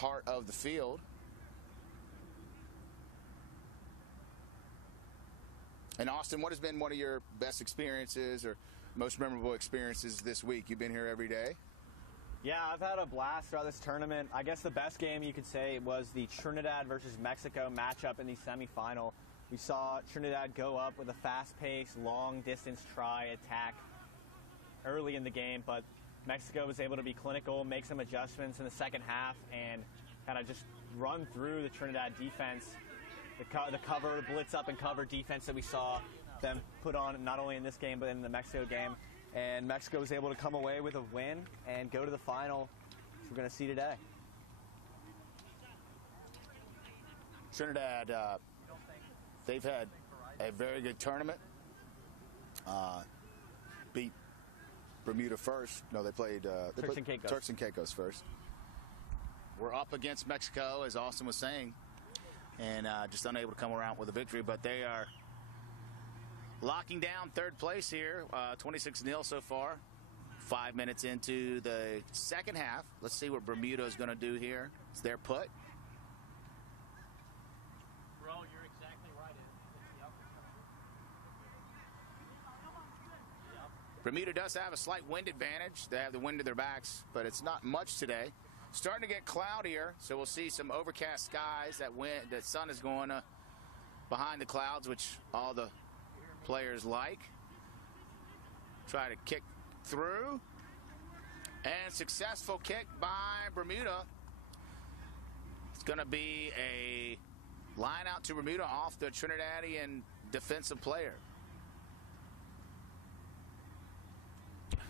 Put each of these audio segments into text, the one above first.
part of the field. And Austin, what has been one of your best experiences or most memorable experiences this week? You've been here every day. Yeah, I've had a blast throughout this tournament. I guess the best game you could say was the Trinidad versus Mexico matchup in the semifinal. We saw Trinidad go up with a fast-paced, long-distance try attack early in the game, but Mexico was able to be clinical, make some adjustments in the second half, and kind of just run through the Trinidad defense. The cover, blitz up and cover defense that we saw them put on not only in this game but in the Mexico game. And Mexico was able to come away with a win and go to the final, which we're going to see today. Trinidad, they've had a very good tournament. Beat Bermuda first. No, they played Turks and Caicos first. We're up against Mexico, as Austin was saying, and just unable to come around with a victory. But they are locking down third place here, 26-0 so far. 5 minutes into the second half. Let's see what Bermuda is going to do here. It's their put. Bro, you're exactly right. Bermuda does have a slight wind advantage. They have the wind to their backs, but it's not much today. Starting to get cloudier, so we'll see some overcast skies. That sun is going behind the clouds, which all the players like. Try to kick through. And successful kick by Bermuda. It's going to be a line out to Bermuda off the Trinidadian defensive player.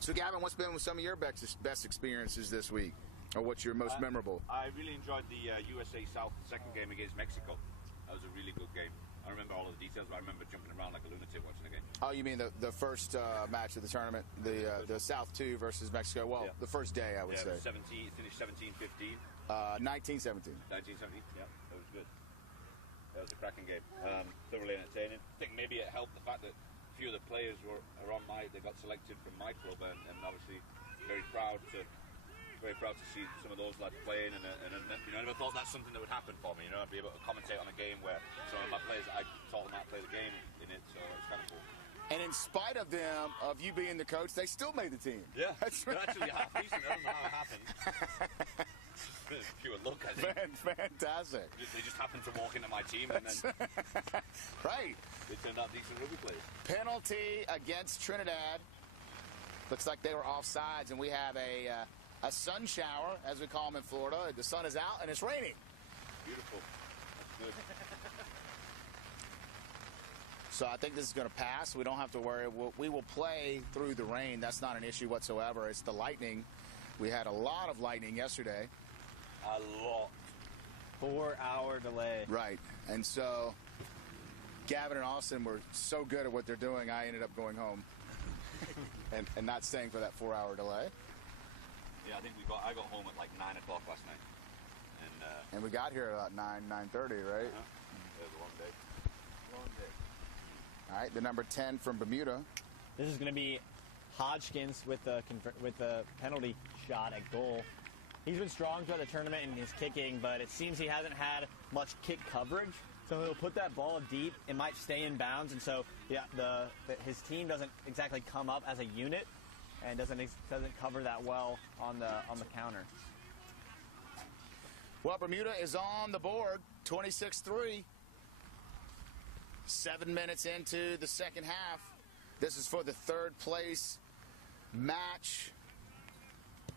So, Gavin, what's been some of your best experiences this week? Or what's your most memorable? I really enjoyed the USA South second game against Mexico. That was a really good game. I remember all of the details, but I remember jumping around like a lunatic watching the game. Oh, you mean the first match of the tournament, the South 2 versus Mexico? Well, yeah. The first day, I would say. 17, finished 17-15. 19-17. 19-17, yeah, that was good. That was a cracking game. Thoroughly entertaining. I think maybe it helped the fact that a few of the players are on they got selected from my club, and obviously very proud to see some of those lads playing, and I never thought that's something that would happen for me. I'd be able to commentate on a game where some of my players, I taught them how to play the game in it, so it's kind of cool. And in spite of you being the coach, they still made the team. Yeah, they're actually half decent. I don't know how it happened. Pure luck, I think. Fantastic. They just happened to walk into my team, and then right. They turned out decent rugby players. Penalty against Trinidad. Looks like they were offsides, and we have a sun shower, as we call them in Florida. The sun is out, and it's raining. Beautiful. That's good. So I think this is going to pass. We don't have to worry. We will play through the rain. That's not an issue whatsoever. It's the lightning. We had a lot of lightning yesterday. A lot. 4-hour delay. Right. And so Gavin and Austin were so good at what they're doing, I ended up going home and not staying for that 4-hour delay. Yeah, I think I got home at like 9 o'clock last night. And we got here at about 9:30, right? It was a long day. Long day. All right, the number 10 from Bermuda. This is going to be Hodgkins with the penalty shot at goal. He's been strong throughout the tournament in his kicking, but it seems he hasn't had much kick coverage. So he'll put that ball deep. It might stay in bounds, and so yeah, his team doesn't exactly come up as a unit, and doesn't cover that well on the counter. Well, Bermuda is on the board, 26-3. 7 minutes into the second half. This is for the third place match.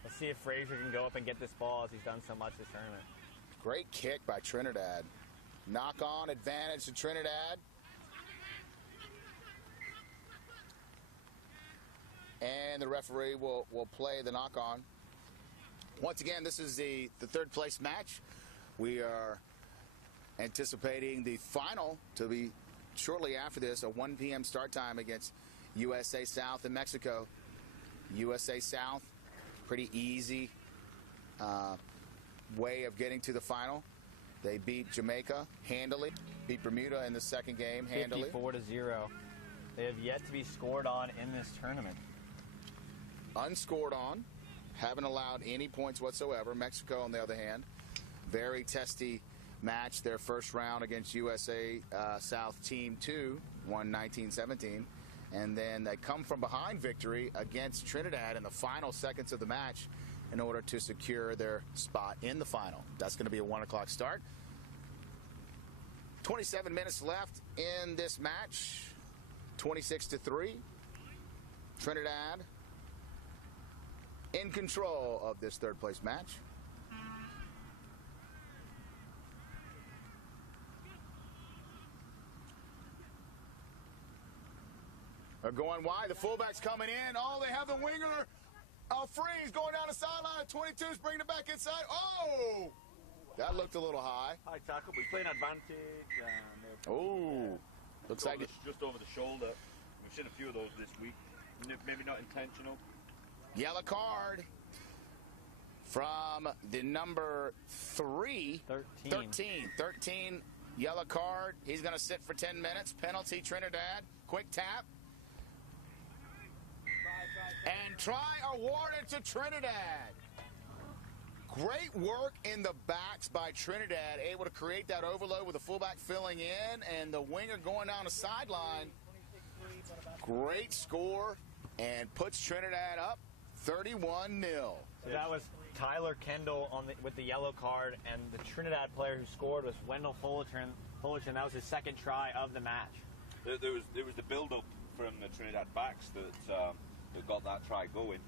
Let's see if Frazier can go up and get this ball, as he's done so much this tournament. Great kick by Trinidad. Knock-on advantage to Trinidad. And the referee will play the knock-on. Once again, this is the third place match. We are anticipating the final to be shortly after this, a 1 p.m. start time against USA South and Mexico. USA South, pretty easy way of getting to the final. They beat Jamaica handily, beat Bermuda in the second game handily. 54-0. They have yet to be scored on in this tournament. Unscored on, haven't allowed any points whatsoever. Mexico, on the other hand, Very testy match. Their first round against USA South Team 2, won 19-17. And then they come from behind victory against Trinidad in the final seconds of the match in order to secure their spot in the final. That's going to be a 1 o'clock start. 27 minutes left in this match. 26-3. Trinidad in control of this third place match. They're going wide. The fullback's coming in. Oh, they have the winger. Freeze going down the sideline. 22's bringing it back inside. Oh! That looked a little high. High tackle. We play an advantage. Oh! Looks like it. Just over the shoulder. We've seen a few of those this week. Maybe not intentional. Yellow card from the number 3. 13. Yellow card. He's going to sit for 10 minutes. Penalty, Trinidad. Quick tap. And try awarded to Trinidad. Great work in the backs by Trinidad, able to create that overload with the fullback filling in and the winger going down the sideline. Great score and puts Trinidad up 31-0. So that was Tyler Kendall with the yellow card, and the Trinidad player who scored was Wendell Fullerton. That was his second try of the match. There was the build-up from the Trinidad backs that got that try going.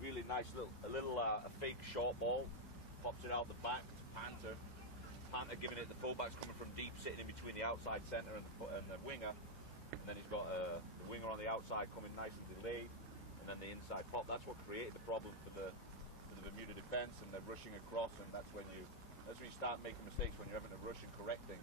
Really nice a fake short ball, pops it out the back to Panther. Panther giving it, the fullback's coming from deep, sitting in between the outside centre and the winger. And then he's got the winger on the outside coming nice and delayed, and then the inside pop. That's what created the problem for the Bermuda defence, and they're rushing across, and that's when you start making mistakes, when you're having to rush and correct things.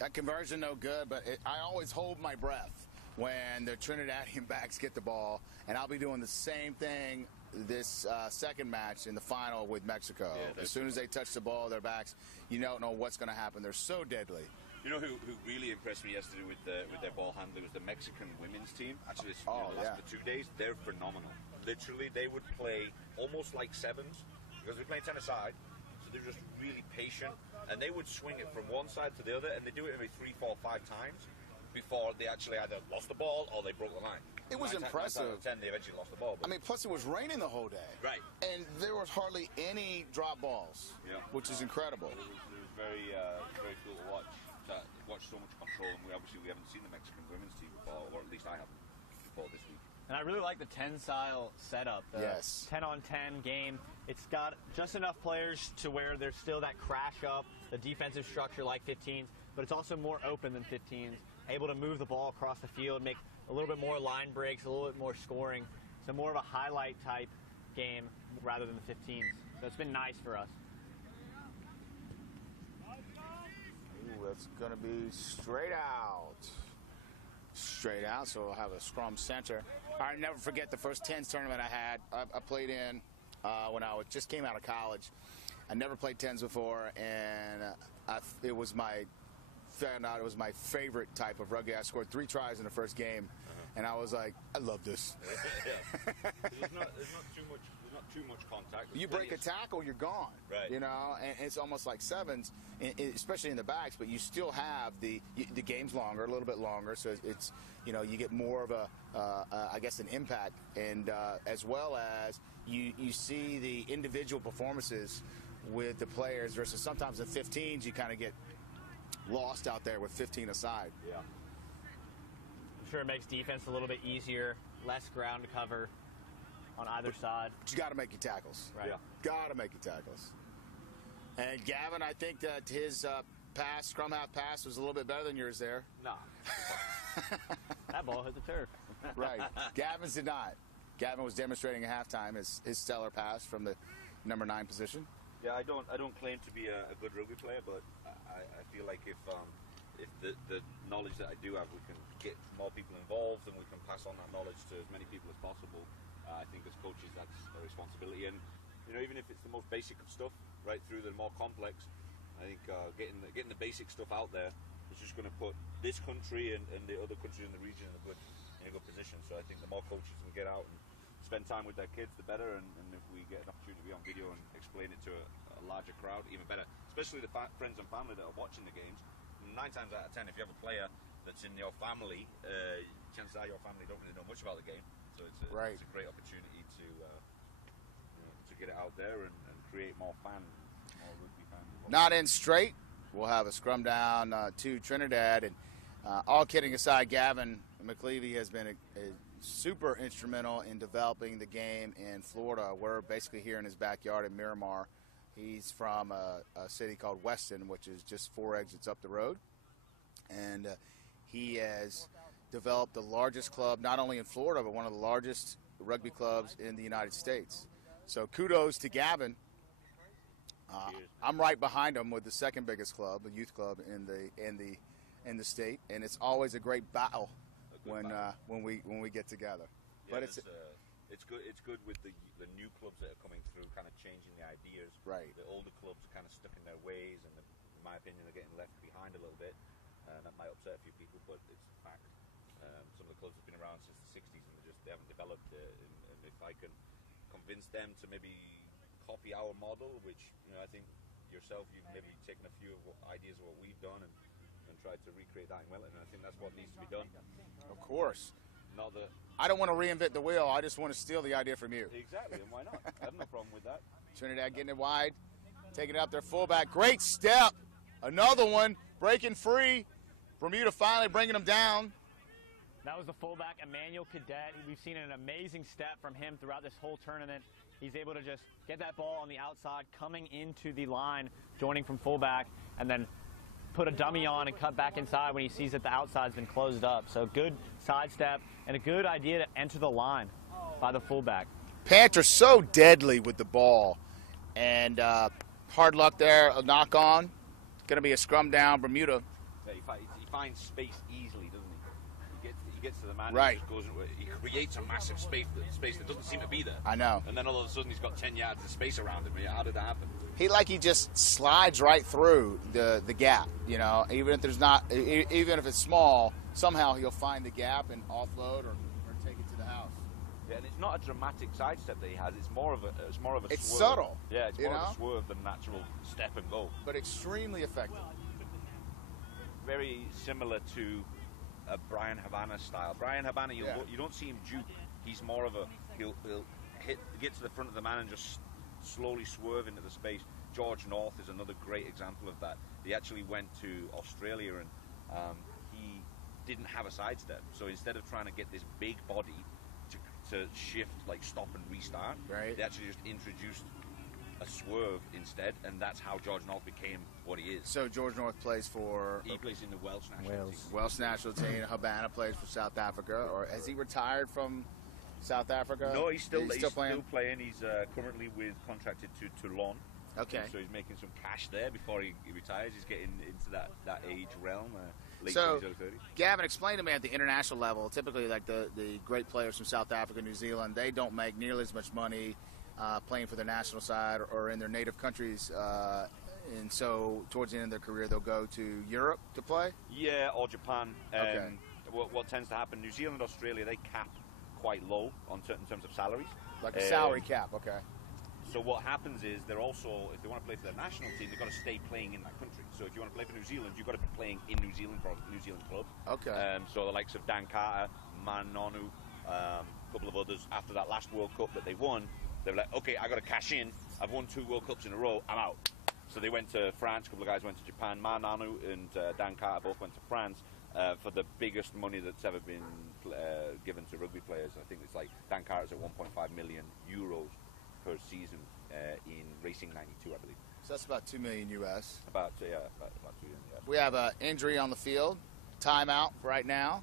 That conversion no good, but I always hold my breath when the Trinidadian backs get the ball, and I'll be doing the same thing this second match in the final with Mexico. As soon as they touch the ball, their backs, you don't know what's going to happen. They're so deadly. You know who really impressed me yesterday with their ball handling was the Mexican women's team. Actually, the 2 days, they're phenomenal. Literally, they would play almost like sevens because they're playing 10 aside. So they're just really patient, and they would swing it from one side to the other, and they do it maybe 3, 4, 5 times before they actually either lost the ball or they broke the line. It was impressive. 10, they eventually lost the ball. I mean, plus it was raining the whole day. Right. And there was hardly any drop balls, which is incredible. It was very cool to watch. Watch so much control, and we haven't seen the Mexican women's team before, or at least I haven't before this week. And I really like the 10-style setup. The 10-on-10 game. It's got just enough players to where there's still that crash up, the defensive structure like 15s, but it's also more open than 15s, able to move the ball across the field, make a little bit more line breaks, a little bit more scoring. So more of a highlight type game rather than the 15s. So it's been nice for us. Ooh, that's going to be straight out. Straight out, so we'll have a scrum center. I'll never forget the first 10s tournament I had. I played in when I just came out of college. I never played 10s before, and it was my favorite type of rugby. I scored 3 tries in the first game, and I was like, I love this. There's not too much contact. You break a tackle, you're gone. Right. You know, and it's almost like sevens, especially in the backs. But you still have the game's longer, a little bit longer, so it's you get more of a I guess an impact, and as well as you see the individual performances with the players versus sometimes the 15s you kind of get lost out there with 15 aside. Yeah. I'm sure it makes defense a little bit easier, less ground to cover on either side. But you got to make your tackles. Right. Yeah. Got to make your tackles. And Gavin, I think that his scrum half pass was a little bit better than yours there. Nah. That ball hit the turf. Right. Gavin's did not. Gavin was demonstrating at halftime his stellar pass from the number 9 position. Yeah, I don't claim to be a good rugby player, but I feel like if the knowledge that I do have, we can get more people involved and we can pass on that knowledge to as many people as possible. I think as coaches, that's a responsibility, and even if it's the most basic of stuff, right through the more complex, I think getting the basic stuff out there is just going to put this country and the other countries in the region in a good position. So I think the more coaches can get out and spend time with their kids, the better, and if we get an opportunity video and explain it to a larger crowd, even better. Especially the friends and family that are watching the games. 9 times out of 10, if you have a player that's in your family, chances are your family don't really know much about the game. So it's a great opportunity to get it out there and create more rugby fans. Not in straight. We'll have a scrum down to Trinidad. And all kidding aside, Gavin McLeavy has been a super instrumental in developing the game in Florida. We're basically here in his backyard in Miramar. He's from a city called Weston, which is just 4 exits up the road. And he has developed the largest club, not only in Florida, but one of the largest rugby clubs in the United States. So kudos to Gavin. I'm right behind him with the second biggest club, the youth club in the state, and it's always a great battle when we get together. Yeah, but it's good with the new clubs that are coming through, kind of changing the ideas. Right. The older clubs are kind of stuck in their ways, and in my opinion, they're getting left behind a little bit. That might upset a few people, but it's a fact. Some of the clubs have been around since the 60s, and they haven't developed it. And if I can convince them to maybe copy our model, which I think yourself, you've maybe taken a few ideas of what we've done and tried to recreate that in Wellington. I think that's what needs to be done. Of course. Not that I don't want to reinvent the wheel. I just want to steal the idea from you. Exactly, and why not? I have no problem with that. Trinidad getting it wide, taking it up their fullback. Great step. Another one, breaking free. Bermuda finally bringing them down. That was the fullback, Emmanuel Cadet. We've seen an amazing step from him throughout this whole tournament. He's able to just get that ball on the outside, coming into the line, joining from fullback, and then put a dummy on and cut back inside when he sees that the outside's been closed up. So good sidestep and a good idea to enter the line by the fullback. Panther's so deadly with the ball. And hard luck there, a knock on. Going to be a scrum down, Bermuda. Yeah, he finds space easily, doesn't he? He gets to the man, right. He creates a massive space that doesn't seem to be there. I know. And then all of a sudden he's got 10 yards of space around him. How did that happen? He just slides right through the gap, even if there's not, even if it's small, somehow he'll find the gap and offload or take it to the house. Yeah, and it's not a dramatic sidestep that he has. It's more of a it's swerve. Subtle. Yeah, it's more of a swerve than natural step and go. But extremely effective. Very similar to a Brian Havana style. Brian Havana, you don't see him juke. He's more of he'll get to the front of the man and just slowly swerve into the space. George North is another great example of that. He actually went to Australia and he didn't have a sidestep. So instead of trying to get this big body to shift, like stop and restart, right, they actually just introduced a swerve instead, and that's how George North became what he is. So George North plays for... He plays in the Welsh national team. Welsh national team. Havana plays for South Africa. Or has he retired from South Africa? No, he's still playing. He's currently contracted to Toulon. Okay. So he's making some cash there before he retires. He's getting into that age realm. Late so, 20s, early 30s. Gavin, explain to me at the international level, typically like the great players from South Africa, New Zealand, they don't make nearly as much money playing for their national side or in their native countries. And so towards the end of their career, they'll go to Europe to play? Yeah, or Japan. Okay. What tends to happen, New Zealand, Australia, they cap quite low in terms of salaries. Like a salary cap, okay. So what happens is they're also, if they want to play for their national team, they've got to stay playing in that country. So if you want to play for New Zealand, you've got to be playing in New Zealand for a New Zealand club. Okay. So the likes of Dan Carter, Man Nonu, a couple of others, after that last World Cup that they won, they were like, okay, I got to cash in. I've won 2 World Cups in a row. I'm out. So they went to France. A couple of guys went to Japan. Man Nonu and Dan Carter both went to France for the biggest money that's ever been given to rugby players. I think it's like Dan Carter's at 1.5 million euros per season in Racing 92, I believe. So that's about $2 million US. About 2 million. Yeah. We have an injury on the field. Timeout right now.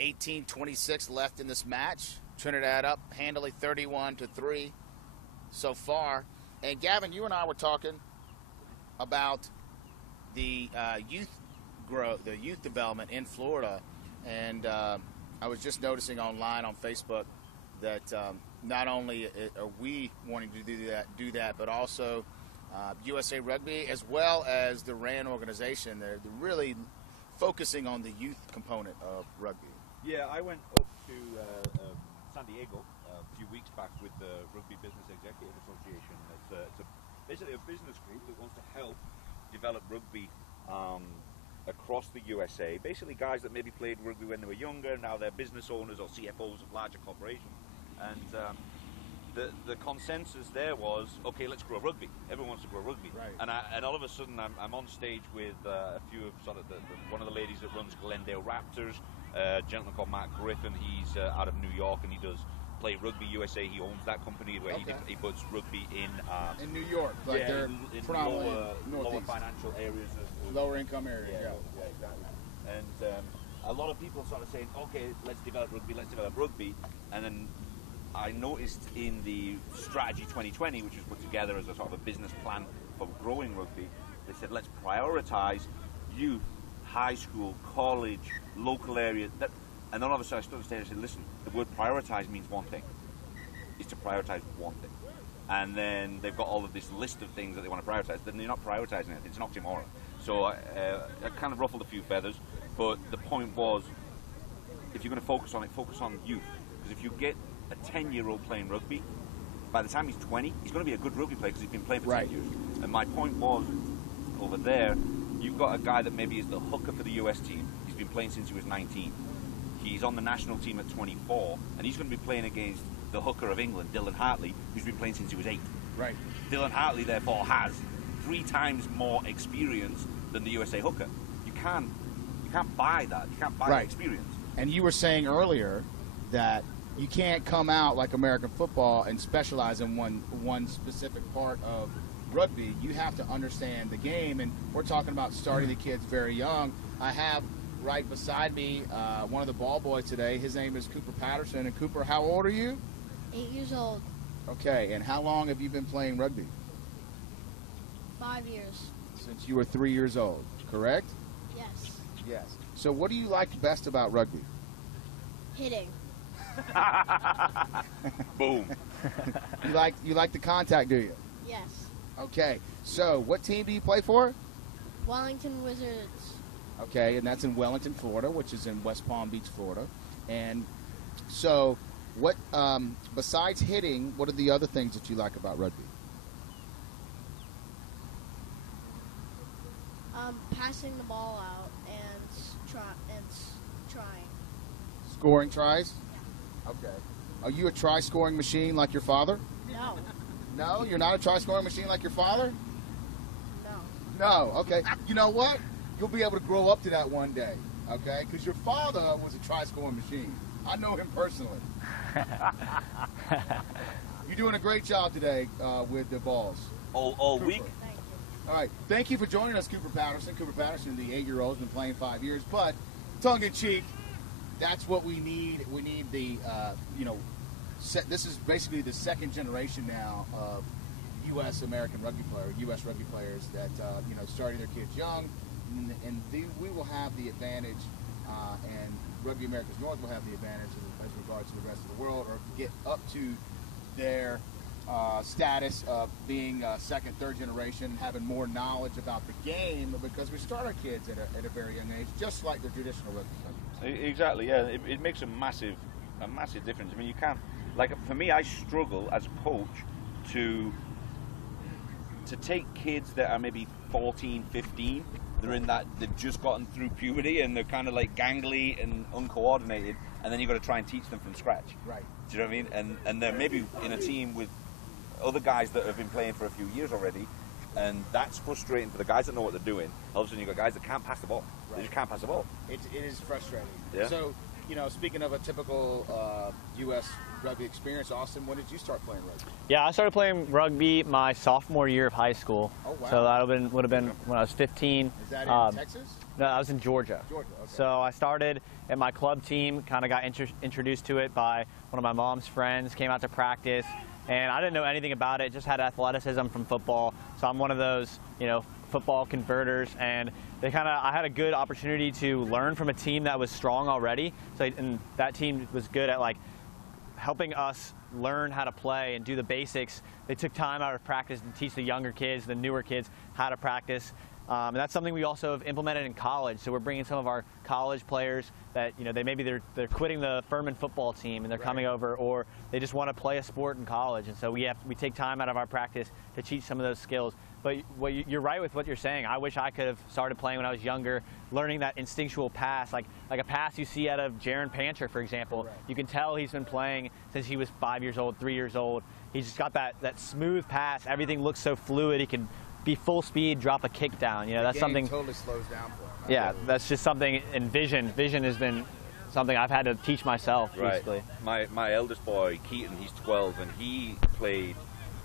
18:26 left in this match. Trinidad up handily 31-3 so far. And Gavin, you and I were talking about the youth growth, the youth development in Florida, and I was just noticing online on Facebook that not only are we wanting to do that, but also USA Rugby, as well as the RAN organization, they're really focusing on the youth component of rugby. Yeah, I went up to San Diego a few weeks back with the Rugby Business Executive Association develop rugby across the USA. Basically, guys that maybe played rugby when they were younger, now they're business owners or CFOs of larger corporations. And the consensus there was, okay, let's grow rugby. Everyone wants to grow rugby. Right. And all of a sudden, I'm on stage with a few of sort of one of the ladies that runs Glendale Raptors, a gentleman called Matt Griffin. He's out of New York, and he does Play Rugby USA. He owns that company where he puts rugby in New York, like yeah, they're in lower financial areas, lower income areas. Yeah, exactly. And a lot of people sort of saying, okay, let's develop rugby, and then I noticed in the Strategy 2020, which was put together as a sort of a business plan for growing rugby, they said let's prioritize youth, high school, college, local area. And then all of a sudden I stood on stage and said, listen, the word prioritize means one thing. It's to prioritize one thing. And then they've got all of this list of things that they want to prioritize. Then you're not prioritizing it. It's an oxymoron. So I kind of ruffled a few feathers. But the point was, if you're going to focus on it, focus on youth. Because if you get a 10-year-old playing rugby, by the time he's 20, he's going to be a good rugby player because he's been playing for 10 years. And my point was, over there, you've got a guy that maybe is the hooker for the US team. He's been playing since he was 19. He's on the national team at 24, and he's going to be playing against the hooker of England, Dylan Hartley, who's been playing since he was 8. Right. Dylan Hartley, therefore, has 3 times more experience than the USA hooker. You can't buy that. You can't buy that experience. And you were saying earlier that you can't come out like American football and specialize in one specific part of rugby. You have to understand the game, and we're talking about starting the kids very young. I have right beside me one of the ball boys today. His name is Cooper Patterson. And Cooper, how old are you? 8 years old. Okay, and how long have you been playing rugby? 5 years. Since you were 3 years old, correct? Yes. Yes. So what do you like best about rugby? Hitting. Boom. You like the contact, do you? Yes. Okay. So what team do you play for? Wellington Wizards. Okay, and that's in Wellington, Florida, which is in West Palm Beach, Florida. And so what besides hitting, what are the other things that you like about rugby? Passing the ball out and trying. Scoring tries? Okay. Are you a try-scoring machine like your father? No. No? You're not a try-scoring machine like your father? No. No. Okay. You know what? You'll be able to grow up to that one day, okay? Because your father was a try-scoring machine. I know him personally. You're doing a great job today with the balls. All week? Thank you. All right. Thank you for joining us, Cooper Patterson. Cooper Patterson, the 8-year-old, has been playing 5 years. But tongue-in-cheek, that's what we need. We need the, this is basically the second generation now of U.S. American rugby players, U.S. rugby players that, starting their kids young. And we will have the advantage, and Rugby Americas North will have the advantage as regards to the rest of the world, or get up to their status of being second, third generation, having more knowledge about the game, because we start our kids at a very young age, just like the traditional rugby players. Exactly, yeah. It makes a massive difference. I mean, you can't, like, for me, I struggle as a coach to take kids that are maybe 14, 15, they've just gotten through puberty and they're kind of like gangly and uncoordinated, and then you've got to try and teach them from scratch. Right. Do you know what I mean? And they're maybe in a team with other guys that have been playing for a few years already, and that's frustrating for the guys that know what they're doing. All of a sudden you've got guys that can't pass the ball. Right. They just can't pass the ball. It is frustrating. Yeah. So, speaking of a typical U.S. rugby experience, Austin, when did you start playing rugby? Yeah, I started playing rugby my sophomore year of high school. Oh, wow. So that would have been when I was 15. Is that in Texas? No, I was in Georgia. Georgia, okay. So I started at my club team, kind of got introduced to it by one of my mom's friends, came out to practice, and I didn't know anything about it, just had athleticism from football. So I'm one of those, football converters, and I had a good opportunity to learn from a team that was strong already. So, and that team was good at helping us learn how to play and do the basics. They took time out of practice to teach the younger kids, the newer kids, how to practice. And that's something we also have implemented in college. So we're bringing some of our college players that, you know, they're quitting the Furman football team and they're coming over, or they just want to play a sport in college. And so we take time out of our practice to teach some of those skills. But you're right with what you're saying. I wish I could have started playing when I was younger, learning that instinctual pass, like a pass you see out of Jaron Pancher, for example. Right. You can tell he's been playing since he was 5 years old, 3 years old. He's just got that smooth pass. Everything looks so fluid. He can be full speed, drop a kick down. You know, that's something totally slows down for him. Yeah, that's just something. And vision has been something I've had to teach myself. Basically. My eldest boy Keaton, he's 12, and he played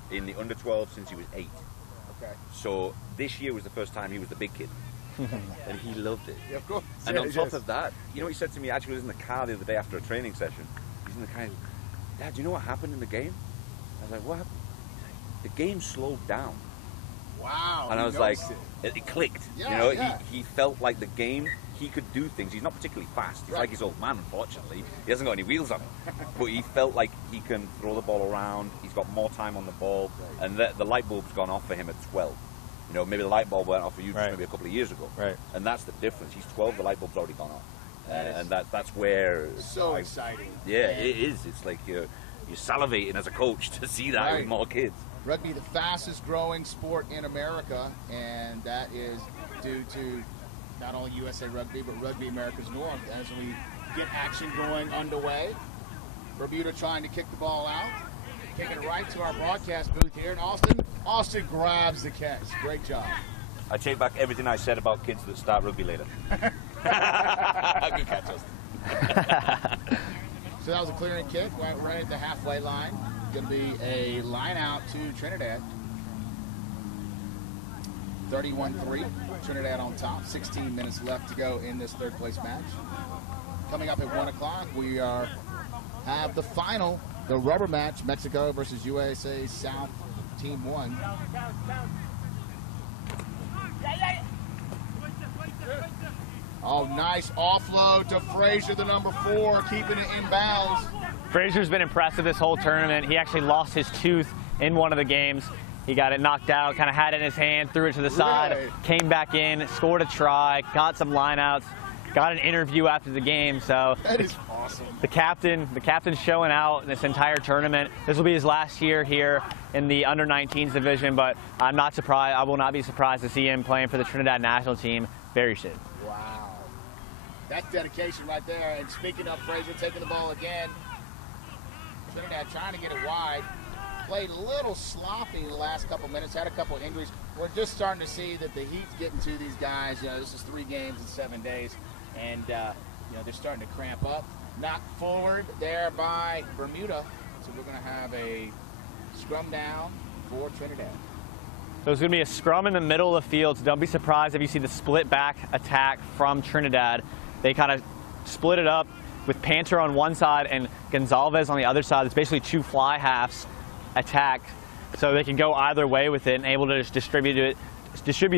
in the under 12 since he was 8. Okay. So this year was the first time he was the big kid, and he loved it. Yeah, of course. And on top of that, you know, he said to me, actually, he was in the car the other day after a training session. He's in the car. Dad, do you know what happened in the game? I was like, what happened? The game slowed down. Wow. And I was like, it clicked. Yeah, you know, yeah. he felt like the game, he could do things. He's not particularly fast. He's like his old man, unfortunately. He hasn't got any wheels on him. But he felt like he can throw the ball around. He's got more time on the ball. And the light bulb's gone off for him at 12. You know, maybe the light bulb went off for you just maybe a couple of years ago. Right. And that's the difference. He's 12, the light bulb's already gone off. And that's where... So exciting. Yeah, it is. It's like you're salivating as a coach to see that with more kids. Rugby, the fastest growing sport in America, and that is due to not only USA Rugby, but Rugby America's North. As we get action going underway, Bermuda trying to kick the ball out, kicking it right to our broadcast booth here in Austin. Austin grabs the catch. Great job. I take back everything I said about kids that start rugby later. Good catch, Austin. So that was a clearing kick, went right at the halfway line. Going to be a line out to Trinidad. 31-3. Trinidad on top. 16 minutes left to go in this third place match. Coming up at 1 o'clock, we have the final, the rubber match, Mexico versus USA South Team 1. Oh, nice offload to Frazier, the number 4, keeping it in bounds. Frazier's been impressive this whole tournament. He actually lost his tooth in one of the games. He got it knocked out, kind of had it in his hand, threw it to the side, came back in, scored a try, got some lineouts, got an interview after the game. So that is awesome. The captain's showing out this entire tournament. This will be his last year here in the under-19s division, but I'm not surprised. I will not be surprised to see him playing for the Trinidad national team very soon. Wow. That's dedication right there. And speaking of Frazier taking the ball again, Trinidad trying to get it wide. Played a little sloppy the last couple minutes, had a couple injuries. We're just starting to see that the heat's getting to these guys. You know, this is 3 games in 7 days, and you know, they're starting to cramp up. Knocked forward there by Bermuda, so we're going to have a scrum down for Trinidad. So it's going to be a scrum in the middle of the field, so don't be surprised if you see the split back attack from Trinidad. They kind of split it up with Panter on one side and Gonzalez on the other side. It's basically 2 fly halves attack, so they can go either way with it and able to just distribute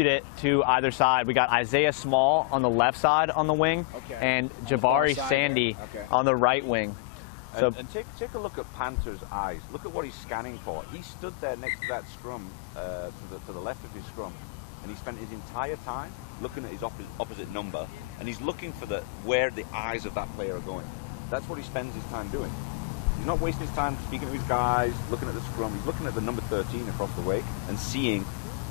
it to either side. We got Isaiah Small on the left side on the wing, and Jabari Sandy on the right wing. So and take a look at Panter's eyes. Look at what he's scanning for. He stood there next to that scrum, to the left of his scrum, and he spent his entire time looking at his opposite number, and he's looking for where the eyes of that player are going. That's what he spends his time doing. He's not wasting his time speaking to his guys, looking at the scrum. He's looking at the number 13 across the way and seeing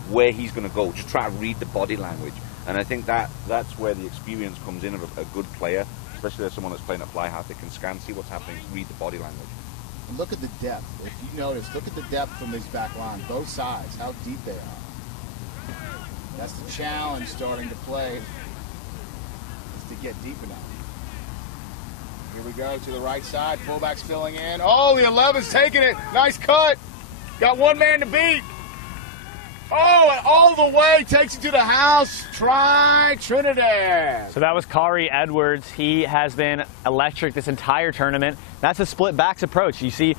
where he's going to go. Just try to read the body language. And I think that's where the experience comes in of a good player, especially as someone that's playing at fly half. They can scan, see what's happening, read the body language. And look at the depth. If you notice, look at the depth from this back line, both sides, how deep they are. That's the challenge starting to play, is to get deep enough. Here we go to the right side. Fullback's filling in. Oh, the 11's taking it. Nice cut. Got one man to beat. Oh, and all the way takes it to the house. Try Trinidad. So that was Kari Edwards. He has been electric this entire tournament. That's a split backs approach. You see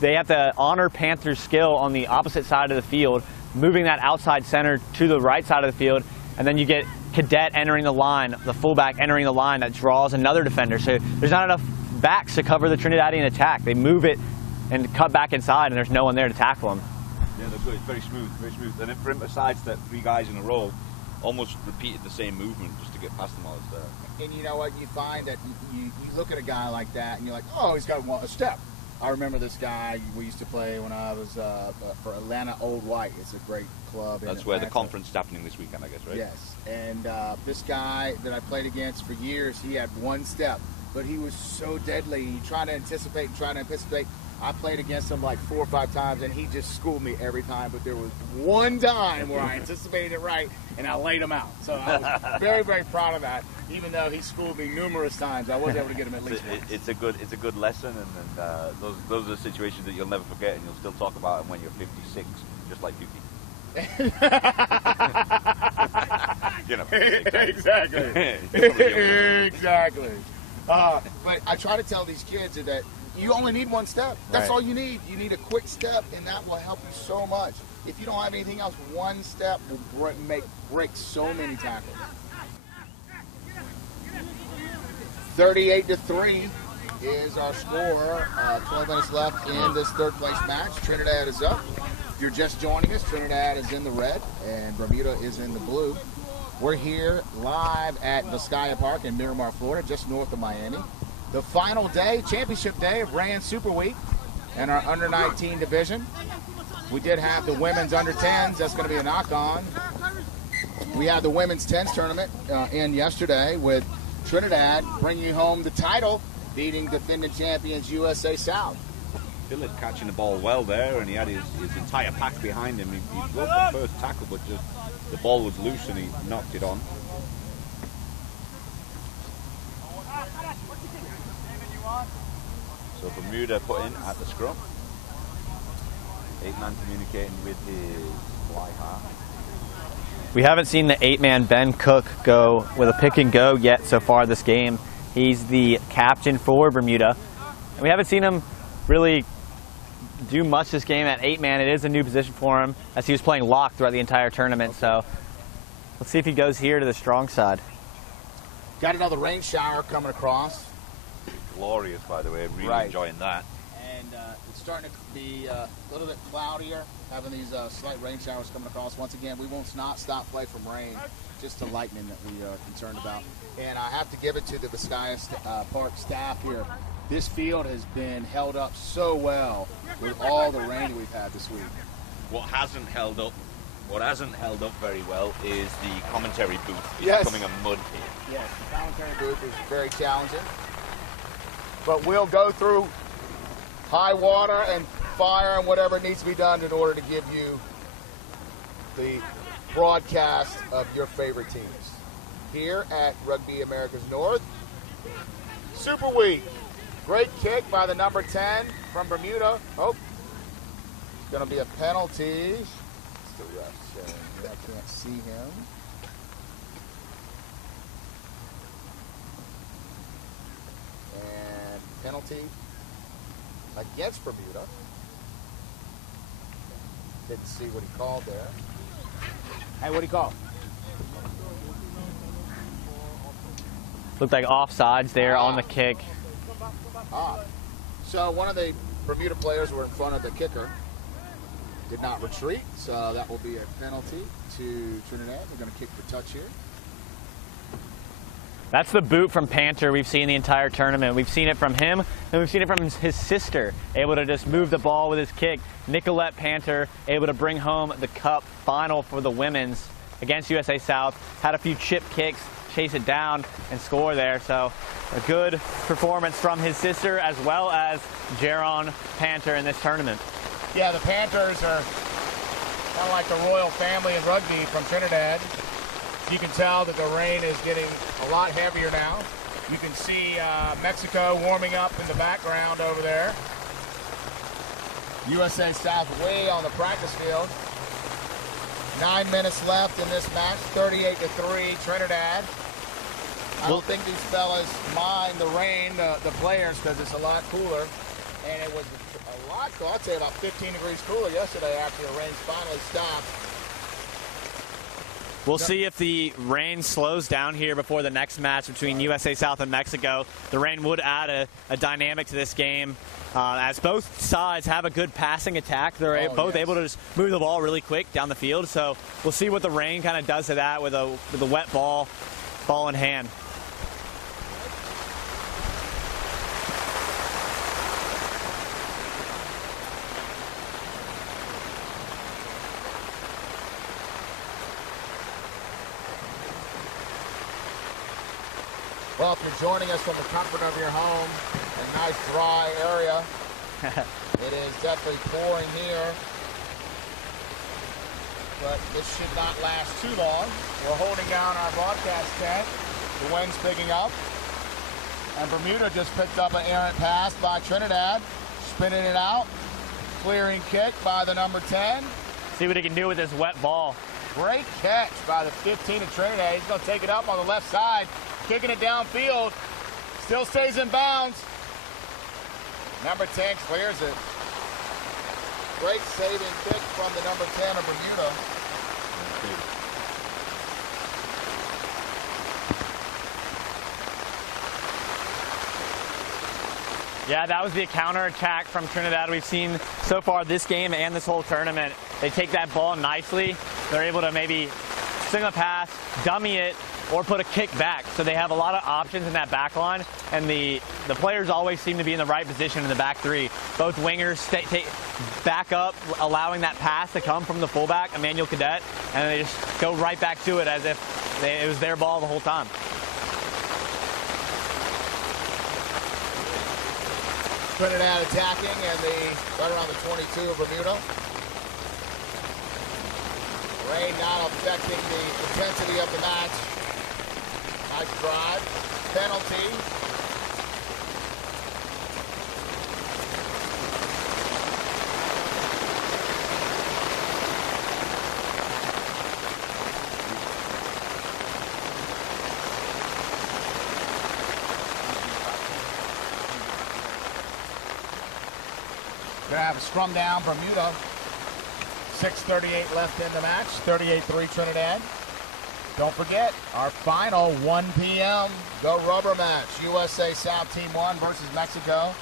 they have to honor Panther's skill on the opposite side of the field, moving that outside center to the right side of the field, and then you get Cadet entering the line, the fullback entering the line that draws another defender. So there's not enough backs to cover the Trinidadian attack. They move it and cut back inside, and there's no one there to tackle them. Yeah, they're good. It's very smooth, very smooth. And then for him to sidestep 3 guys in a row, almost repeated the same movement just to get past them all. And you know what? You find that you look at a guy like that, and you're like, oh, he's got a step. I remember this guy we used to play when I was for Atlanta Old White. It's a great club. That's where the conference is happening this weekend, I guess, right? Yes. And this guy that I played against for years, he had one step, but he was so deadly. He tried to anticipate and try to anticipate. I played against him like 4 or 5 times, and he just schooled me every time. But there was one time where I anticipated it right, and I laid him out. So I was very, very proud of that. Even though he schooled me numerous times, I was able to get him at least once. It's a good lesson, and those are situations that you'll never forget, and you'll still talk about them when you're 56, just like Yuki. You know, exactly. Exactly. But I try to tell these kids that you only need one step. That's all you need. You need a quick step, and that will help you so much. If you don't have anything else, one step will break so many tackles. 38-3 is our score. 12 minutes left in this third place match. Trinidad is up. If you're just joining us, Trinidad is in the red, and Bermuda is in the blue. We're here live at Vizcaya Park in Miramar, Florida, just north of Miami. The final day, championship day of Ran Super Week in our under-19 division. We did have the women's under-10s. That's going to be a knock-on. We had the women's 10s tournament in yesterday with Trinidad bringing home the title, beating defending champions USA South. Philip catching the ball well there, and he had his entire pack behind him. He broke the first tackle, but just the ball was loose and he knocked it on. So Bermuda put in at the scrum. 8-man communicating with his fly half. We haven't seen the 8-man Ben Cook go with a pick and go yet so far this game. He's the captain for Bermuda. And we haven't seen him really do much this game at 8-man. It is a new position for him as he was playing lock throughout the entire tournament. So let's see if he goes here to the strong side. Got another rain shower coming across. Glorious, by the way. Really enjoying that. And it's starting to be a little bit cloudier, having these slight rain showers coming across. Once again, we won't stop play from rain, just the lightning that we are concerned about. And I have to give it to the Vizcaya Park staff here. This field has been held up so well with all the rain we've had this week. What hasn't held up very well is the commentary booth. It's becoming a mud pit. Yes, the commentary booth is very challenging. But we'll go through high water and fire and whatever needs to be done in order to give you the broadcast of your favorite teams. Here at Rugby America's North, Super Week. Great kick by the number 10 from Bermuda. Oh, it's going to be a penalty. It's the ref showing here. I can't see him. And penalty against Bermuda. Didn't see what he called there. Hey, what did he call? Looked like offsides there on the kick. So one of the Bermuda players were in front of the kicker. Did not retreat, so that will be a penalty to Trinidad. We're going to kick for touch here. That's the boot from Panter we've seen the entire tournament. We've seen it from him, and we've seen it from his sister, able to just move the ball with his kick. Nicolette Panter able to bring home the cup final for the women's against USA South. Had a few chip kicks, chase it down, and score there. So a good performance from his sister as well as Jaron Panter in this tournament. Yeah, the Panthers are kind of like the royal family in rugby from Trinidad. You can tell that the rain is getting a lot heavier now. You can see Mexico warming up in the background over there. USA South way on the practice field. 9 minutes left in this match, 38-3 Trinidad. I don't think these fellas mind the rain, the players, because it's a lot cooler. And it was a lot cool, I'd say about 15 degrees cooler yesterday after the rain finally stopped. We'll see if the rain slows down here before the next match between USA South and Mexico. The rain would add a dynamic to this game, as both sides have a good passing attack. They're both able to just move the ball really quick down the field. So we'll see what the rain kind of does to that with a wet ball in hand. Well, if you're joining us from the comfort of your home, a nice dry area, it is definitely pouring here, but this should not last too long. We're holding down our broadcast tent. The wind's picking up, and Bermuda just picked up an errant pass by Trinidad, spinning it out, clearing kick by the number 10. See what he can do with this wet ball. Great catch by the 15 of Trinidad. He's going to take it up on the left side. Kicking it downfield, still stays in bounds. Number 10 clears it. Great saving kick from the number 10 of Bermuda. Yeah, that was the counterattack from Trinidad we've seen so far this game and this whole tournament. They take that ball nicely. They're able to maybe swing a pass, dummy it, or put a kick back. So they have a lot of options in that back line, and the players always seem to be in the right position in the back three. Both wingers back up, allowing that pass to come from the fullback, Emmanuel Cadet, and they just go right back to it as if it was their ball the whole time. Trinidad attacking, and right around the 22 of Bermuda. Rain not affecting the intensity of the match. Nice drive. Penalty. Gonna have a scrum down, Bermuda. 6:38 left in the match. 38-3 Trinidad. Don't forget, our final 1 p.m. Go Rubber match. USA South Team 1 versus Mexico.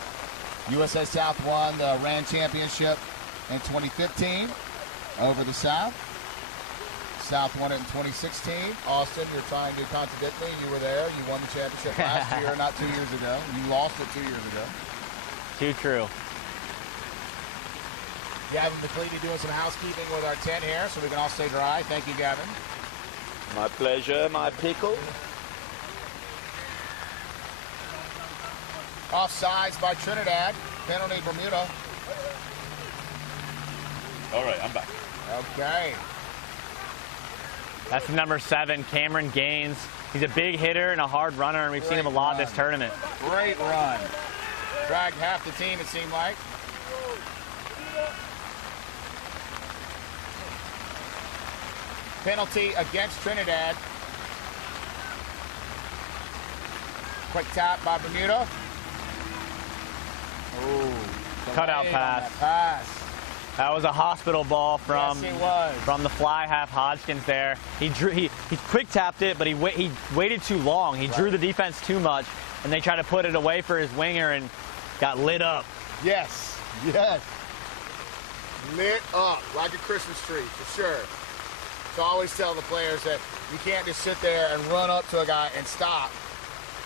USA South won the RAN Championship in 2015 over the South. South won it in 2016. Austin, you're trying to contradict me. You were there. You won the championship last year, not 2 years ago. You lost it 2 years ago. Too true. Gavin McLeody doing some housekeeping with our tent here so we can all stay dry. Thank you, Gavin. My pleasure, my pickle. Offsides by Trinidad. Penalty Bermuda. All right, I'm back. Okay. That's number 7, Cameron Gaines. He's a big hitter and a hard runner, and we've seen him a lot this tournament. Great run. Dragged half the team, it seemed like. Penalty against Trinidad. Quick tap by Bermuda. Ooh, Cutout pass. That was a hospital ball from the fly half Hodgkins there. He quick tapped it, but he waited too long. He drew the defense too much, and they tried to put it away for his winger and got lit up. Yes, yes. Lit up like a Christmas tree, for sure. So I always tell the players that you can't just sit there and run up to a guy and stop,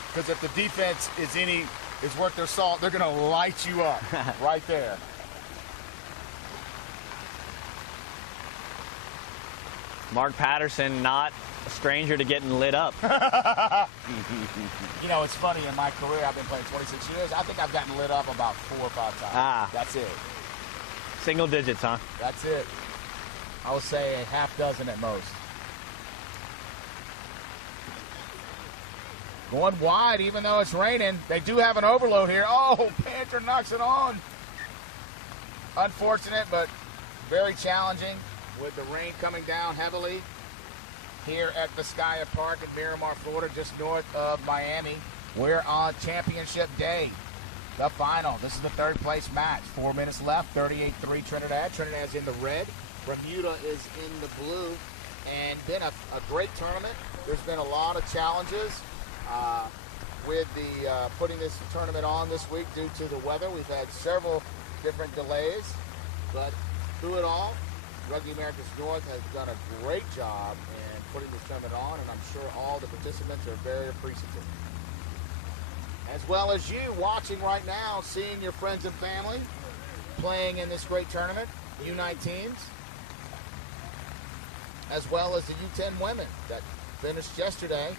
because if the defense is worth their salt, they're going to light you up right there. Mark Patterson, not a stranger to getting lit up. You know, it's funny, in my career, I've been playing 26 years. I think I've gotten lit up about 4 or 5 times. That's it. Single digits, huh? That's it. I would say a half dozen at most. Going wide, even though it's raining. They do have an overload here. Oh, Panther knocks it on. Unfortunate, but very challenging with the rain coming down heavily here at Viscaya Park in Miramar, Florida, just north of Miami. We're on championship day, the final. This is the 3rd place match. 4 minutes left, 38-3 Trinidad. Trinidad's in the red. Bermuda is in the blue. and been a great tournament. There's been a lot of challenges with the putting this tournament on this week due to the weather. We've had several different delays, but through it all, Rugby Americas North has done a great job in putting this tournament on, and I'm sure all the participants are very appreciative. As well as you watching right now, seeing your friends and family playing in this great tournament, U19s, as well as the U10 women that finished yesterday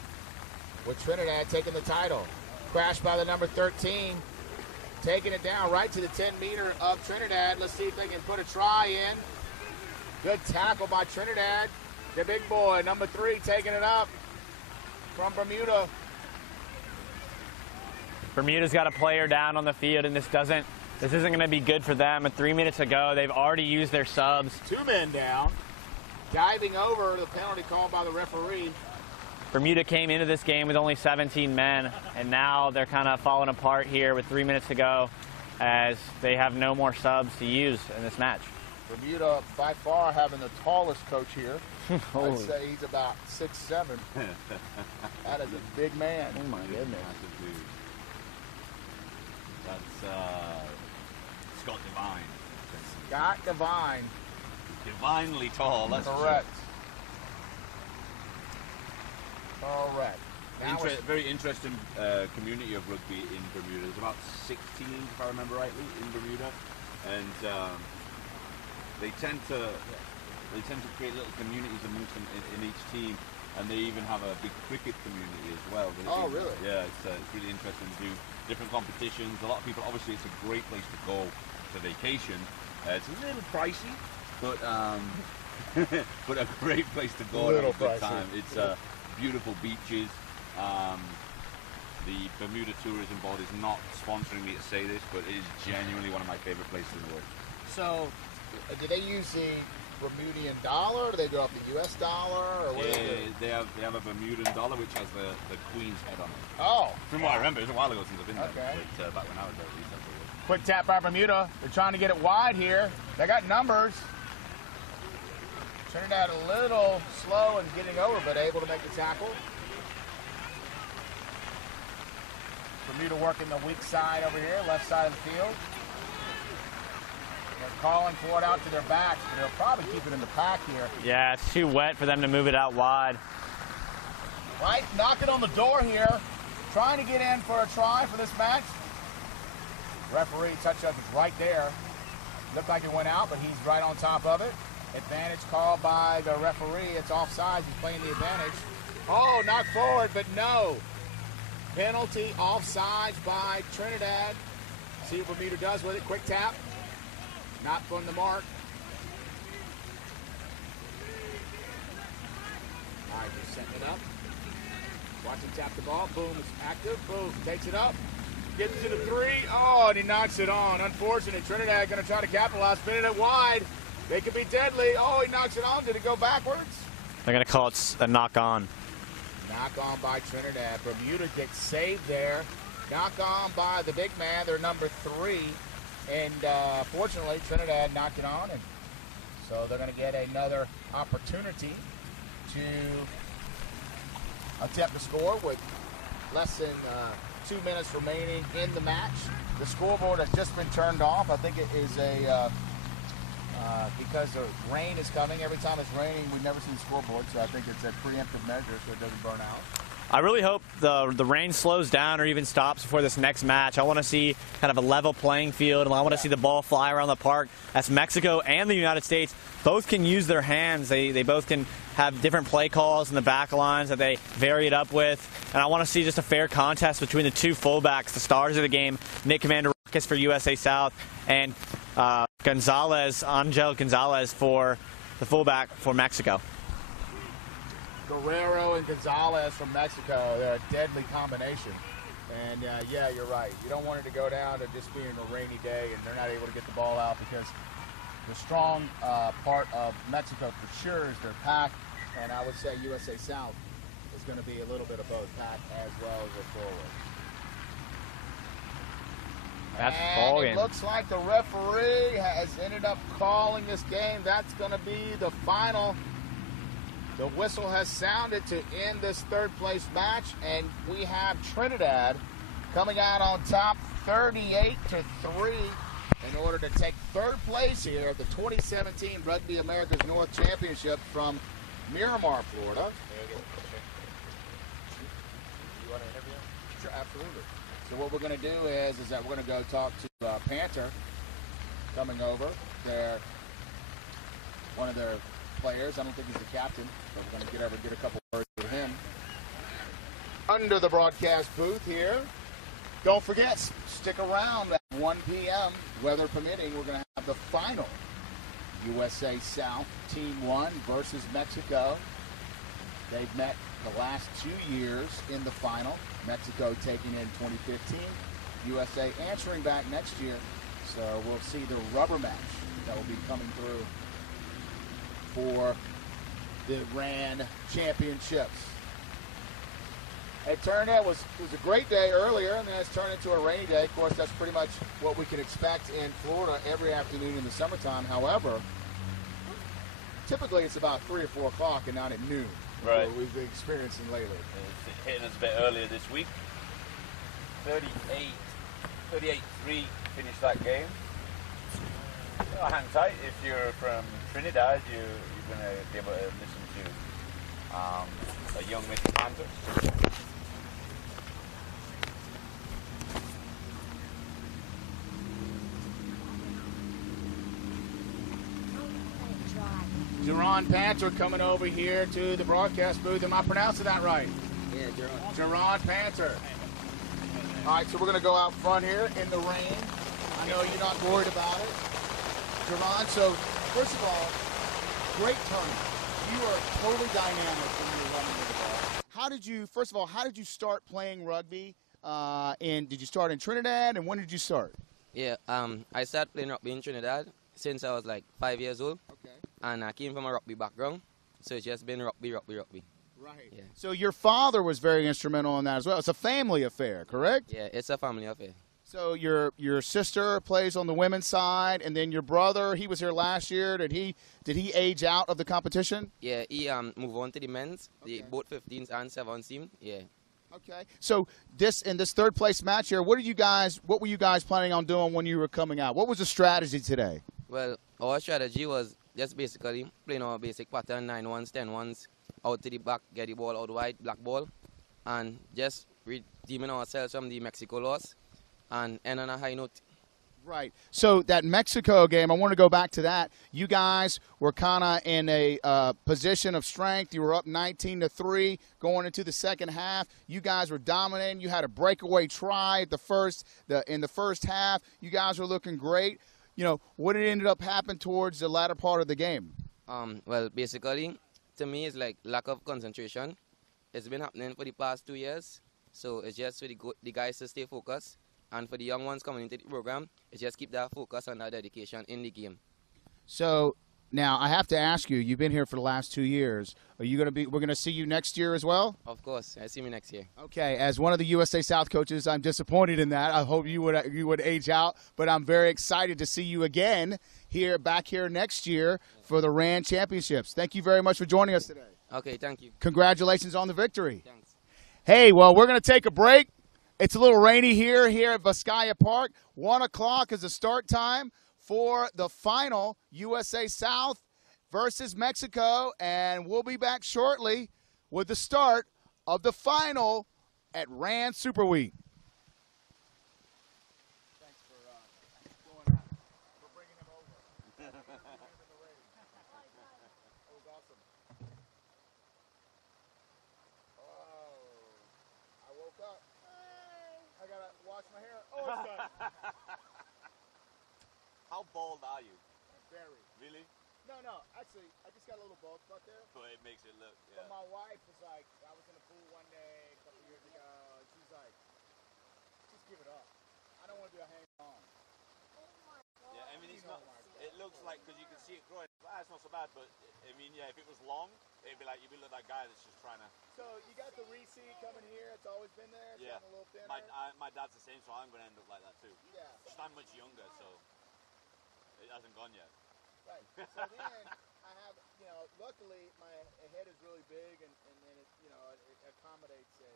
with Trinidad taking the title. Crashed by the number 13, taking it down right to the 10-meter of Trinidad. Let's see if they can put a try in. Good tackle by Trinidad. The big boy, number 3, taking it up from Bermuda. Bermuda's got a player down on the field, and this isn't going to be good for them. And 3 minutes ago, they've already used their subs. 2 men down. Diving over the penalty called by the referee. Bermuda came into this game with only 17 men, and now they're kind of falling apart here with 3 minutes to go as they have no more subs to use in this match. Bermuda, by far, having the tallest coach here. Holy. I'd say he's about 6'7". That is a big man. Oh, my goodness. That's Scott Devine. Scott Devine. Divinely tall, that's correct. Correct. Very interesting community of rugby in Bermuda. There's about 16, if I remember rightly, in Bermuda, and they tend to create little communities amongst them in each team, and they even have a big cricket community as well. Oh, really? Yeah, it's really interesting to do different competitions. A lot of people, obviously, it's a great place to go to vacation. It's a little pricey, but but a great place to go and have a good time. It's beautiful beaches. The Bermuda Tourism Board is not sponsoring me to say this, but it is genuinely one of my favorite places in the world. So, do they use the Bermudian dollar, or do they go off the U.S. dollar, or what? They have a Bermudan dollar which has the Queen's head on it. Oh, from what I remember, it was a while ago since I've been there. Okay. But back when I was there, at least that's what it was. Quick tap by Bermuda. They're trying to get it wide here. They got numbers. Trinidad a little slow in getting over, but able to make the tackle. Bermuda working the weak side over here, left side of the field. They're calling for it out to their backs, but they'll probably keep it in the pack here. Yeah, it's too wet for them to move it out wide. Right, knocking on the door here, trying to get in for a try for this match. Referee touch up is right there. Looked like it went out, but he's right on top of it. Advantage called by the referee. It's offside. He's playing the advantage. Oh, knocked forward, but no. Penalty offsides by Trinidad. See what Bermuda does with it. Quick tap. Not from the mark. All right, just setting it up. Watch him tap the ball. Boom, it's active. Boom, takes it up. Gets to the 3. Oh, and he knocks it on. Unfortunate. Trinidad going to try to capitalize. Spinning it wide. They could be deadly. Oh, he knocks it on. Did it go backwards? They're going to call it a knock-on. Knock on by Trinidad. Bermuda gets saved there. Knock on by the big man, their number 3. And fortunately, Trinidad knocked it on. And so they're going to get another opportunity to attempt to score with less than 2 minutes remaining in the match. The scoreboard has just been turned off. I think it is because the rain is coming. Every time it's raining, we never see the scoreboard, so I think it's a preemptive measure so it doesn't burn out. I really hope the rain slows down or even stops before this next match. I want to see kind of a level playing field, and I want to see the ball fly around the park. As Mexico and the United States both can use their hands. They both can have different play calls in the back lines that they vary it up with. And I want to see just a fair contest between the two fullbacks, the stars of the game, Nick Commander for USA South, and Angel Gonzalez for the fullback for Mexico. Guerrero and Gonzalez from Mexico, they're a deadly combination. And yeah, you're right. You don't want it to go down to just being a rainy day and they're not able to get the ball out, because the strong part of Mexico for sure is their pack, and I would say USA South is going to be a little bit of both pack as well as their forward. That's and it looks like the referee has ended up calling this game. That's going to be the final The whistle has sounded to end this third-place match, and we have Trinidad coming out on top 38-3 in order to take third place here at the 2017 Rugby America's North Championship from Miramar, Florida. You want to interview? Sure, absolutely. So what we're going to do is that we're going to go talk to Panther coming over. They're one of their players. I don't think he's the captain, but we're going to get a couple words with him. Under the broadcast booth here. Don't forget, stick around at 1 p.m., weather permitting. We're going to have the final USA South Team 1 versus Mexico. They've met the last 2 years in the final. Mexico taking in 2015. USA answering back next year. So we'll see the rubber match that will be coming through for the RAN Championships. It turned out it was a great day earlier, and then it's turned into a rainy day. Of course, that's pretty much what we can expect in Florida every afternoon in the summertime. However, typically it's about 3 or 4 o'clock and not at noon. Right. What we've been experiencing lately. It's hitting us a bit earlier this week. 38-3 finished that game. Hang tight. If you're from Trinidad, you're going to be able to listen to a young Miss Panther. Jerron Panther coming over here to the broadcast booth. Am I pronouncing that right? Yeah, Jerron. Jerron Panther. All right, so we're going to go out front here in the rain. I know you're not worried about it. Jerron, so first of all, great tournament. You are totally dynamic when you're running with the ball. How did you start playing rugby? Did you start in Trinidad, and when did you start? Yeah, I started playing rugby in Trinidad since I was like 5 years old. Okay. And I came from a rugby background, so it's just been rugby. Right. Yeah. So your father was very instrumental in that as well. It's a family affair, correct? Yeah, it's a family affair. So your sister plays on the women's side, and then your brother, he was here last year. Did he age out of the competition? Yeah, he moved on to the men's, Okay. both 15s and 17s team. Yeah. Okay. So in this third place match here, what were you guys planning on doing when you were coming out? What was the strategy today? Well, our strategy was just basically playing our basic pattern, 9-1s, 10-1s, out to the back, get the ball out wide, black ball, and just redeeming ourselves from the Mexico loss and end on a high note. Right. So that Mexico game, I want to go back to that. You guys were kind of in a position of strength. You were up 19-3 going into the second half. You guys were dominating. You had a breakaway try at in the first half. You guys were looking great. You know, what did ended up happening towards the latter part of the game? Well, basically, to me, it's like lack of concentration. It's been happening for the past 2 years, so it's just for the guys to stay focused. And for the young ones coming into the program, it's just keep that focus and that dedication in the game. So now I have to ask you, you've been here for the last 2 years. We're going to see you next year as well? Of course, I see me next year. Okay, as one of the USA South coaches, I'm disappointed in that. I hope you would age out, but I'm very excited to see you again back here next year for the RAN Championships. Thank you very much for joining us today. Okay, thank you. Congratulations on the victory. Thanks. Hey, well, we're going to take a break. It's a little rainy here at Vizcaya Park. 1 o'clock is the start time for the final USA South versus Mexico, and we'll be back shortly with the start of the final at RAN Super Week. Thanks for bringing him over. That was awesome. I woke up. I gotta wash my hair. Oh, it's done. How bald are you? Very. Really? No. Actually, I just got a little bald spot there. But it makes it look, But my wife was like, I was in a pool one day a couple years ago. She's like, just give it up. I don't want to do a hang on. Yeah, I mean, it's not, it looks like, because you can see it growing, it's not so bad, but, I mean, yeah, if it was long, it'd be like, you'd be like that guy that's just trying to... So you got the reseed coming here. It's always been there. It's Yeah. gotten a little thinner. My dad's the same, so I'm going to end up like that too. Yeah. Just I'm much younger, so it hasn't gone yet. Right. So then I have, luckily my head is really big, and then it, you know, it accommodates a.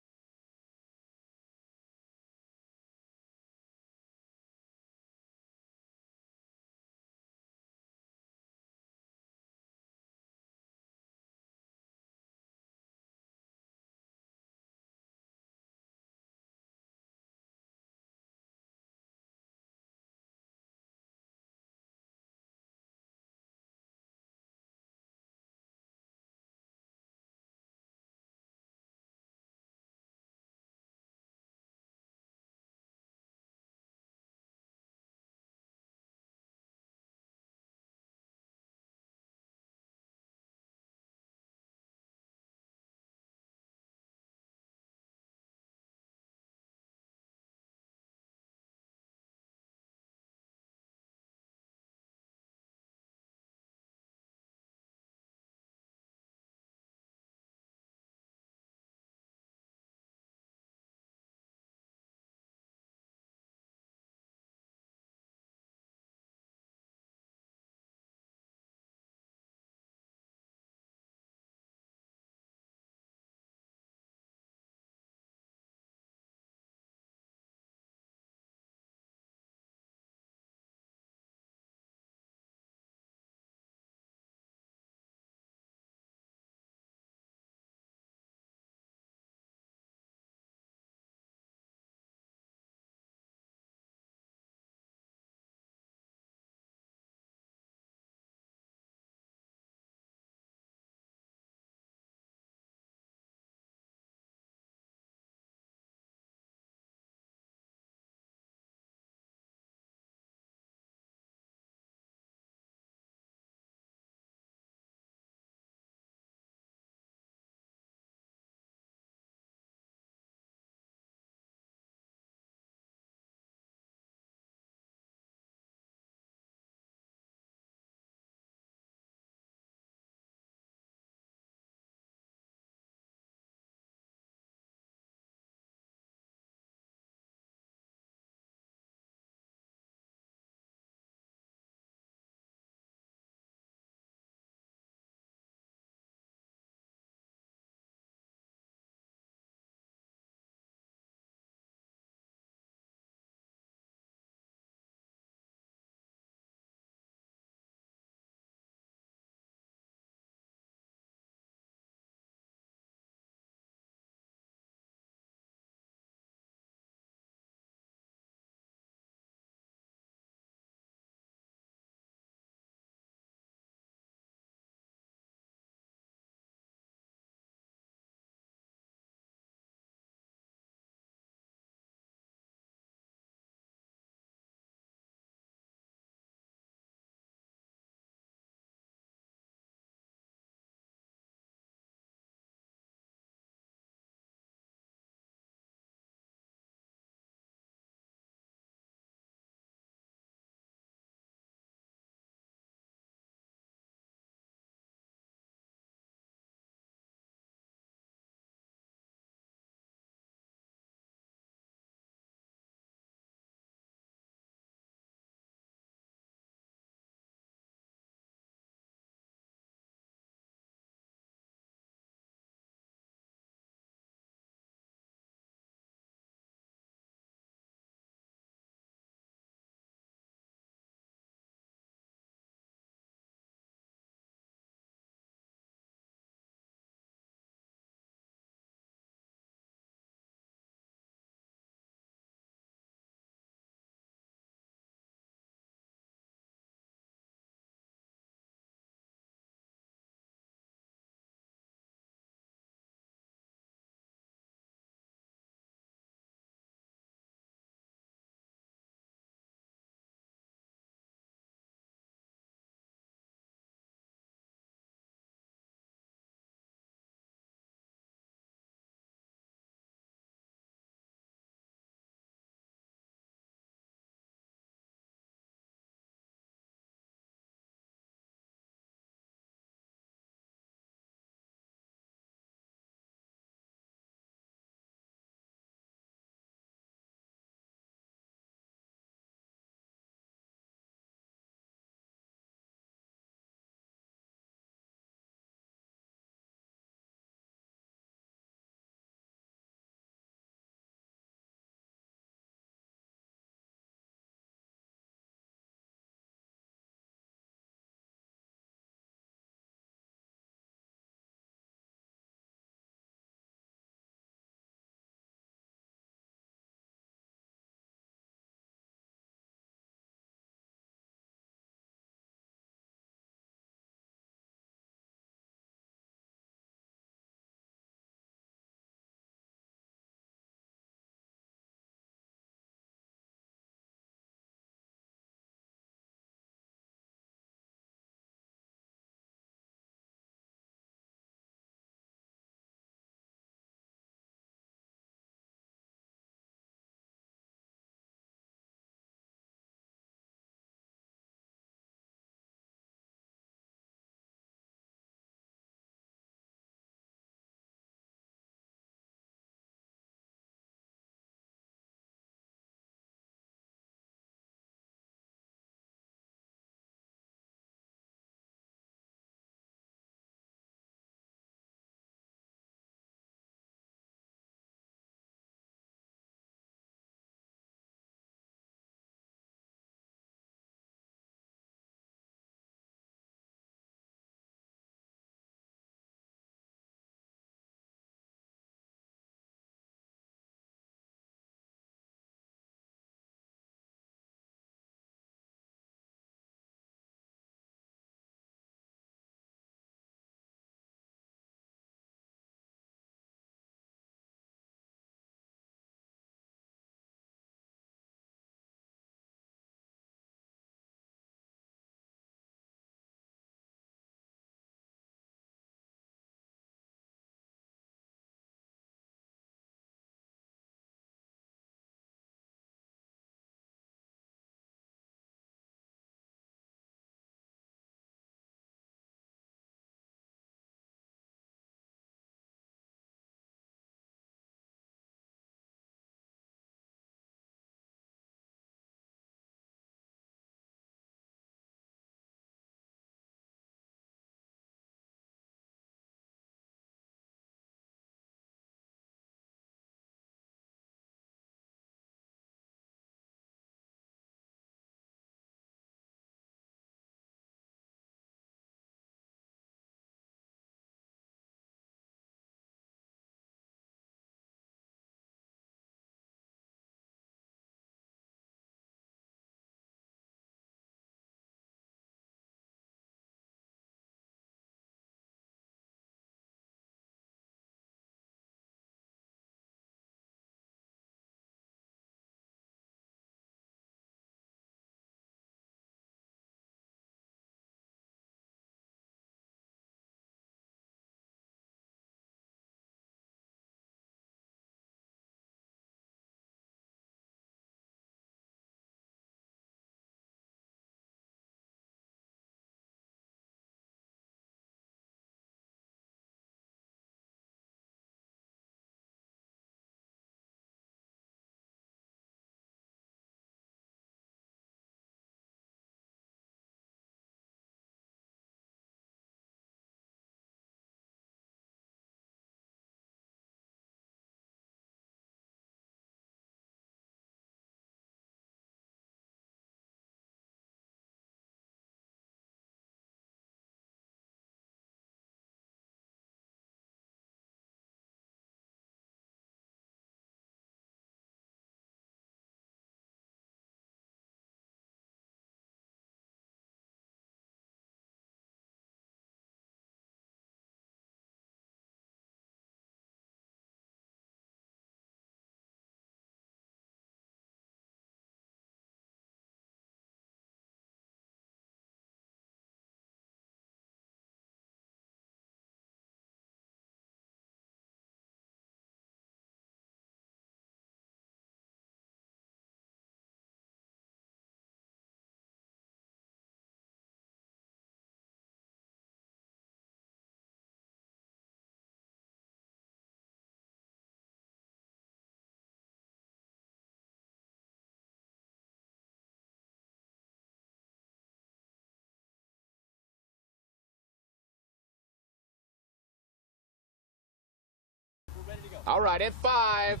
All right, at 5.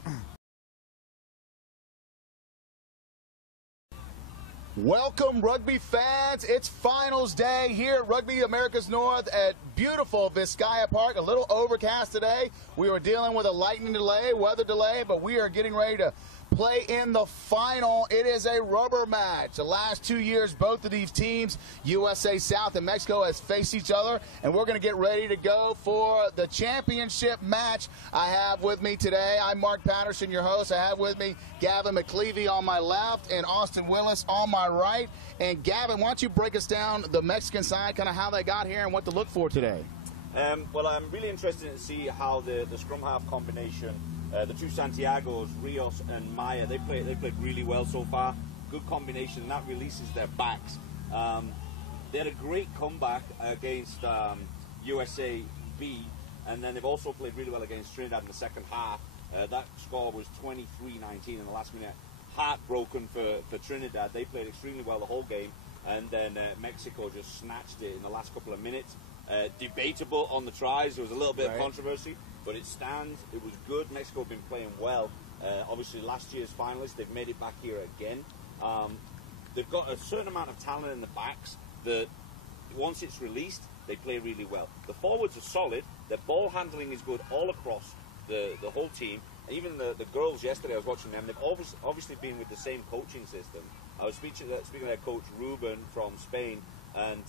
Welcome, rugby fans. It's finals day here at Rugby America's North at beautiful Vizcaya Park. A little overcast today. We were dealing with a lightning delay, weather delay, but we are getting ready to play in the final. It is a rubber match. The last 2 years, both of these teams, USA South and Mexico, has faced each other, and we're going to get ready to go for the championship match. I have with me today, I'm Mark Patterson, your host. I have with me Gavin McLeavy on my left and Austin Willis on my right. And Gavin, why don't you break us down the Mexican side, kind of how they got here and what to look for today? Well, I'm really interested to see how the scrum half combination, the two Santiagos, Rios and Maya, they played really well so far. Good combination, and that releases their backs. They had a great comeback against USA B, and then they've also played really well against Trinidad in the second half. That score was 23-19 in the last minute. Heartbroken for Trinidad. They played extremely well the whole game, and then Mexico just snatched it in the last couple of minutes. Debatable on the tries. There was a little bit of controversy, but it stands. It was good. Mexico have been playing well. Obviously, last year's finalists, they've made it back here again. They've got a certain amount of talent in the backs that once it's released, they play really well. The forwards are solid. Their ball handling is good all across the whole team. Even the girls yesterday, I was watching them. They've obviously been with the same coaching system. I was speaking to their coach Ruben from Spain, and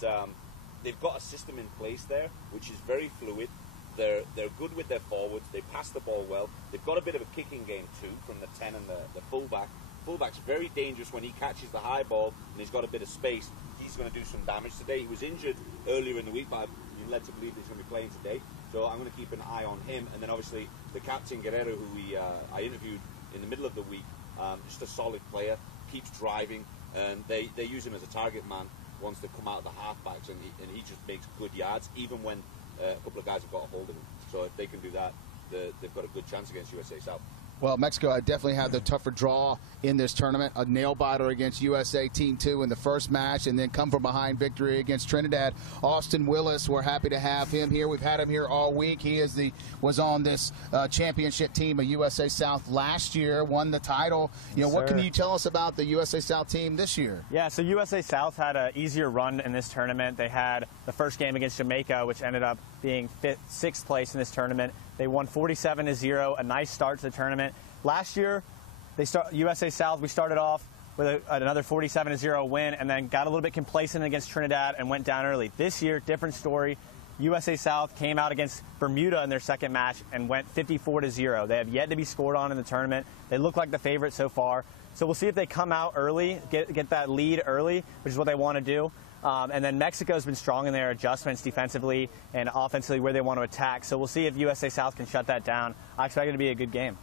they've got a system in place there which is very fluid. They're good with their forwards. They pass the ball well. They've got a bit of a kicking game too from the 10 and the fullback. Fullback's very dangerous when he catches the high ball and he's got a bit of space. He's going to do some damage today. He was injured earlier in the week, but you're led to believe he's going to be playing today. So I'm going to keep an eye on him. And then obviously the captain Guerrero, who I interviewed in the middle of the week, just a solid player, keeps driving, and they use him as a target man once they come out of the halfbacks, and he just makes good yards, even when a couple of guys have got a hold of him. So if they can do that, they've got a good chance against USA South. Well, Mexico definitely had the tougher draw in this tournament. A nail-biter against USA Team 2 in the first match, and then come from behind victory against Trinidad. Austin Willis, we're happy to have him here. We've had him here all week. He was on this championship team of USA South last year, won the title. What can you tell us about the USA South team this year? Yeah, so USA South had an easier run in this tournament. They had the first game against Jamaica, which ended up being sixth place in this tournament. They won 47-0, a nice start to the tournament. Last year, USA South, we started off with another 47-0 win and then got a little bit complacent against Trinidad and went down early. This year, different story. USA South came out against Bermuda in their second match and went 54-0. They have yet to be scored on in the tournament. They look like the favorite so far. So we'll see if they come out early, get that lead early, which is what they want to do. And then Mexico's been strong in their adjustments defensively and offensively where they want to attack. So we'll see if USA South can shut that down. I expect it to be a good game.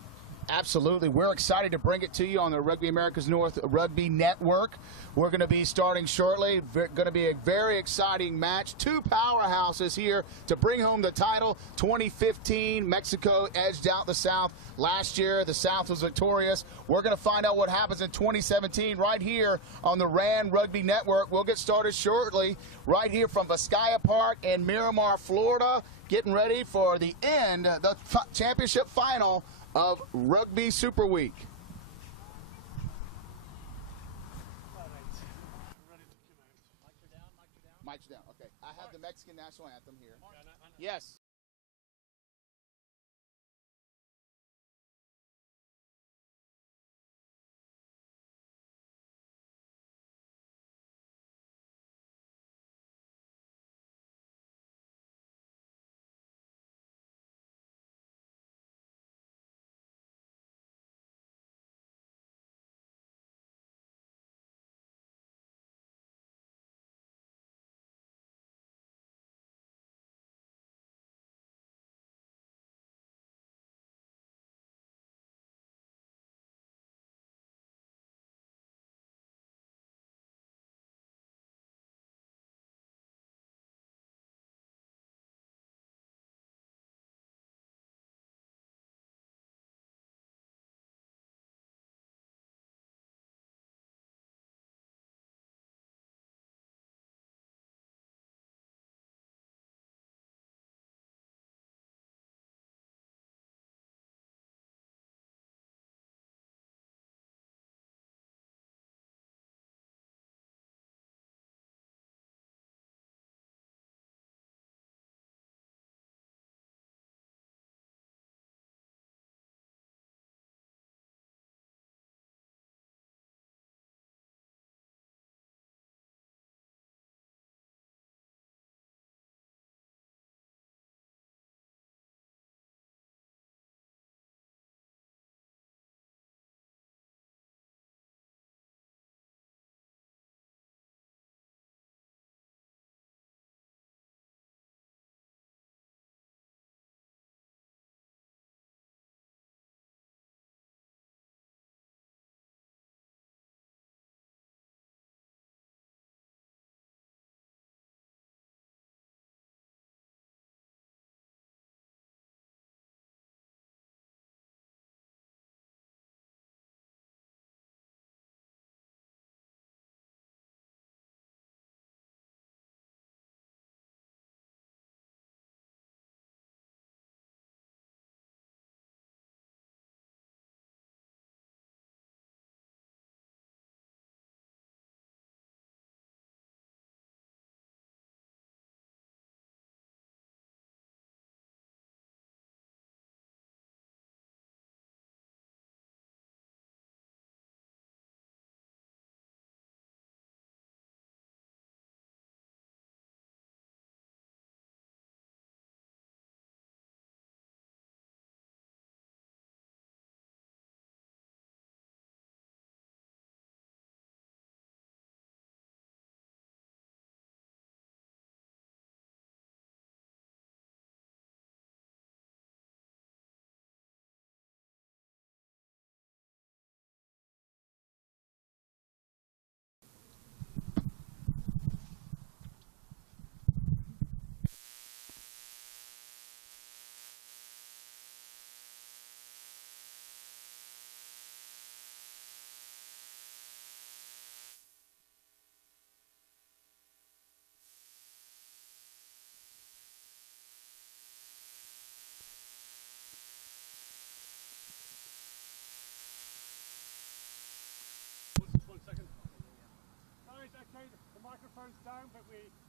Absolutely. We're excited to bring it to you on the Rugby America's North Rugby Network. We're going to be starting shortly. Going to be a very exciting match. Two powerhouses here to bring home the title. 2015, Mexico edged out the South. Last year, the South was victorious. We're going to find out what happens in 2017 right here on the RAN Rugby Network. We'll get started shortly right here from Vizcaya Park in Miramar, Florida, getting ready for the end, the championship final of Rugby Super Week. Mic's down. Okay. I have the Mexican national anthem here. Yes.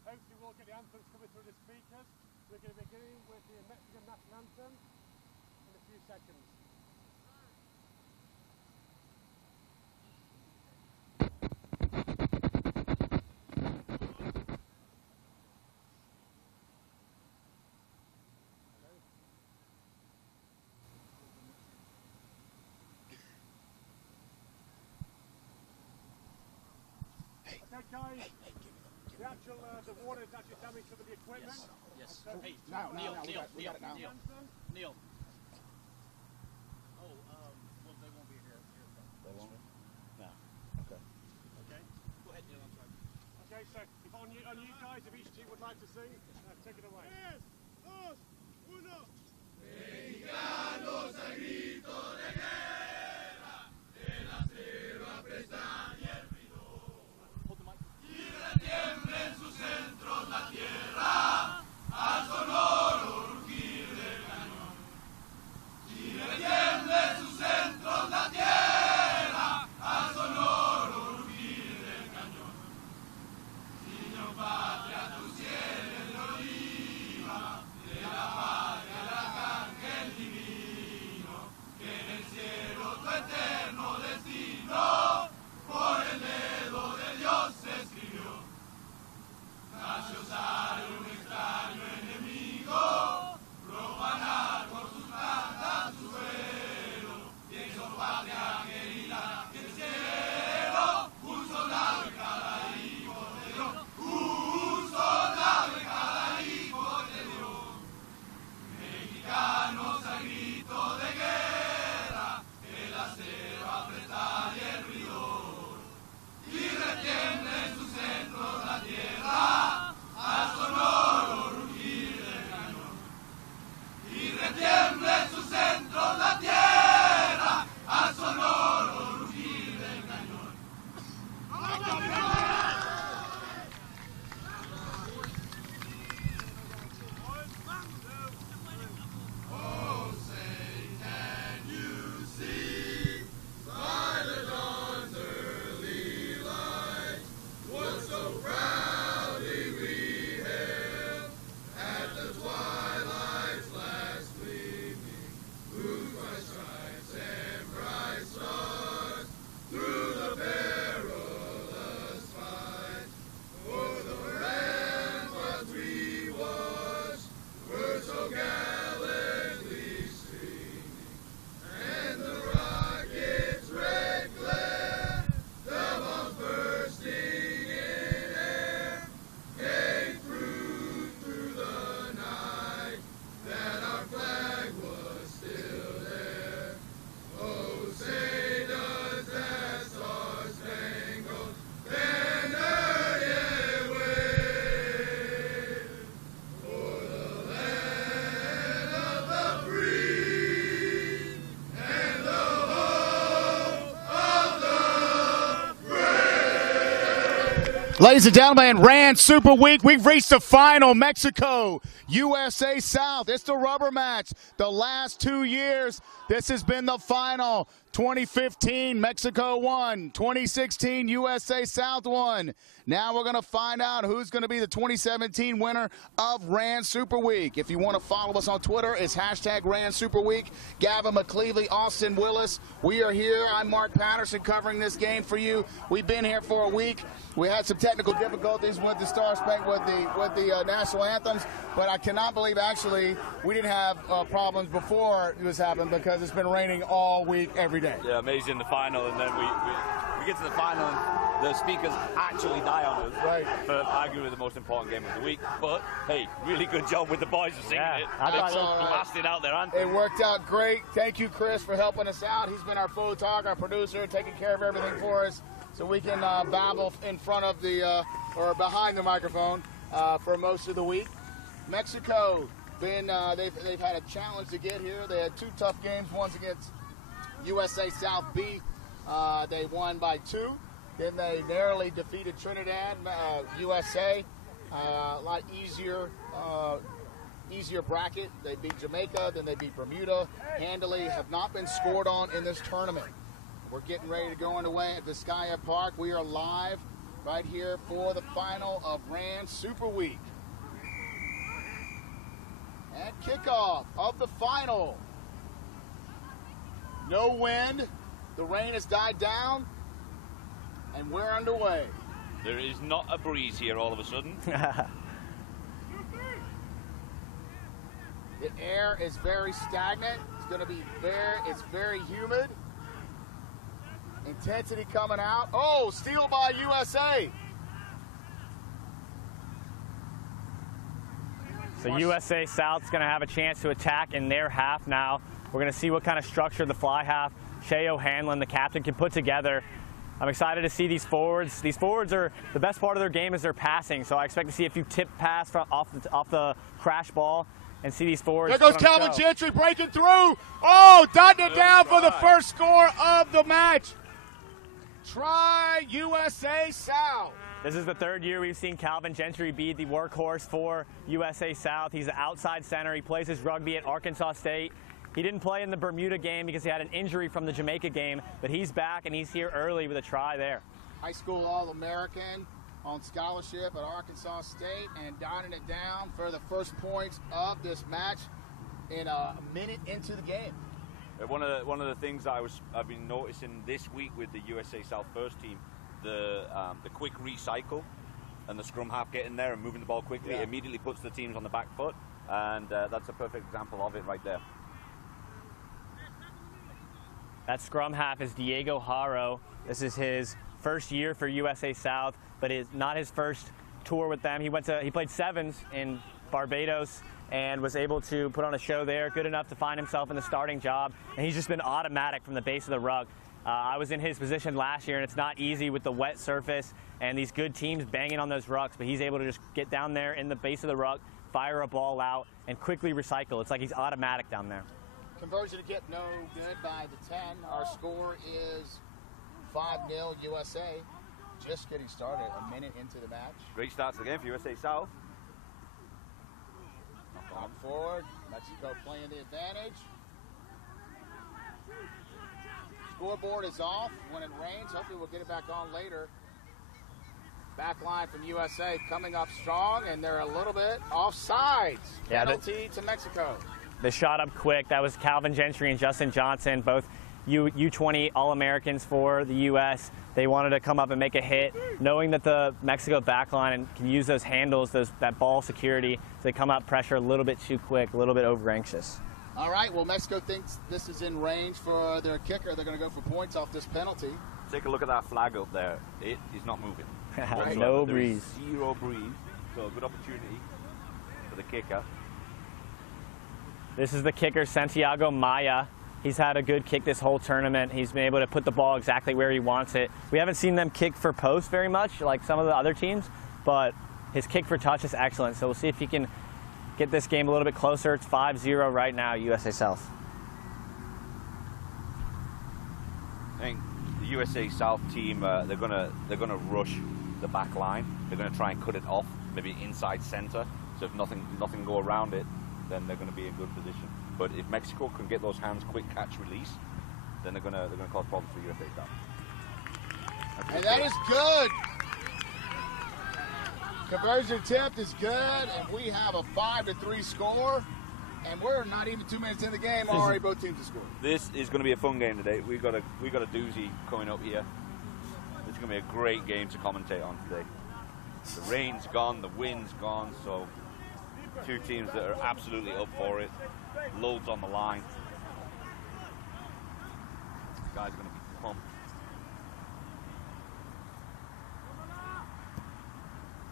Hopefully we'll get the anthems coming through the speakers. We're going to be beginning with the Mexican national anthem in a few seconds. Okay, guys. The actual the water is actually damaged some of the equipment. Yes. So, Hey, Now, Neil, we got it now. Neil. Oh, well, they won't be here. They won't? No. Okay. Okay. Go ahead, Neil. I'm sorry. okay, so if on you guys, if each team would like to sing, take it away. Hold the mic. Ladies and gentlemen, RAN Super Week. We've reached the final. Mexico, USA South. It's the rubber match. The last 2 years, this has been the final. 2015, Mexico won. 2016, USA South won. Now we're going to find out who's going to be the 2017 winner of RAN Super Week. If you want to follow us on Twitter, it's hashtag RAN Super Week. Gavin McCleavey, Austin Willis. We are here. I'm Mark Patterson covering this game for you. We've been here for a week. We had some technical difficulties with the Star Spank with the national anthems, but I cannot believe actually we didn't have problems before this happened because it's been raining all week, every day. Yeah, amazing the final, and then we get to the final and the speakers actually die on us for arguably the most important game of the week. But hey, really good job with the boys for singing it. I thought they blasted out their anthem. It worked out great. Thank you, Chris, for helping us out. He's been our photog, our producer, taking care of everything for us, so we can babble in front of the or behind the microphone for most of the week. Mexico, they've had a challenge to get here. They had two tough games. One's against USA South B. They won by 2. Then they narrowly defeated Trinidad, USA. A lot easier bracket. They beat Jamaica, then they beat Bermuda. Handily have not been scored on in this tournament. We're getting ready to go underway at Vizcaya Park. We are live right here for the final of Rand Super Week. And kickoff of the final. No wind, the rain has died down, and we're underway. There is not a breeze here all of a sudden. The air is very stagnant. It's going to be very humid. Intensity coming out. Oh, steal by USA. So USA South's going to have a chance to attack in their half now. We're going to see what kind of structure the fly half Shea O'Hanlon, the captain, can put together. I'm excited to see these forwards. These forwards are the best part of their game is their passing. So I expect to see a few tip pass off the crash ball and see these forwards. There goes Calvin Gentry breaking through. Oh, dotting it down for the first score of the match. Try USA South. This is the third year we've seen Calvin Gentry be the workhorse for USA South. He's an outside center. He plays his rugby at Arkansas State. He didn't play in the Bermuda game because he had an injury from the Jamaica game, but he's back and he's here early with a try there. High school All-American on scholarship at Arkansas State and dotting it down for the first points of this match in a minute into the game. One of the things I've been noticing this week with the USA South first team, the quick recycle and the scrum half getting there and moving the ball quickly immediately puts the teams on the back foot, and that's a perfect example of it right there. That scrum half is Diego Haro. This is his first year for USA South, but it's not his first tour with them. He played sevens in Barbados and was able to put on a show there, good enough to find himself in the starting job, and he's just been automatic from the base of the ruck. I was in his position last year, and it's not easy with the wet surface and these good teams banging on those rucks, but he's able to just get down there in the base of the ruck, fire a ball out, and quickly recycle. It's like he's automatic down there. Conversion to get no good by the 10. Our score is 5-0 USA. Just getting started, a minute into the match. Great start to the game for USA South. On forward, Mexico playing the advantage. Scoreboard is off when it rains. Hopefully we'll get it back on later. Back line from USA coming up strong, and they're a little bit offsides. Penalty to Mexico. They shot up quick. That was Calvin Gentry and Justin Johnson, both U20 All-Americans for the U.S. They wanted to come up and make a hit, knowing that the Mexico backline can use those handles, that ball security. So they come out pressure a little bit too quick, a little bit over-anxious. All right, well, Mexico thinks this is in range for their kicker. They're going to go for points off this penalty. Take a look at that flag up there. It is not moving. Right. No breeze. Zero breeze. So a good opportunity for the kicker. This is the kicker, Santiago Maya. He's had a good kick this whole tournament. He's been able to put the ball exactly where he wants it. We haven't seen them kick for post very much, like some of the other teams, but his kick for touch is excellent. So we'll see if he can get this game a little bit closer. It's 5-0 right now, USA South. I think the USA South team, they're gonna rush the back line. They're gonna try and cut it off, maybe inside center. So if nothing go around it, then they're going to be in good position. But if Mexico can get those hands quick catch release, then they're going to cause problems for USA South. And that is good. Conversion attempt is good, and we have a 5-3 score. And we're not even 2 minutes in the game already. Both teams have scored. This is going to be a fun game today. We got a doozy coming up here. It's going to be a great game to commentate on today. The rain's gone, the wind's gone, so. Two teams that are absolutely up for it. Loads on the line. This guy's going to be pumped.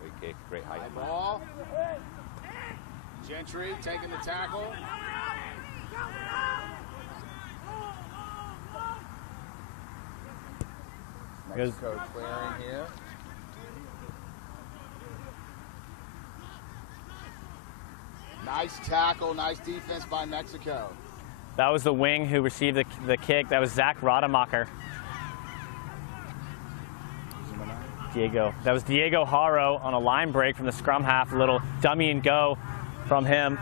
Great kick, great height. High ball. Gentry taking the tackle. Mexico clearing here. Nice tackle, nice defense by Mexico. That was the wing who received the kick. That was Zach Rademacher. That was Diego Haro on a line break from the scrum half. A little dummy and go from him.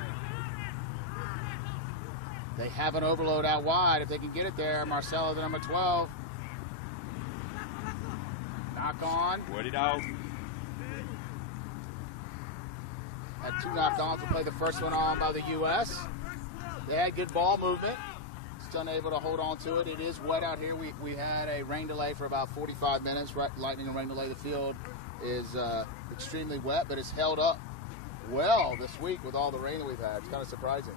They have an overload out wide. If they can get it there, Marcelo, the number 12. Knock on. Word it out. Had 2 knock-ons. We'll play the first one on by the U.S. They had good ball movement. Still unable to hold on to it. It is wet out here. We had a rain delay for about 45 minutes. Lightning and rain delay. The field is extremely wet, but it's held up well this week with all the rain that we've had. It's kind of surprising.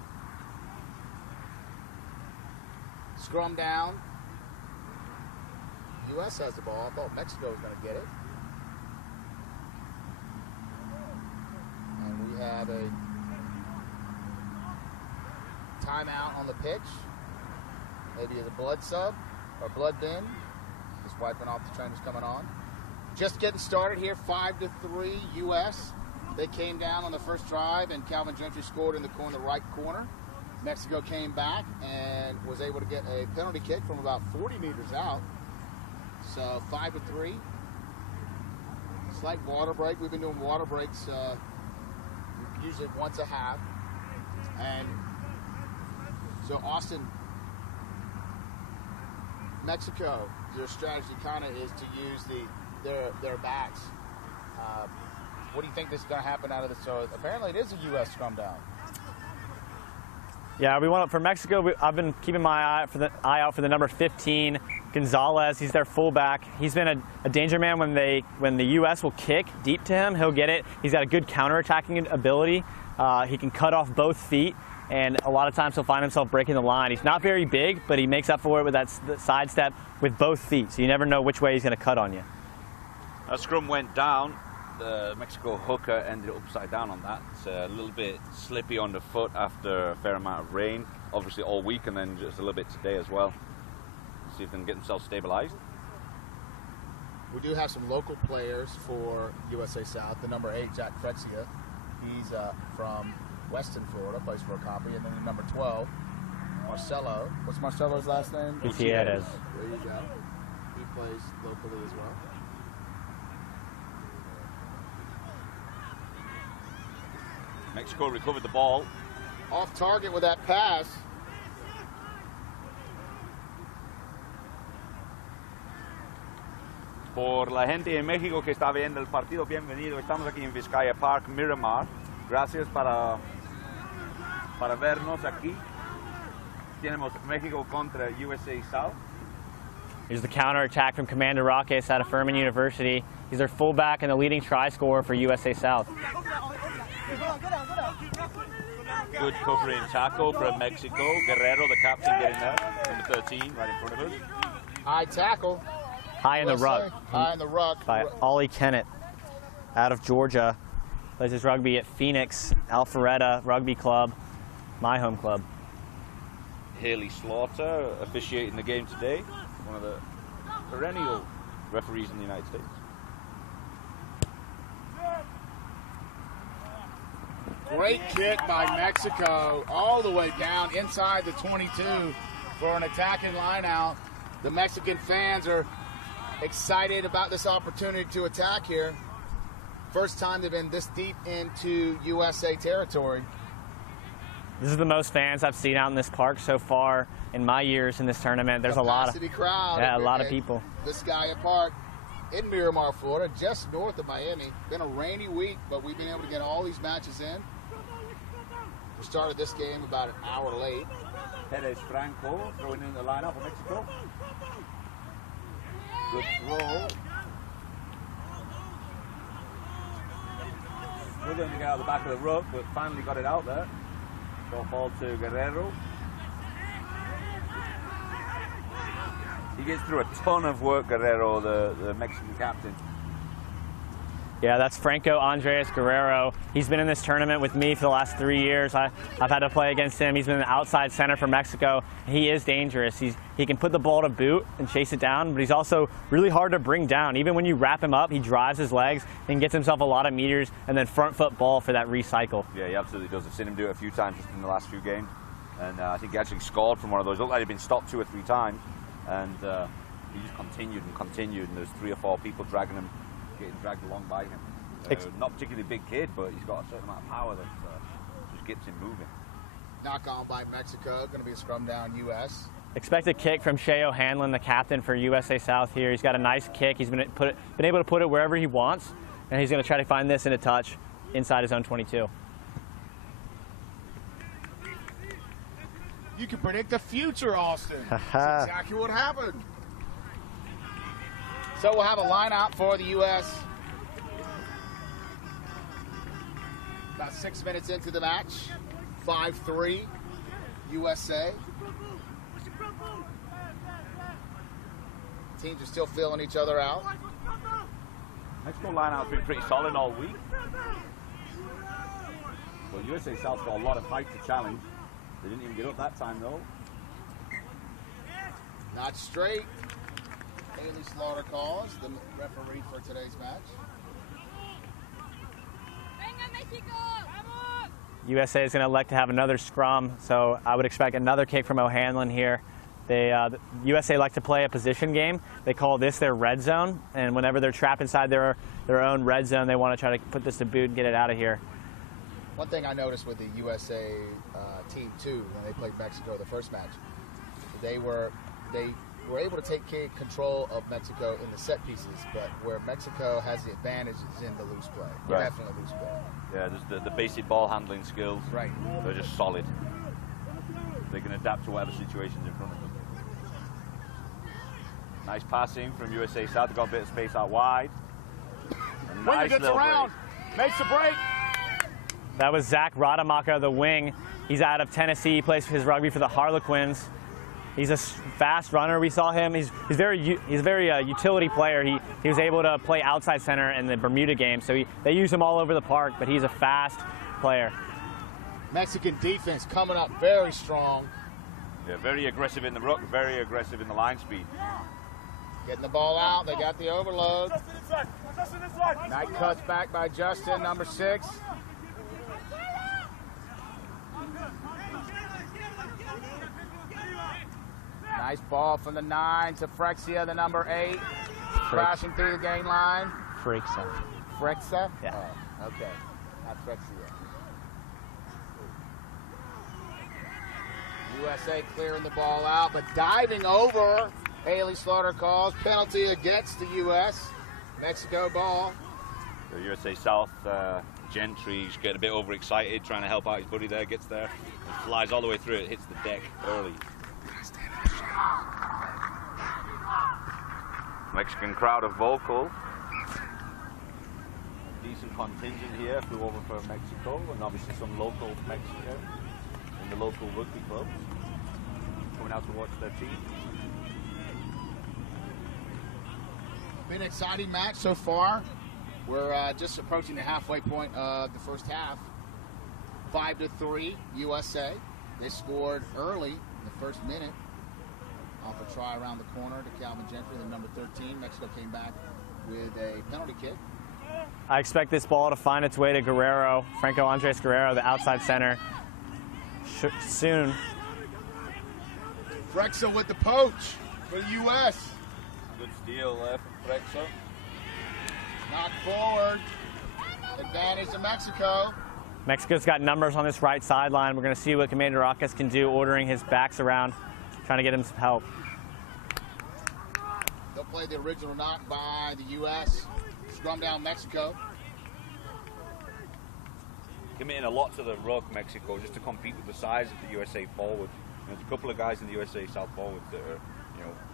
Scrum down. U.S. has the ball. I thought Mexico was going to get it. And we have a timeout on the pitch. Maybe as a blood sub or blood bin. Just wiping off the trainers coming on. Just getting started here, 5-3 U.S. They came down on the first drive, and Calvin Gentry scored in the right corner. Mexico came back and was able to get a penalty kick from about 40 meters out. So 5-3. Slight water break. We've been doing water breaks usually once a half. And so Austin, Mexico, their strategy kind of is to use their backs. What do you think is going to happen out of this? So apparently it is a U.S. scrum down. Yeah, we want for Mexico. I've been keeping my eye out for the number 15, Gonzalez. He's their fullback. He's been a danger man when the U.S. will kick deep to him. He'll get it. He's got a good counterattacking ability. He can cut off both feet, and a lot of times he'll find himself breaking the line. He's not very big, but he makes up for it with that sidestep with both feet. So you never know which way he's going to cut on you. That scrum went down. The Mexico hooker ended upside down on that. It's a little bit slippy on the foot after a fair amount of rain, obviously all week, and then just a little bit today as well. See if they can get themselves stabilized. We do have some local players for USA South. The number 8, Jack Frexia, he's from Weston, Florida, plays for a copy. And then the number 12, Marcelo. What's Marcelo's last name? Gutierrez. There you go. He plays locally as well. Mexico recovered the ball. Off target with that pass. Por la gente en México que está viendo el partido, bienvenido. Estamos aquí en Vizcaya Park, Miramar. Gracias para vernos aquí. Tenemos México contra USA South. Here's the counterattack from Commander Roques out of Furman University. He's their fullback and the leading try scorer for USA South. Good covering tackle from Mexico. Guerrero, the captain, getting there. Number 13, right in front of us. High tackle. High in the ruck. High in the ruck. By Ollie Kennett out of Georgia. Plays his rugby at Phoenix, Alpharetta Rugby Club, my home club. Haley Slaughter officiating the game today. One of the perennial referees in the United States. Great kick by Mexico all the way down inside the 22 for an attacking line out. The Mexican fans are excited about this opportunity to attack here. First time they've been this deep into USA territory. This is the most fans I've seen out in this park so far in my years in this tournament. There's Capacity a lot of crowd. Yeah, a lot of people. Vizcaya Park in Miramar, Florida, just north of Miami. Been a rainy week, but we've been able to get all these matches in. We started this game about an hour late. Perez Franco throwing in the lineup for Mexico. Good throw. Struggling to get out the back of the ruck, but finally got it out there. Got ball to Guerrero. He gets through a ton of work, Guerrero, the Mexican captain. Yeah, that's Franco Andres Guerrero. He's been in this tournament with me for the last 3 years. I've had to play against him. He's been the outside center for Mexico. He is dangerous. He can put the ball to boot and chase it down, but he's also really hard to bring down. Even when you wrap him up, he drives his legs and gets himself a lot of meters and then front foot ball for that recycle. Yeah, he absolutely does. I've seen him do it a few times just in the last few games. And I think he actually scored from one of those. It looked like he'd been stopped 2 or 3 times. And he just continued and continued, and there's 3 or 4 people dragging him, getting dragged along by him. Not particularly big kid, but he's got a certain amount of power that just gets him moving. Knock on by Mexico, going to be a scrum down U.S. Expect a kick from Shea O'Hanlon, the captain for USA South here. He's got a nice kick. He's been able to put it wherever he wants, and he's going to try to find this in a touch inside his own 22. You can predict the future, Austin. That's exactly what happened. So we'll have a line out for the U.S. About 6 minutes into the match. 5-3, USA. Teams are still filling each other out. Mexico line-out's been pretty solid all week. Well, USA South's got a lot of height to challenge. They didn't even get up that time, though. Not straight. Haley Slaughter calls, the referee for today's match. USA is going to elect to have another scrum, so I would expect another kick from O'Hanlon here. The USA like to play a position game. They call this their red zone, and whenever they're trapped inside their own red zone, they want to try to put this to boot and get it out of here. One thing I noticed with the USA team too, when they played Mexico the first match, they were able to take control of Mexico in the set pieces, but where Mexico has the advantage is in the loose play. Right. Definitely loose play. Yeah, there's the basic ball handling skills. Right. They're just solid. They can adapt to whatever situation's in front of them. Nice passing from USA South. They got a bit of space out wide. Winger gets around, makes a break. That was Zach Rademacher, the wing. He's out of Tennessee. He plays his rugby for the Harlequins. He's a fast runner. We saw him. He's a very utility player. He was able to play outside center in the Bermuda game, so they use him all over the park. But he's a fast player. Mexican defense coming up very strong. Yeah, very aggressive in the ruck, very aggressive in the line speed. Getting the ball out. They got the overload. Knight cuts back by Justin, number 6. Nice ball from the 9 to Frexia, the number 8. Crashing through the gain line. Frexa. Frexa? Yeah. Oh, okay. Not Frexia. USA clearing the ball out, but diving over. Haley Slaughter calls. Penalty against the U.S. Mexico ball. The USA South Gentry's getting a bit overexcited, trying to help out his buddy there, gets there, and flies all the way through it, hits the deck early. Mexican crowd are vocal. Decent contingent here, flew over for Mexico, and obviously some local Mexicans in the local rugby clubs coming out to watch their team. Been an exciting match so far. We're just approaching the halfway point of the first half. 5-3 USA. They scored early in the first minute off a try around the corner to Calvin Gentry, the number 13. Mexico came back with a penalty kick. I expect this ball to find its way to Guerrero, Franco Andres Guerrero, the outside center, soon. Frexa with the poach for the U.S. Good steal there from Frexa. Knocked forward. Advantage to Mexico. Mexico's got numbers on this right sideline. We're going to see what Commander Rocas can do, ordering his backs around, trying to get him some help. They'll play the original knock by the U.S. Scrum down Mexico. Committing a lot to the ruck, Mexico, just to compete with the size of the USA forward. There's a couple of guys in the USA South forward that are,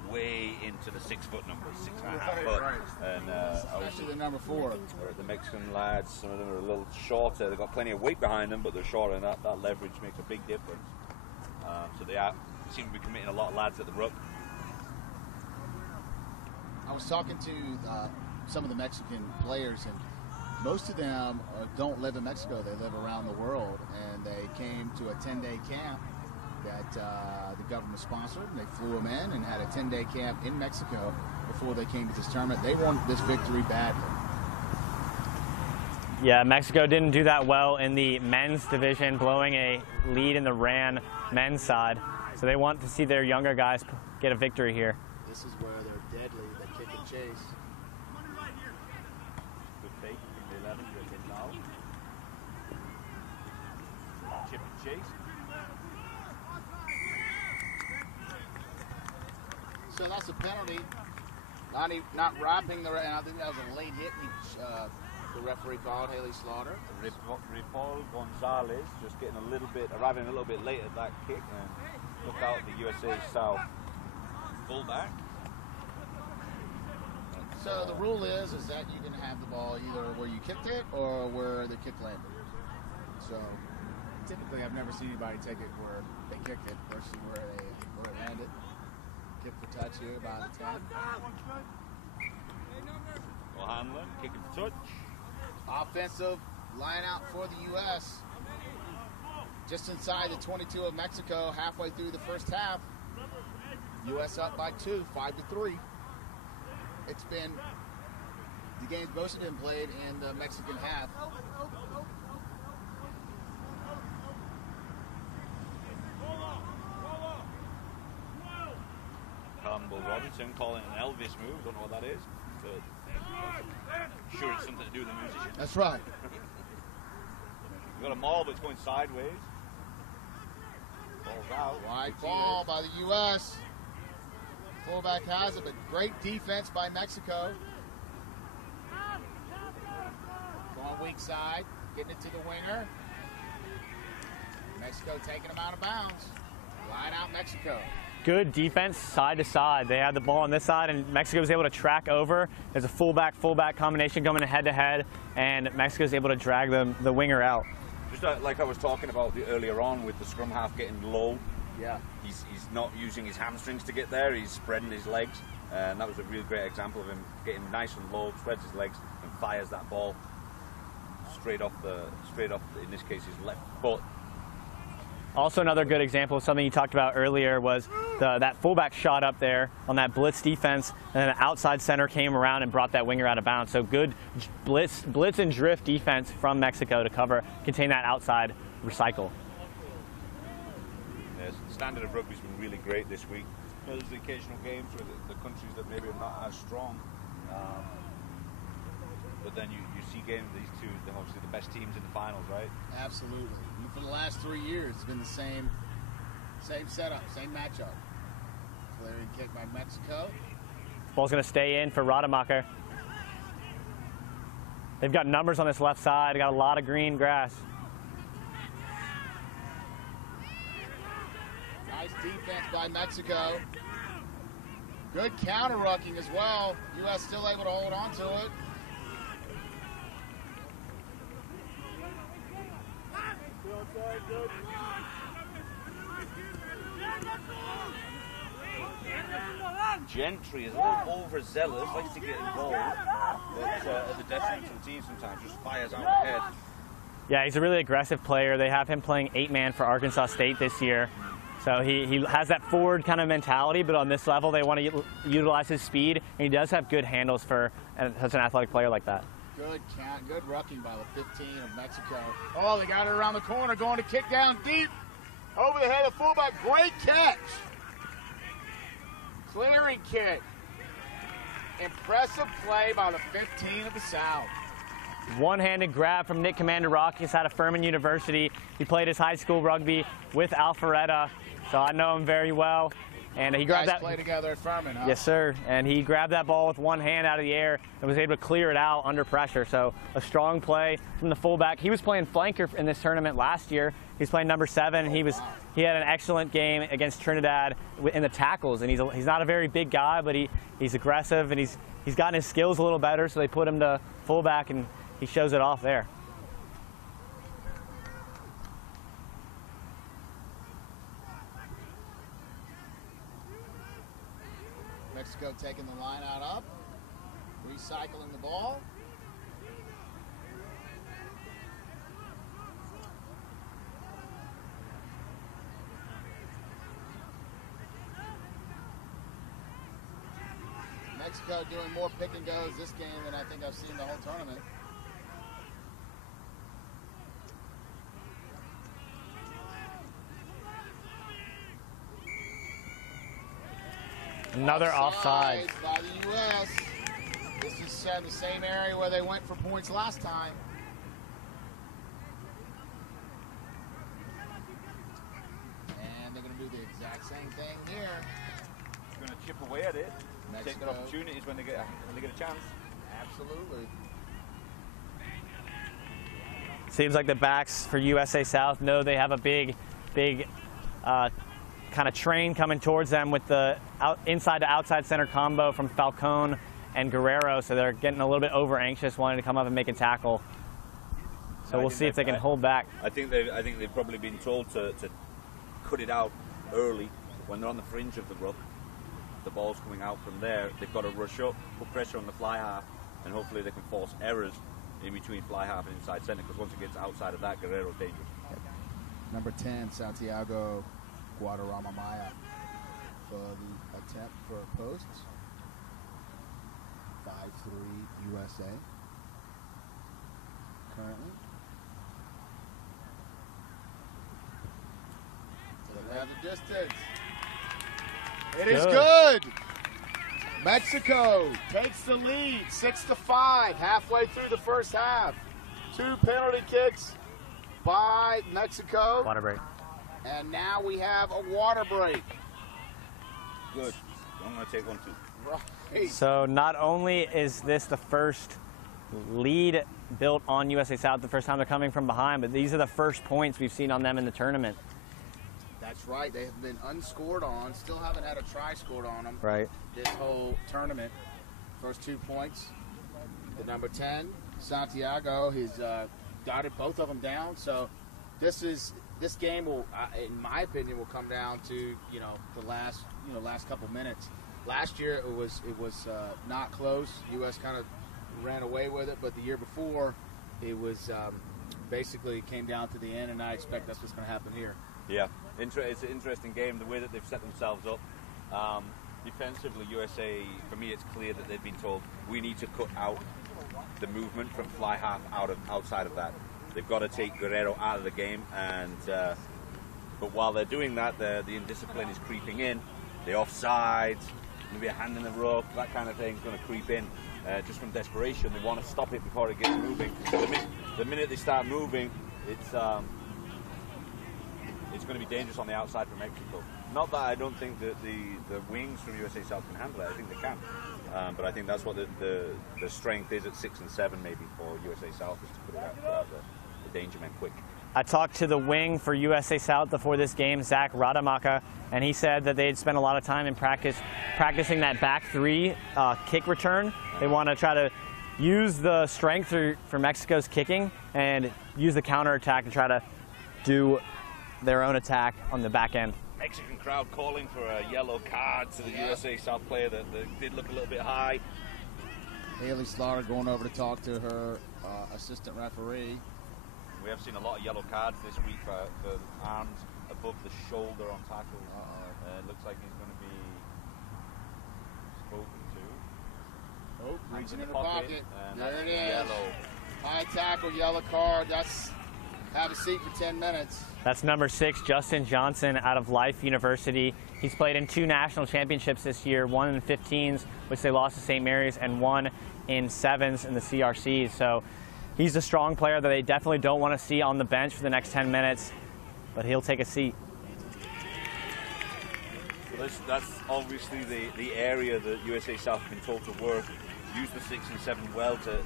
way into the 6 foot numbers, 6.5 foot. Right. And especially the number 4. The Mexican lads, some of them are a little shorter. They've got plenty of weight behind them, but they're shorter, and that leverage makes a big difference. So they seem to be committing a lot of lads at the ruck. I was talking to some of the Mexican players, and most of them don't live in Mexico. They live around the world, and they came to a 10-day camp that the government sponsored, and they flew them in and had a 10-day camp in Mexico before they came to this tournament. They wanted this victory badly. Yeah, Mexico didn't do that well in the men's division, blowing a lead in the RAN men's side. So they want to see their younger guys get a victory here. This is where they're deadly. They kick and chase. Good fake from the 11, good hit now. Chip and chase. So that's a penalty. Not wrapping the. And I think that was a late hit. The referee called Haley Slaughter. Ripoll Gonzalez just getting arriving a little bit late at that kick, and look out the USA South fullback. So the rule is that you can have the ball either where you kicked it or where the kick landed. So typically, I've never seen anybody take it where they kicked it versus where it landed. Kick for touch here by the 10. O'Hanlon kicking for touch. Offensive line out for the U.S. Just inside the 22 of Mexico, halfway through the first half. U.S. up by 2, 5-3. It's been, the game's mostly been played in the Mexican half. Campbell Robinson calling an Elvis move, don't know what that is, but I'm sure it's something to do with the musician. That's right. We've got a maul, but it's going sideways. Ball's out. Wide ball by the U.S. Fullback has it, but great defense by Mexico. Going weak side, getting it to the winger. Mexico taking them out of bounds. Line out Mexico. Good defense side to side. They had the ball on this side, and Mexico was able to track over. There's a fullback combination coming head to head, and Mexico is able to drag the winger out. Just like I was talking about earlier on with the scrum half getting low. Yeah. He's not using his hamstrings to get there. He's spreading his legs, and that was a real great example of him getting nice and low, spreads his legs, and fires that ball straight off in this case his left foot. Also, another good example of something you talked about earlier was that fullback shot up there on that blitz defense, and then an outside center came around and brought that winger out of bounds. So good blitz and drift defense from Mexico to contain that outside recycle. Yes, the standard of rugby's been really great this week. There's the occasional games where the countries that maybe are not as strong, but then you see games of these two, they're obviously the best teams in the finals, right? Absolutely. And for the last 3 years, it's been the same setup, same matchup. Clearing kick by Mexico. Ball's going to stay in for Rademacher. They've got numbers on this left side. They got a lot of green grass. Nice defense by Mexico. Good counter-rucking as well. U.S. still able to hold on to it. Gentry is a little overzealous, likes to get involved, but at the detriment of the team sometimes, just fires out ahead. Yeah, he's a really aggressive player. They have him playing 8-man for Arkansas State this year. So he has that forward kind of mentality, but on this level they want to utilize his speed, and he does have good handles for such an athletic player like that. Good count, good rucking by the 15 of Mexico. Oh, they got it around the corner, going to kick down deep. Over the head of fullback, great catch. Clearing kick. Impressive play by the 15 of the South. One-handed grab from Nick Commander Rock. He's out of Furman University. He played his high school rugby with Alpharetta, so I know him very well. And he grabbed that. Play together at Furman, huh? Yes, sir. And he grabbed that ball with one hand out of the air and was able to clear it out under pressure. So a strong play from the fullback. He was playing flanker in this tournament last year. He's playing number 7. He had an excellent game against Trinidad in the tackles. And he's not a very big guy, but he's aggressive and he's gotten his skills a little better. So they put him to fullback and he shows it off there. Mexico taking the line out up, recycling the ball. Mexico doing more pick and goes this game than I think I've seen the whole tournament. Another offside by the U.S. This is the same area where they went for points last time. And they're going to do the exact same thing here. going to chip away at it, take their opportunities when they get a chance. Absolutely. Seems like the backs for USA South know they have a big kind of train coming towards them with the inside to outside center combo from Falcone and Guerrero, so they're getting a little bit over anxious, wanting to come up and make a tackle. So we'll see if they can hold back. I think they've probably been told to cut it out early when they're on the fringe of the ruck. The ball's coming out from there. They've got to rush up, put pressure on the fly half, and hopefully they can force errors in between fly half and inside center, because once it gets outside of that, Guerrero's dangerous. Number 10, Santiago Guadarrama Maya for the attempt for posts. 5-3 USA currently. They have the distance. It is good. Mexico takes the lead, 6-5, halfway through the first half. 2 penalty kicks by Mexico. Water break. And now we have a water break. Good. I'm going to take one too. Right. So not only is this the first lead built on USA South, the first time they're coming from behind, but these are the first points we've seen on them in the tournament. That's right. They have been unscored on. Still haven't had a try scored on them. Right. This whole tournament. First 2 points. The number 10, Santiago, he's dotted both of them down. So this game will, in my opinion, will come down to the last couple minutes. Last year it was not close. U.S. kind of ran away with it, but the year before it was basically came down to the end, and I expect that's what's going to happen here. Yeah, it's an interesting game, the way that they've set themselves up. Defensively, USA, for me, it's clear that they've been told we need to cut out the movement from fly half outside of that. They've got to take Guerrero out of the game, and but while they're doing that, the indiscipline is creeping in. The offsides, maybe a hand in the ruck, that kind of thing is going to creep in just from desperation. They want to stop it before it gets moving. The minute they start moving, it's going to be dangerous on the outside for Mexico. Not that I don't think that the wings from USA South can handle it. I think they can. But I think that's what the strength is at 6 and 7 maybe for USA South, is to put out the danger men quick. I talked to the wing for USA South before this game, Zach Rademacher, and he said that they'd spent a lot of time in practicing that back 3 kick return. They want to try to use the strength for Mexico's kicking and use the counterattack to try to do their own attack on the back end. Mexican crowd calling for a yellow card to the USA South player that did look a little bit high. Haley Slaughter going over to talk to her assistant referee. We have seen a lot of yellow cards this week for arms above the shoulder on tackles. It looks like he's going to be spoken to. Oh, reaching in the pocket. There it is. Yellow. High tackle, yellow card. That's have a seat for 10 minutes. That's number 6, Justin Johnson, out of Life University. He's played in 2 national championships this year, 1 in 15s, which they lost to St. Mary's, and 1 in 7s in the CRCs. So he's a strong player that they definitely don't want to see on the bench for the next 10 minutes, but he'll take a seat. So that's obviously the area that USA South have been told to work. Use the 6 and 7 well to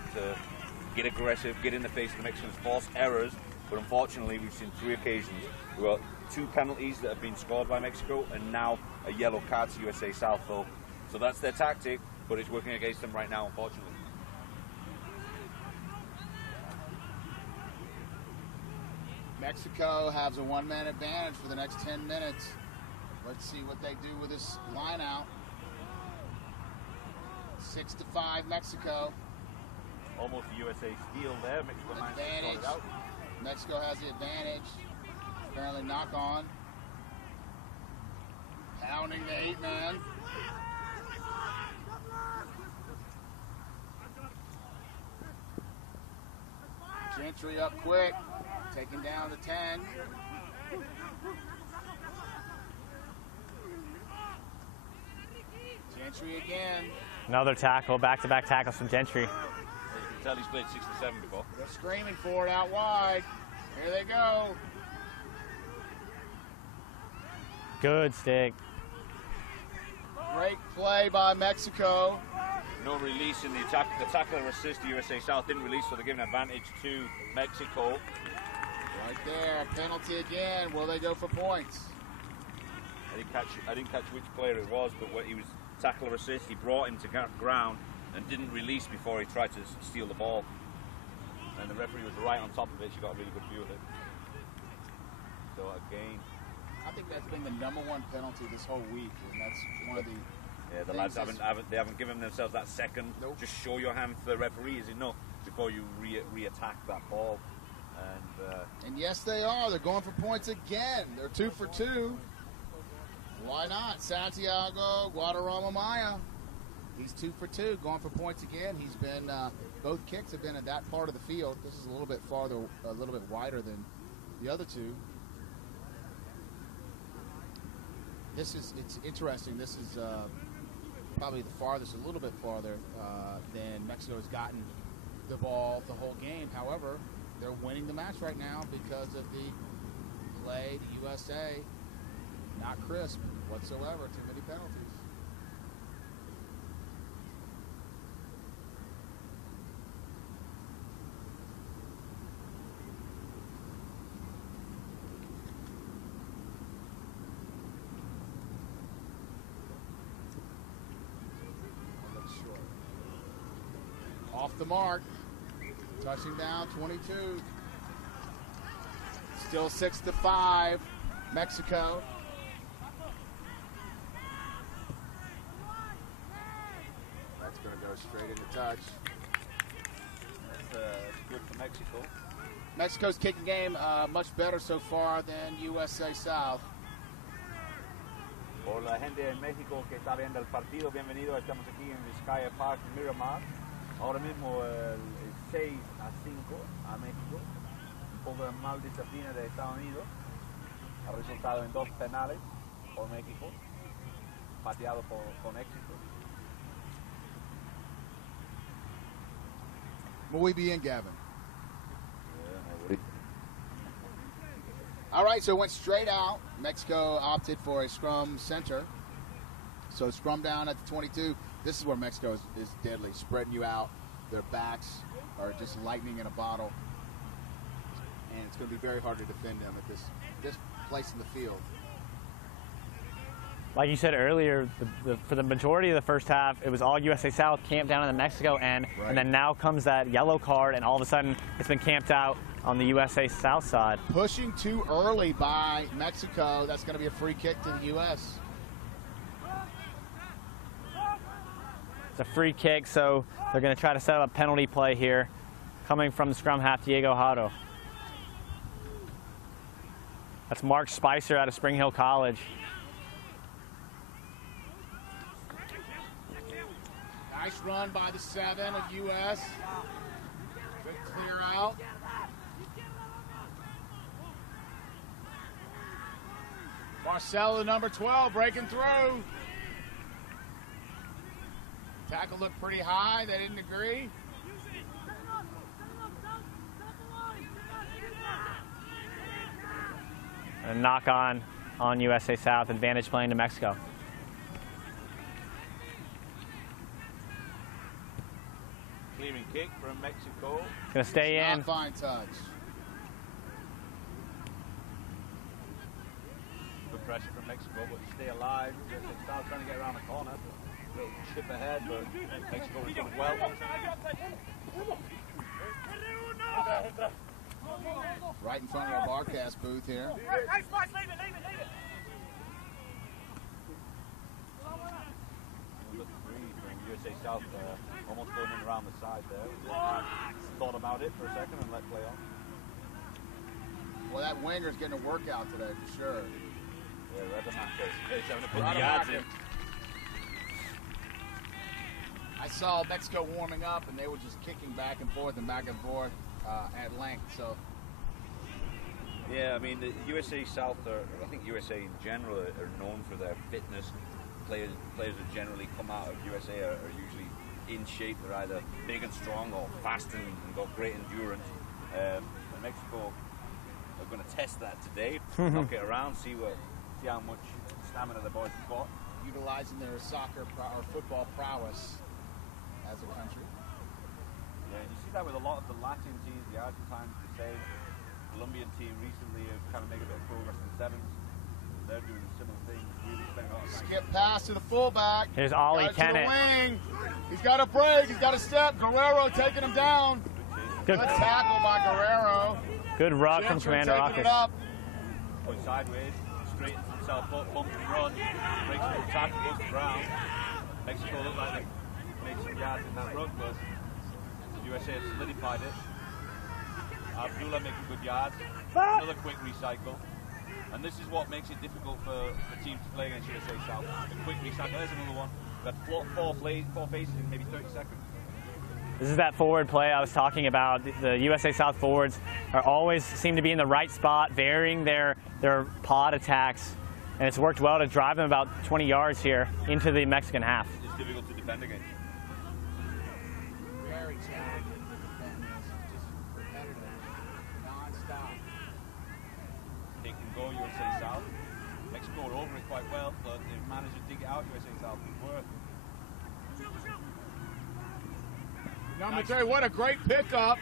get aggressive, get in the face of the Mexicans, force errors. But unfortunately, we've seen 3 occasions. We've got 2 penalties that have been scored by Mexico, and now a yellow card to USA South. So that's their tactic, but it's working against them right now, unfortunately. Mexico has a 1-man advantage for the next 10 minutes. Let's see what they do with this line out. 6-5 Mexico. Almost a USA steal there. Mexico managed to sort it out. Mexico has the advantage. Apparently knock on. Pounding the 8-man. Gentry up quick. Taking down the 10. Gentry again. Another tackle, back-to-back tackles from Gentry. You can tell he's played 6 and 7 before. They're screaming for it out wide. Here they go. Good stick. Great play by Mexico. No release in the attack. The tackler assist, USA South didn't release, so they're giving advantage to Mexico. Right there, penalty again. Will they go for points? I didn't catch which player it was, but he was tackler assist. He brought him to ground and didn't release before he tried to steal the ball. And the referee was right on top of it. She got a really good view of it. So again, I think that's been the #1 penalty this whole week, and that's one of the. Yeah, the lads haven't given themselves that second. Nope. Just show your hand for the referee is enough before you re-attack that ball. And yes, they are. They're going for points again. They're 2 for 2. Why not? Santiago Guadarrama Maya. He's 2 for 2, going for points again. He's been both kicks have been in that part of the field. This is a little bit farther, a little bit wider than the other two. It's interesting. This is probably the farthest, a little bit farther than Mexico has gotten the ball the whole game. However, they're winning the match right now because of the play. The USA not crisp whatsoever. Too many penalties. Off the mark. Touching down, 22. Still 6-5. Mexico. That's going to go straight into touch. That's good for Mexico. Mexico's kicking game much better so far than USA South. Por la gente en México que está viendo el partido, bienvenido. Estamos aquí en Vizcaya Park, Miramar. Ahora mismo el 6-5 a México. Un poco de mal disciplina de Estados Unidos. Ha resultado en 2 penales por México, pateado con éxito. Muy bien, Gavin. All right, so it went straight out. Mexico opted for a scrum center. So scrum down at the 22. This is where Mexico is deadly, spreading you out. Their backs are just lightning in a bottle. And it's going to be very hard to defend them at this place in the field. Like you said earlier, for the majority of the first half, it was all USA South camped down in the Mexico end, right. And then now comes that yellow card, and all of a sudden it's been camped out on the USA South side. Pushing too early by Mexico. That's going to be a free kick to the U.S. It's a free kick, so they're going to try to set up a penalty play here, coming from the scrum half, Diego Haro. That's Mark Spicer out of Spring Hill College. Nice run by the 7 of U.S. Good clear out. Marcelo, number 12, breaking through. Tackle looked pretty high. They didn't agree. A knock on USA South, advantage playing to Mexico. Clearing kick from Mexico. Gonna stay in. Not fine touch. Good pressure from Mexico, but stay alive. USA South trying to get around the corner. A little chip ahead, but Mexico was doing well. Right in front of our broadcast booth here. Number 3 from USA South, almost going in around the side there. Thought about it for a second and let play on. Well, that winger's getting a workout today for sure. Yeah, Rademacher. He's having to put the yards in. I saw Mexico warming up, and they were just kicking back and forth at length. So. Yeah, I mean, the USA South, I think USA in general are known for their fitness. Players that generally come out of USA are usually in shape. They're either big and strong or fast and got great endurance. Mexico are going to test that today, knock it around, see how much stamina the boys have got. utilizing their soccer or football prowess as a country. Yeah, you see that with a lot of the Latin teams, the Argentines, the same. Colombian team recently have kind of made a bit of progress in the sevens. They're doing similar things, really spending a lot of time. Skip pass to the fullback. Here's Ollie Tennant. To the wing. He's got a break. He's got a step. Guerrero taking him down. Good tackle by Guerrero. Good ruck from Commander Rockets. Going sideways, straightens himself up, bumps and runs, breaks the tackle, goes to ground. Mexico look like they made some yards in that ruck, but USA have solidified it. Abdullah making good yards. Another quick recycle. And this is what makes it difficult for teams to play against USA South. A quick recycle. There's another one. We've got four faces in maybe 30 seconds. This is that forward play I was talking about. The USA South forwards are always seem to be in the right spot, varying their pod attacks. And it's worked well to drive them about 20 yards here into the Mexican half. It's difficult to defend against. Very challenging to defend this. Just repetitive, non-stop. They can go USA South. Mexico are over it quite well, but they've managed to dig it out USA South. Now, I'm going to tell you what a great pickup.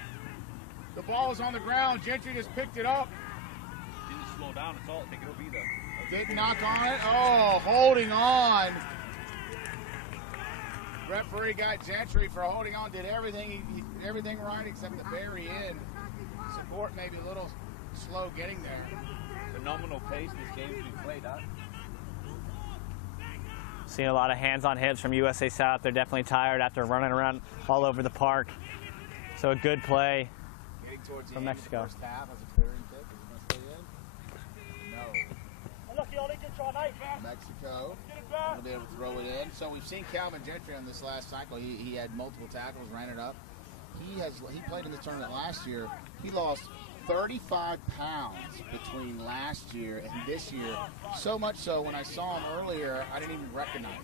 The ball is on the ground. Gentry just picked it up. Didn't slow down at all. Pick it up either. Didn't knock on it. Oh, holding on. Referee got Gentry for holding on. Did everything everything right except the very end. Support maybe a little slow getting there. Phenomenal pace this game's been played at. Seeing a lot of hands on hips from USA South. They're definitely tired after running around all over the park. So a good play from Mexico. First half as a clearing kick. Is he going to stay in? No. Mexico will be able to throw it in. So we've seen Calvin Gentry on this last cycle. He had multiple tackles, ran it up. He played in the tournament last year. He lost 35 pounds between last year and this year. So much so when I saw him earlier, I didn't even recognize him.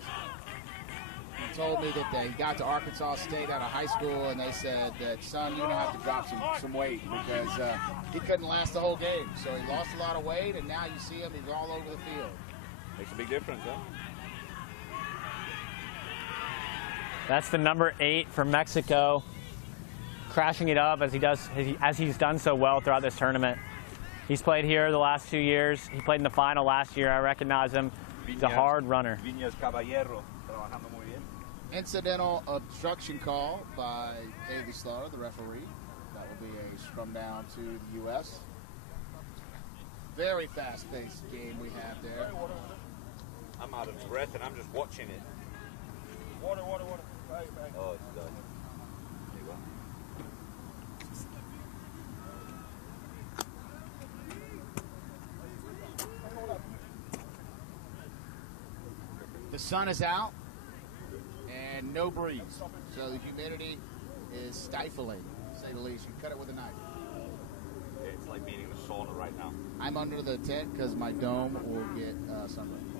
He told me that he got to Arkansas State out of high school and they said that, son, you're going to have to drop some weight because he couldn't last the whole game. So he lost a lot of weight and now you see him, he's all over the field. Makes a big difference, huh? That's the number 8 for Mexico, crashing it up as he's done so well throughout this tournament. He's played here the last 2 years. He played in the final last year. I recognize him. He's a hard runner. Incidental obstruction call by Davey Slaughter, the referee. That will be a scrum down to the U.S. Very fast-paced game we have there. I'm out of breath and I'm just watching it. Water. Right. Oh, it's done. There you go. The sun is out and no breeze. So the humidity is stifling, to say the least. You cut it with a knife. It's like being in a sauna right now. I'm under the tent because my dome will get sunburned.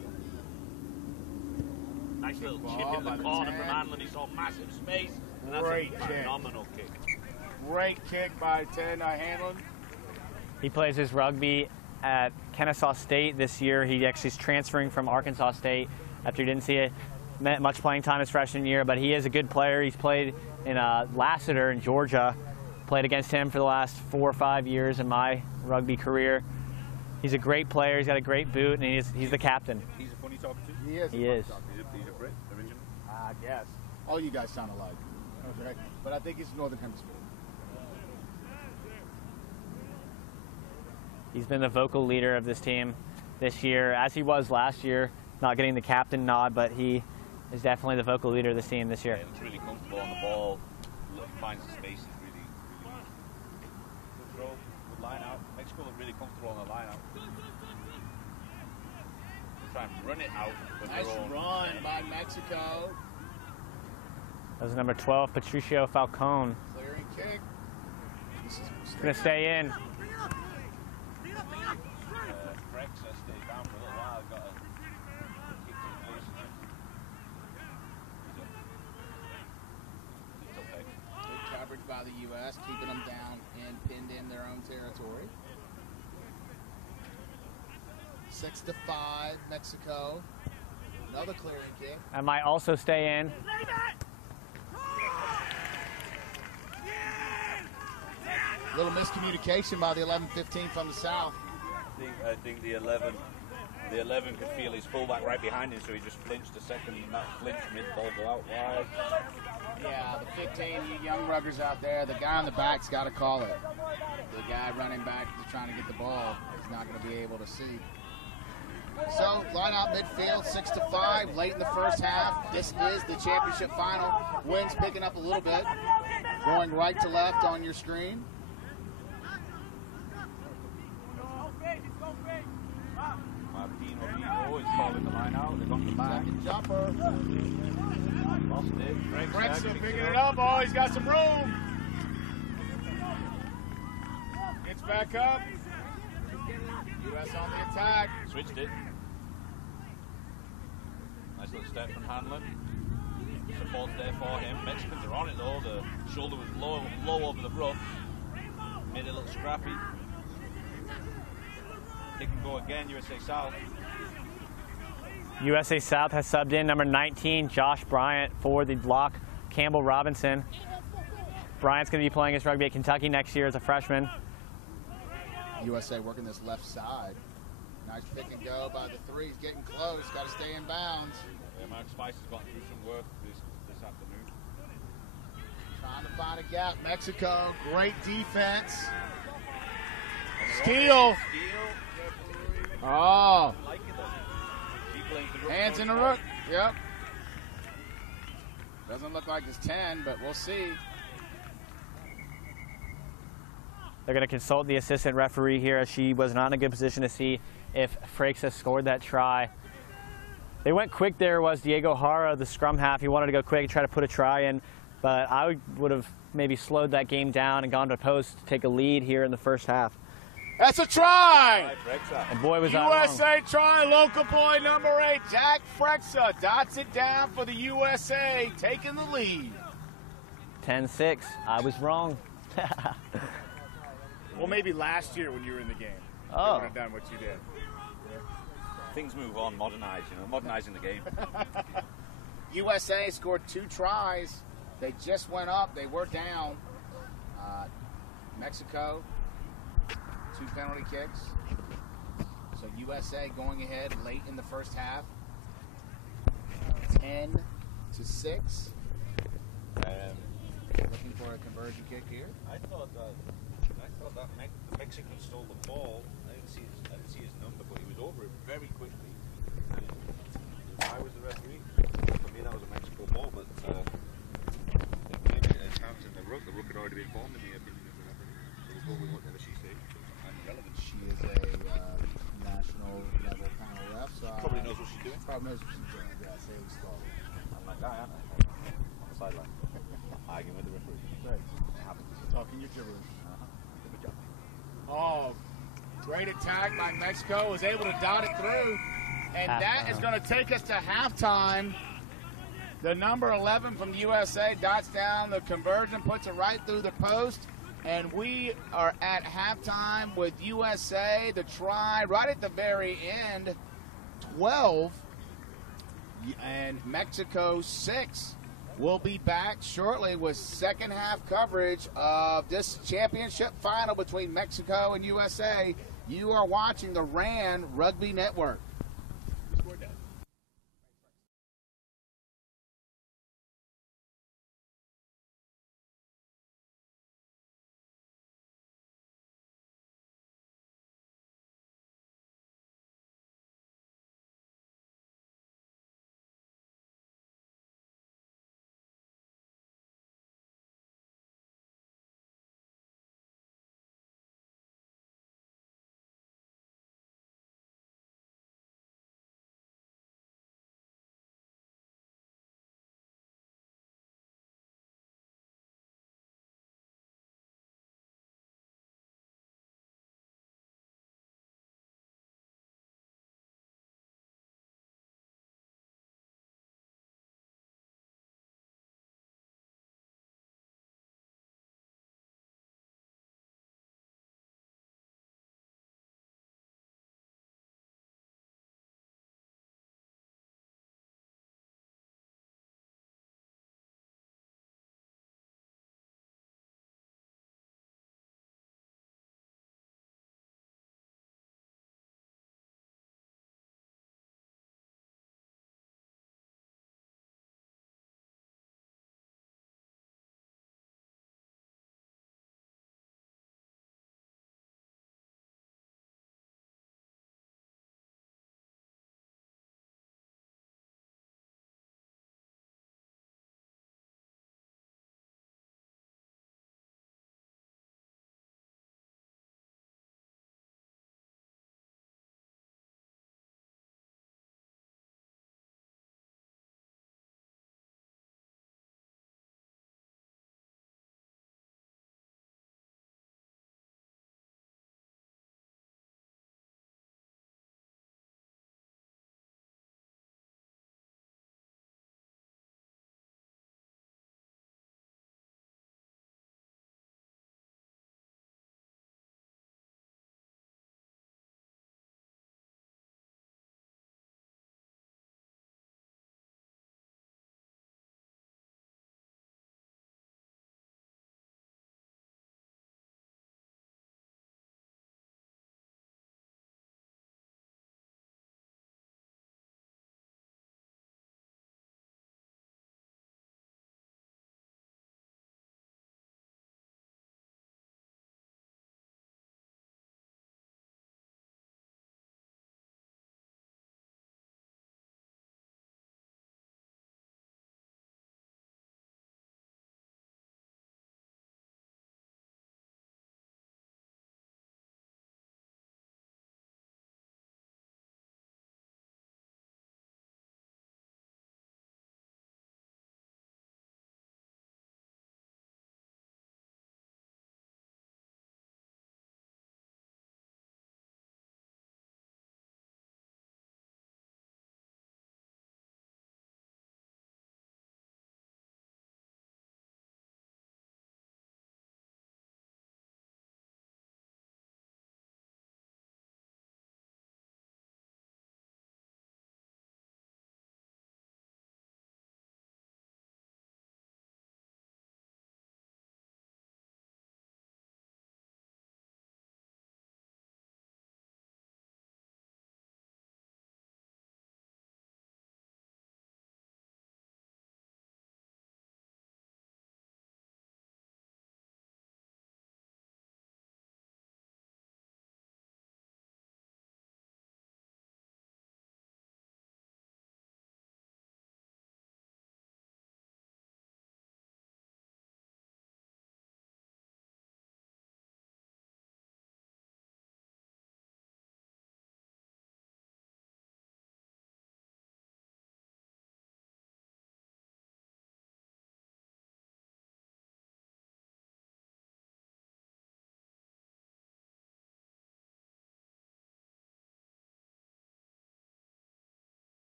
Nice little chip in the corner from Hanlon. He saw massive space. And that's Great a phenomenal kick. Great kick by 10 Hanlon. He plays his rugby at Kennesaw State this year. He actually is transferring from Arkansas State after he didn't see much playing time his freshman year, but he is a good player. He's played in Lassiter in Georgia. Played against him for the last 4 or 5 years in my rugby career. He's a great player. He's got a great boot, and he's the captain. He's a funny talker too. He is. He is. He's a Brit, originally. I guess. All you guys sound alike. Okay. But I think he's Northern Hemisphere. He's been the vocal leader of this team this year, as he was last year, not getting the captain nod, but he is definitely the vocal leader of this team this year. Yeah, he's really comfortable on the ball, finds the spaces really easy. Good throw, good line out. Mexico look really comfortable on the line out. They try and run it out. Nice run by Mexico. That was number 12, Patricio Falcone. Clearing kick. He's going to stay in. Brexa stayed down for a little while. Got a kick to the place. It's okay. Good coverage by the U.S., keeping them down and pinned in their own territory. 6-5, Mexico. Another clearing kick. That might also stay in. Little miscommunication by the 11-15 from the south. I think the 11 could feel his fullback right behind him, so he just flinched a second, and that flinch mid-ball go out wide. Yeah, the 15, you young ruggers out there, the guy on the back's got to call it. The guy running back trying to get the ball is not going to be able to see. So, line out midfield, 6-5, late in the first half. This is the championship final. Wind's picking up a little bit, going right to left on your screen. Martino is calling the line out. They're going to back. Second jumper. Lost it. Brexton picking it up. Oh, he's got some room. Gets back up. U.S. on the attack. Switched it. Nice little step from Hanlon. Support there for him. Mexicans are on it though. The shoulder was low over the rough. Made it a little scrappy. They can go again, USA South. USA South has subbed in number 19, Josh Bryant, for the block, Campbell Robinson. Bryant's going to be playing his rugby at Kentucky next year as a freshman. USA working this left side. Nice pick and go by the three. He's getting close. Got to stay in bounds. Yeah, Mark Spice has gotten through some work this afternoon. Trying to find a gap. Mexico, great defense. Steal. Oh. Hands in the rook. Yep. Doesn't look like it's 10, but we'll see. They're going to consult the assistant referee here, as she was not in a good position to see if Frakes scored that try. They went quick there, was Diego Hara, the scrum half. He wanted to go quick and try to put a try in, but I would have maybe slowed that game down and gone to post to take a lead here in the first half. That's a try! And boy, was that USA try, local boy number 8, Jack Frexa, dots it down for the USA, taking the lead. 10-6. I was wrong. Well, maybe last year when you were in the game. Oh. You would have done what you did. Things move on, modernize, modernizing the game. USA scored 2 tries. They just went up. They were down. Mexico, 2 penalty kicks. So USA going ahead late in the first half. 10-6. Looking for a conversion kick here. I thought that the Mexican stole the ball. I didn't see his number, but he was over it very quickly. And I was the referee. For me, that was a Mexico ball, but maybe his hands in the rook. The rook had already been formed in the opinion of the referee. So we'll go with whatever she says. I'm relevant. She is a national level panel ref, so Probably knows what she's doing. Probably knows what she's doing. Yeah, say we stole it. I'm that guy, aren't I? On the sideline. Arguing with the referee. Right. Talking your gibberish. Good job. Oh, great attack by Mexico. Was able to dot it through. And that is going to take us to halftime. The number 11 from the USA dots down the conversion, puts it right through the post. And we are at halftime with USA, the try right at the very end, 12, and Mexico 6. We'll be back shortly with second half coverage of this championship final between Mexico and USA. You are watching the RAN Rugby Network.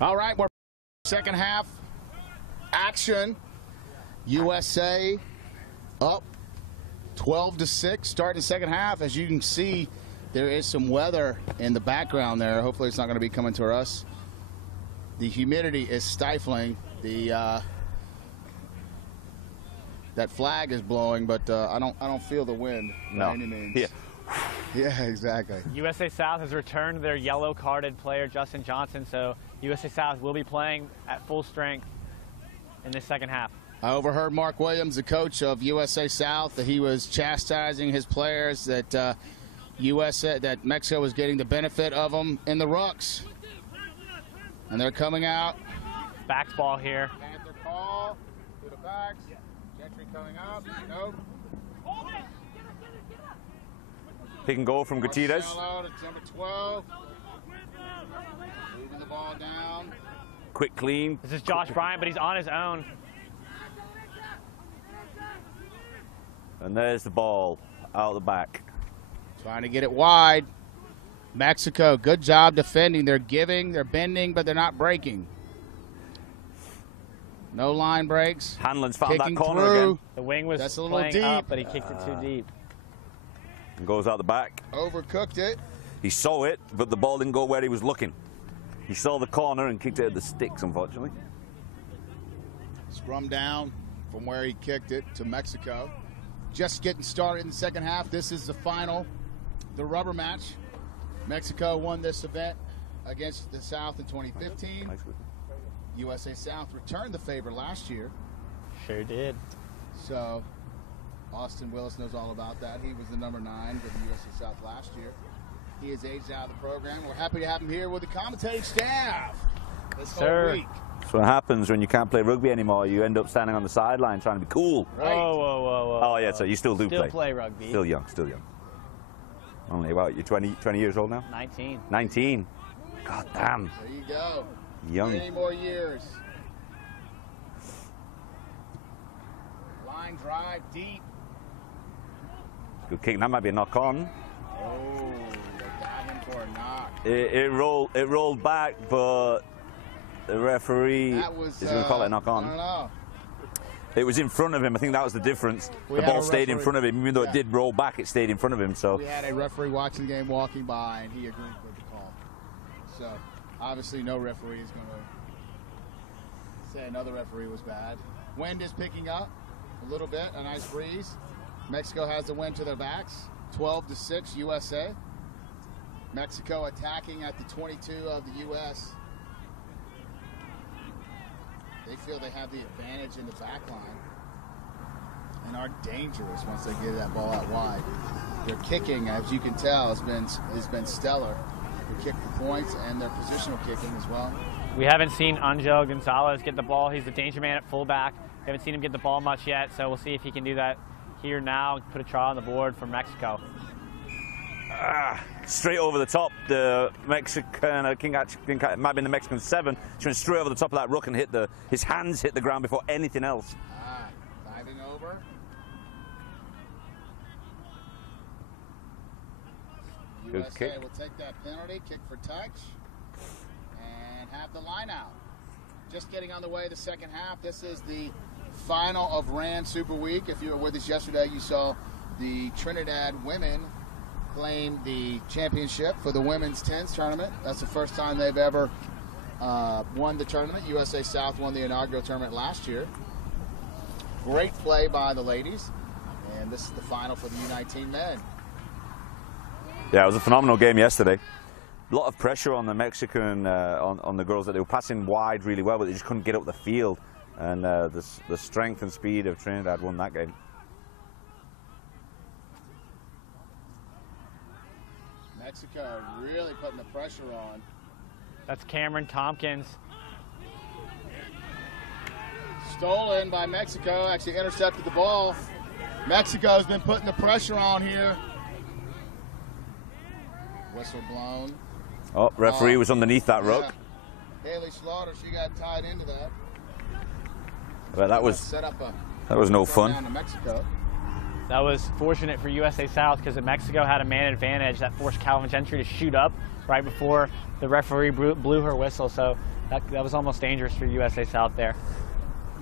All right, we're second half action. USA up 12-6, starting the second half. As you can see, there is some weather in the background there. Hopefully it's not going to be coming to us. The humidity is stifling. That flag is blowing, but I don't feel the wind by any means. Yeah. Yeah, exactly. USA South has returned their yellow-carded player, Justin Johnson, so USA South will be playing at full strength in this second half. I overheard Mark Williams, the coach of USA South, that he was chastising his players that that Mexico was getting the benefit of them in the rucks. And they're coming out. Backs ball here. Panther call to the backs. Gentry coming up. Nope. Pick and go from Gutierrez. Marcelo to number 12. Moving the ball down. Quick clean. This is Josh Bryant, but he's on his own. And there's the ball out the back. Trying to get it wide. Mexico, good job defending. They're giving, they're bending, but they're not breaking. No line breaks. Hanlon's found Kicking that corner through. again. The wing was That's a little playing deep. up, but he kicked it too deep. And goes out the back. Overcooked it. He saw it, but the ball didn't go where he was looking. He saw the corner and kicked it at the sticks, unfortunately. Scrum down from where he kicked it to Mexico. Just getting started in the second half. This is the final, the rubber match. Mexico won this event against the South in 2015. USA South returned the favor last year. Sure did. So Austin Willis knows all about that. He was the number 9 for the USA South last year. He is aged out of the program. We're happy to have him here with the commentating staff this whole week. That's what happens when you can't play rugby anymore. You end up standing on the sideline trying to be cool. Right. Whoa. Oh, yeah, so you still do Still play rugby. Still young. Only about, you're 20 years old now? 19. 19. God damn. There you go. Young. Many more years. Line drive deep. Good kick. That might be a knock on. Oh, they got him for a knock. It rolled back, but the referee is going to call it a knock on. I don't know. It was in front of him. I think that was the difference. We The had ball a stayed in referee- front of him. Even though yeah. it did roll back, it stayed in front of him. So We had a referee watching the game walking by, and he agreed with the call. So, obviously, no referee is going to say another referee was bad. Wind is picking up a little bit, a nice breeze. Mexico has the wind to their backs, 12-6 USA. Mexico attacking at the 22 of the U.S. They feel they have the advantage in the back line and are dangerous once they get that ball out wide. Their kicking, as you can tell, has been stellar. They kick for points and their positional kicking as well. We haven't seen Angel Gonzalez get the ball. He's the danger man at fullback. We haven't seen him get the ball much yet, so we'll see if he can do that here now, put a try on the board for Mexico. straight over the top. The Mexican, I think it might have been the Mexican 7. She went straight over the top of that ruck and his hands hit the ground before anything else. Diving over. Good USA kick. will take that penalty, kick for touch, and have the line out. Just getting on the way the second half. This is the final of RAN Super Week. If you were with us yesterday, you saw the Trinidad women claim the championship for the women's 10s tournament. That's the first time they've ever won the tournament. USA South won the inaugural tournament last year. Great play by the ladies, and this is the final for the U19 men. Yeah, it was a phenomenal game yesterday. A lot of pressure on the Mexican, on the girls, that they were passing wide really well, but they just couldn't get up the field. And the strength and speed of Trinidad won that game. Mexico really putting the pressure on. That's Cameron Tompkins. Stolen by Mexico, actually intercepted the ball. Mexico's been putting the pressure on here. Whistle blown. Oh, referee was underneath that ruck. Yeah. Haley Slaughter, she got tied into that. Well, that was no fun. Down to Mexico. That was fortunate for USA South because Mexico had a man advantage that forced Calvin Gentry to shoot up right before the referee blew her whistle. So That was almost dangerous for USA South there.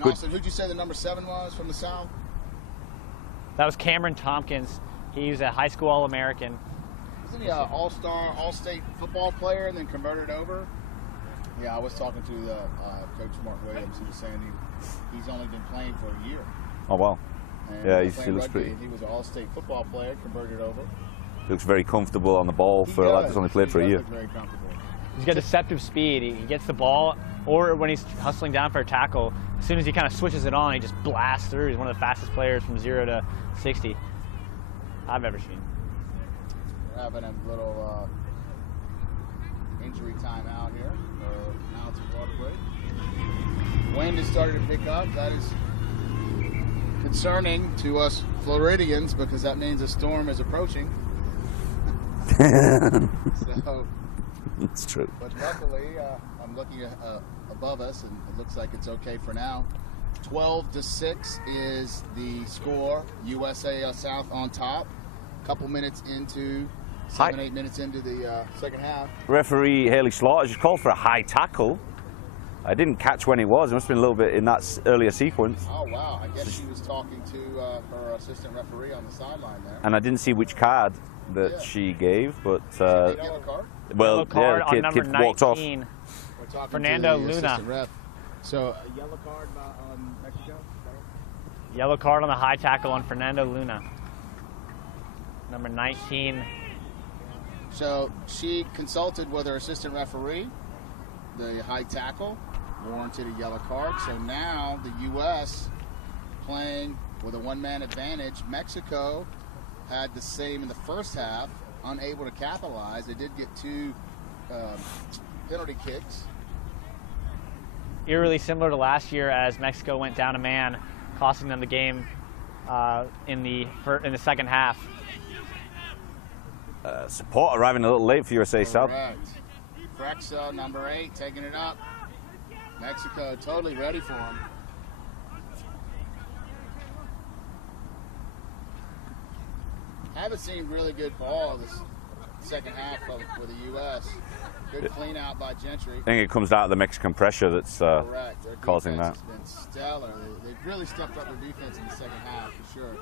Austin, who'd you say the number 7 was from the South? That was Cameron Tompkins. He was a high school All-American. Isn't he an all-star, all-state football player and then converted over? Yeah, I was talking to Coach Mark Williams. He was saying he's only been playing for a year. Oh, wow. And Yeah, he looks rugby, pretty. He was an all-state football player, converted over. Looks very comfortable on the ball for a lad that's only played for a year. Very comfortable. He's got deceptive speed. He gets the ball, or when he's hustling down for a tackle, as soon as he kind of switches it on, he just blasts through. He's one of the fastest players from 0 to 60 I've ever seen. We're having a little injury time out here. Now it's a water break. Wind has started to pick up. That is concerning to us Floridians because that means a storm is approaching. So, it's true. but luckily, I'm looking above us, and it looks like it's okay for now. 12-6 is the score. USA South on top. Couple minutes into 7-8 minutes into the second half. Referee Haley Slaughter just called for a high tackle. I didn't catch when it was. It must have been a little bit in that earlier sequence. Oh wow! I guess she was talking to her assistant referee on the sideline there. And I didn't see which card that she gave, but Yellow card? well, Yellow card yeah, on kid number walked off. 19. We're talking Fernando to the Luna. assistant ref. So a yellow card on Mexico. Yellow card on the high tackle on Fernando Luna. Number 19. So she consulted with her assistant referee. The high tackle warranted a yellow card. So now the U.S. playing with a one-man advantage. Mexico had the same in the first half, unable to capitalize. They did get 2 penalty kicks. Eerily similar to last year as Mexico went down a man, costing them the game in the second half. Support arriving a little late for USA South. Correct. Frexel, number 8, taking it up. Mexico totally ready for him. Haven't seen really good ball this second half for the U.S. Good clean out by Gentry. I think it comes out of the Mexican pressure that's Correct. Their causing defense that. has been stellar. They've really stepped up their defense in the second half for sure.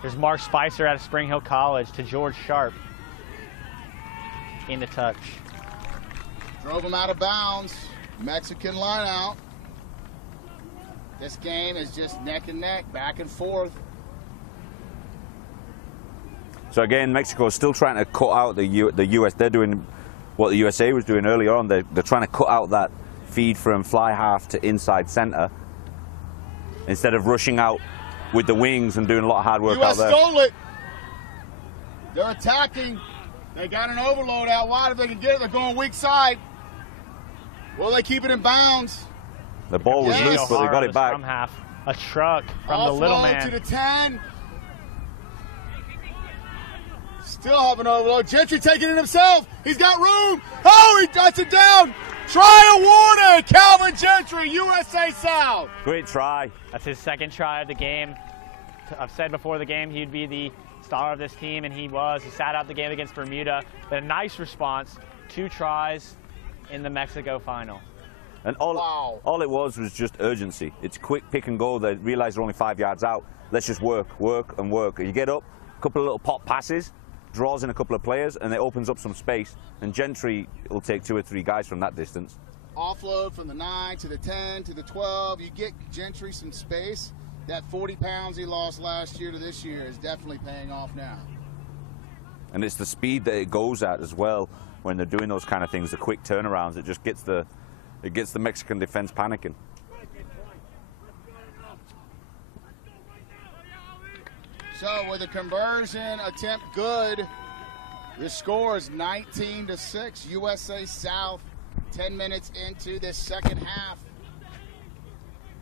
There's Mark Spicer out of Spring Hill College to George Sharp in the touch. Drove him out of bounds. Mexican line out. This game is just neck and neck, back and forth. So again, Mexico is still trying to cut out the US. They're doing what the USA was doing earlier on. They're trying to cut out that feed from fly half to inside center instead of rushing out with the wings and doing a lot of hard work out there. US stole it. They're attacking. They got an overload out wide. If they can get it, they're going weak side. Will they keep it in bounds? The ball was loose, but they got it back. From half. A truck from the Offload little man. to the 10. Still have an overload. Gentry taking it himself. He's got room. Oh, he dots it down. Try awarded. Calvin Gentry, USA South. Great try. That's his second try of the game. I've said before the game he'd be the star of this team, and he was. He sat out the game against Bermuda. But a nice response. 2 tries in the Mexico final. And all it was just urgency. It's quick pick and go. They realize they're only 5 yards out. Let's just work and work. You get up, a couple of little pop passes, draws in a couple of players, and it opens up some space. And Gentry will take 2 or 3 guys from that distance. Offload from the 9 to the 10 to the 12. You get Gentry some space. That 40 pounds he lost last year to this year is definitely paying off now. And it's the speed that it goes at as well when they're doing those kind of things, the quick turnarounds. It just gets the Mexican defense panicking. So with a conversion attempt good, the score is 19-6. USA South 10 minutes into this second half.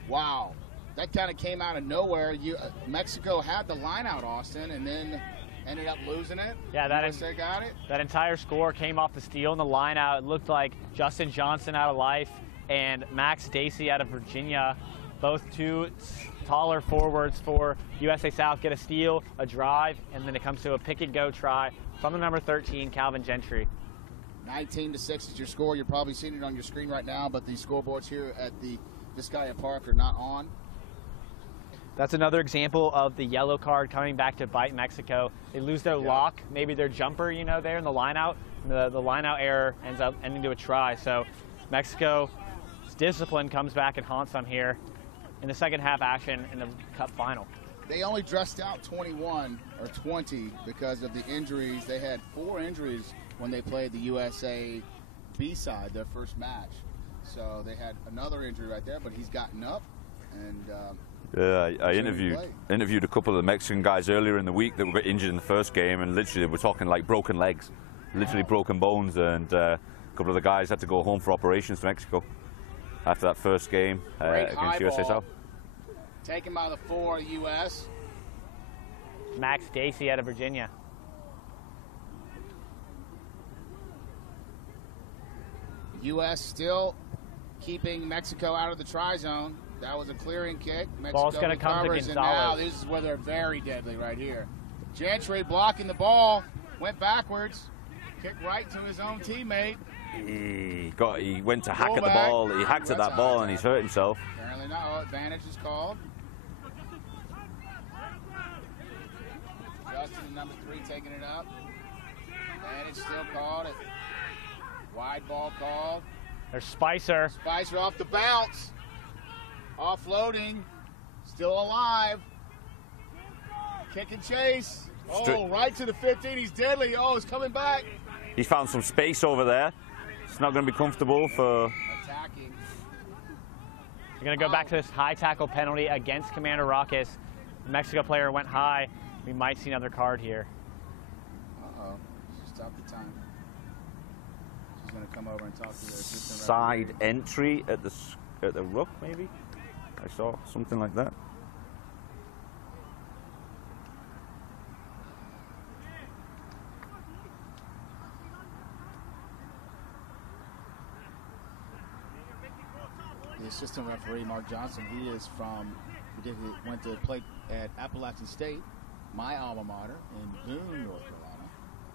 Wow. That kind of came out of nowhere. Mexico had the line out, Austin, and then ended up losing it. Yeah, USA got it. That entire score came off the steal and the line out. It looked like Justin Johnson out of Life and Max Dacey out of Virginia, both 2 taller forwards for USA South, get a steal, a drive, and then it comes to a pick and go try from the number 13, Calvin Gentry. 19-6 is your score. You're probably seeing it on your screen right now, but the scoreboards here at the Vizcaya Park are not on. That's another example of the yellow card coming back to bite Mexico. They lose their lock, maybe their jumper, you know, there in the line out. The line out error ends up ending to a try. So Mexico's discipline comes back and haunts them here in the second half action in the Cup final. They only dressed out 21 or 20 because of the injuries. They had 4 injuries when they played the USA B-side, their first match. So they had another injury right there, but he's gotten up. And I interviewed a couple of the Mexican guys earlier in the week that were injured in the first game, and literally we're talking like broken legs, literally broken bones, and a couple of the guys had to go home for operations to Mexico after that first game against USA South. Taken by the 4 U.S. Max Gacy out of Virginia. U.S. still keeping Mexico out of the try zone. That was a clearing kick. Mexico Ball's going to come to recovers, Gonzalez. and now this is where they're very deadly right here. Gentry blocking the ball, went backwards, kicked right to his own teammate. He went to hack at the ball. He hacked at that ball and he's hurt himself. Apparently not. Oh, advantage is called. Justin, number 3, taking it up. Advantage still called. Wide ball called. There's Spicer. Spicer off the bounce. Offloading. Still alive. Kick and chase. Oh, right to the 15. He's deadly. Oh, he's coming back. He's found some space over there. It's not going to be comfortable for... Attacking. You're going to go back to this high tackle penalty against Commander Rockus. The Mexico player went high. We might see another card here. Uh-oh. Stop the time. She's going to come over and talk to the assistant Side entry at the ruck, maybe? I saw something like that. The assistant referee, Mark Johnson, he is he went to play at Appalachian State, my alma mater, in Boone, North Carolina.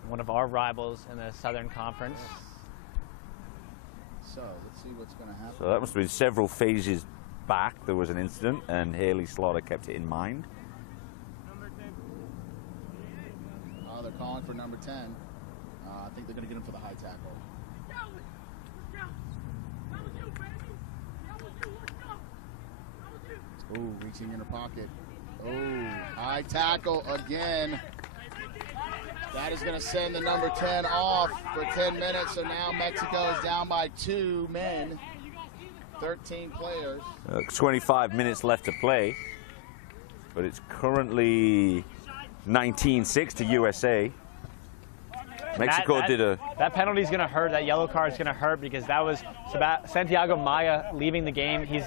One of our rivals in the Southern Conference. Yes. So, let's see what's going to happen. So that must have been several phases back. There was an incident, and Haley Slaughter kept it in mind. Oh, they're calling for number 10. I think they're going to get him for the high tackle. Ooh, reaching in her pocket. Ooh, high tackle again. That is going to send the number 10 off for 10 minutes. So now Mexico is down by 2 men, 13 players. 25 minutes left to play, but it's currently 19-6 to USA. Mexico that penalty is going to hurt. That yellow card is going to hurt because that was Santiago Maya leaving the game. He's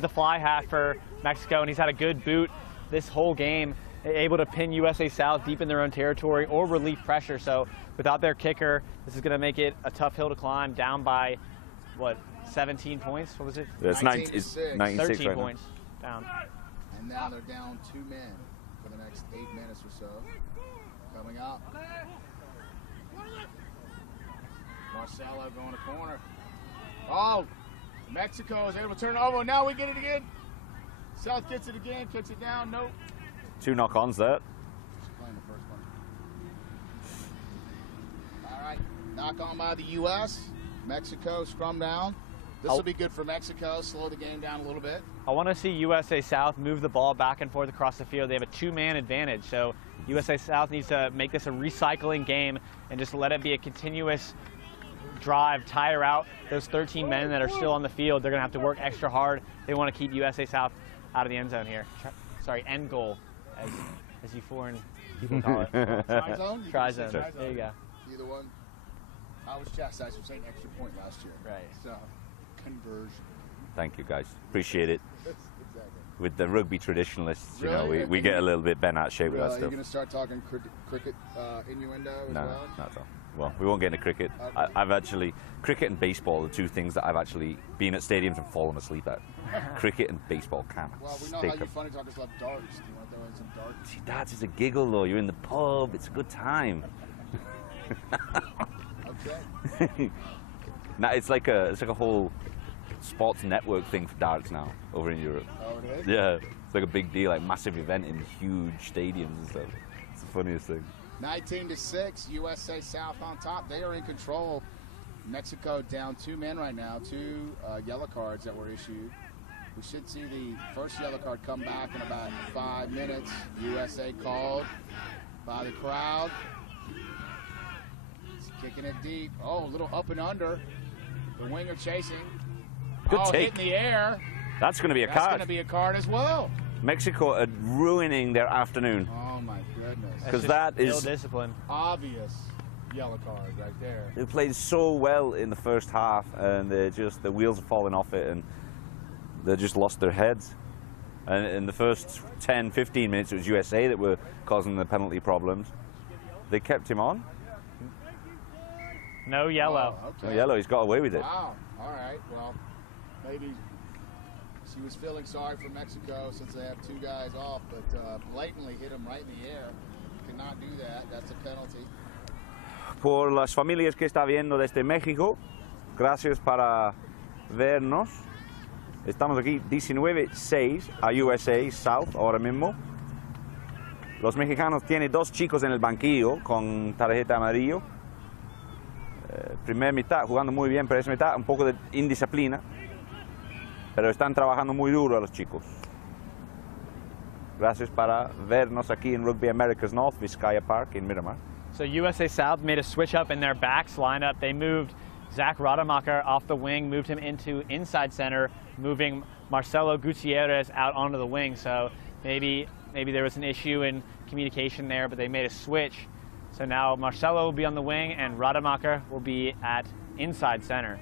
the fly half for Mexico, and he's had a good boot this whole game, able to pin USA South deep in their own territory or relieve pressure. So without their kicker, this is going to make it a tough hill to climb. Down by what, 17 points? What was it? It's 19-6 13 right points down. And now they're down 2 men for the next 8 minutes or so. Coming up. Marcelo going to corner. Oh, Mexico is able to turn it over. Now we get it again. South gets it again, kicks it down. Nope. 2 knock-ons there. Just playing the first one. All right, knock on by the U.S. Mexico scrum down. This will be good for Mexico. Slow the game down a little bit. I want to see USA South move the ball back and forth across the field. They have a 2-man advantage, so USA South needs to make this a recycling game and just let it be a continuous drive, tire out those 13 men that are still on the field. They're going to have to work extra hard. They want to keep USA South out of the end zone here. Sorry, end goal, as you foreign people call it. Try zone? Try-zone. There you go. Either one. I was chastised for saying extra point last year. Right. So, conversion. Thank you, guys. Appreciate it. Exactly. With the rugby traditionalists, you Really? know, we get a little bit bent out of shape with that Are you stuff. going to start talking cricket innuendo as No, well? not at all. Well, we won't get into cricket. Okay. I've actually, cricket and baseball are the 2 things that I've actually been at stadiums and fallen asleep at. Cricket and baseball can't Well, we know stick how you up. funny talkers love darts. Do you want to throw in some darts? See, that's just a giggle though. You're in the pub. It's a good time. Okay. Now it's like a whole sports network thing for darts now over in Europe. Oh, it is? Yeah, it's like a big deal, like massive event in huge stadiums and stuff. It's the funniest thing. 19-6, USA South on top. They are in control. Mexico down 2 men right now, 2 yellow cards that were issued. We should see the first yellow card come back in about 5 minutes. USA called by the crowd. He's kicking it deep. Oh, a little up and under. The winger chasing. Good Hit take. in the air. That's going to be a That's card. going to be a card as well. Mexico are ruining their afternoon. Oh, my goodness. Because that ill is discipline. Obvious yellow card right there. they played so well in the first half, and the wheels are falling off it, and they just lost their heads. And in the first 10, 15 minutes, it was USA that were causing the penalty problems. They kept him on. No yellow. Oh, No okay. yellow, he's got away with it. Wow. All right. Well, maybe she was feeling sorry for Mexico since they have 2 guys off, but blatantly hit him right in the air. Cannot do that. That's a penalty. Por las familias que está viendo desde México, gracias para vernos. Estamos aquí 19-6 a USA South ahora mismo. Los mexicanos tienen 2 chicos en el banquillo con tarjeta amarillo. Primera mitad jugando muy bien, pero esa mitad un poco de indisciplina. Pero están trabajando muy duro los chicos. Gracias para vernos aquí en Rugby Americas North, Vizcaya Park in Miramar. So USA South made a switch up in their backs lineup. They moved Zach Rademacher off the wing, moved him into inside center, moving Marcelo Gutierrez out onto the wing. So maybe there was an issue in communication there, but they made a switch. So now Marcelo will be on the wing and Rademacher will be at inside center.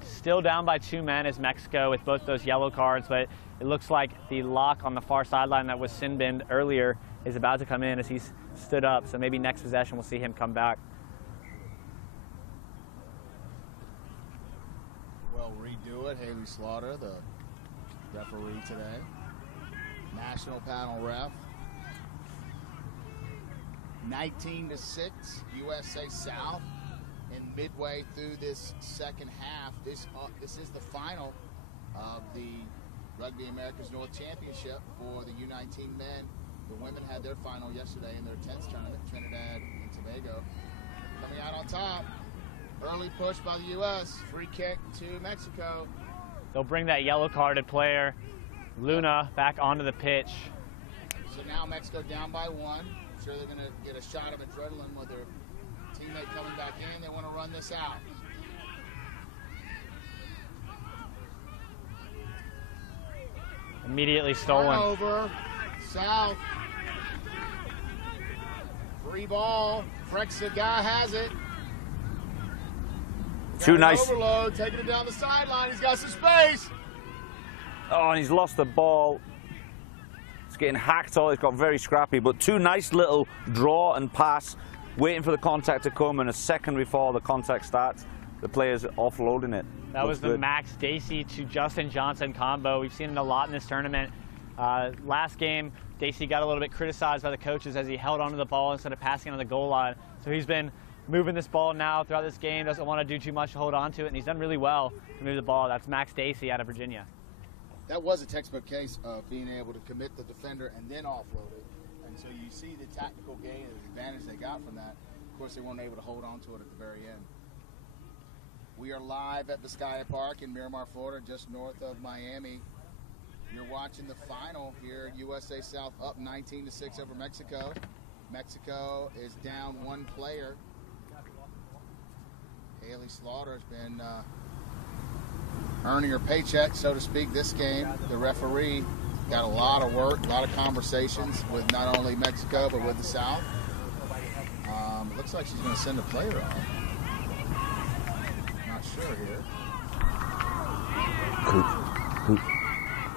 Still down by 2 men is Mexico with both those yellow cards, but it looks like the lock on the far sideline that was sin binned earlier is about to come in as he's stood up. So maybe next possession we'll see him come back. Well, redo it. Haley Slaughter, the referee today. National panel ref. 19-6, USA South. And midway through this second half, this is the final of the Rugby Americas North Championship for the U19 men. The women had their final yesterday in their 10th tournament, Trinidad and Tobago. Coming out on top, early push by the U.S., free kick to Mexico. They'll bring that yellow carded player, Luna, back onto the pitch. So now Mexico down by 1. I'm sure they're going to get a shot of adrenaline with their teammate coming back in. They want to run this out. Immediately stolen. Turnover. South. Free ball. Frexa guy has it. Too nice. Overload, taking it down the sideline. He's got some space. Oh, and he's lost the ball. It's getting hacked all. It's got very scrappy, but 2 nice little draw and pass, waiting for the contact to come, and a second before the contact starts, the player's offloading it. That was the Max Dacey to Justin Johnson combo. We've seen it a lot in this tournament. Last game, Dacey got a little bit criticized by the coaches as he held onto the ball instead of passing on the goal line. So he's been moving this ball now throughout this game, doesn't want to do too much to hold on to it, and he's done really well to move the ball. That's Max Dacey out of Virginia. That was a textbook case of being able to commit the defender and then offload it. And so you see the tactical gain and the advantage they got from that. Of course, they weren't able to hold on to it at the very end. We are live at Vizcaya Park in Miramar, Florida, just north of Miami. You're watching the final here. USA South up 19-6 over Mexico. Mexico is down 1 player. Haley Slaughter has been earning her paycheck, so to speak, this game. The referee got a lot of work, a lot of conversations with not only Mexico, but with the South. It looks like she's going to send a player on. Not sure here. Coop,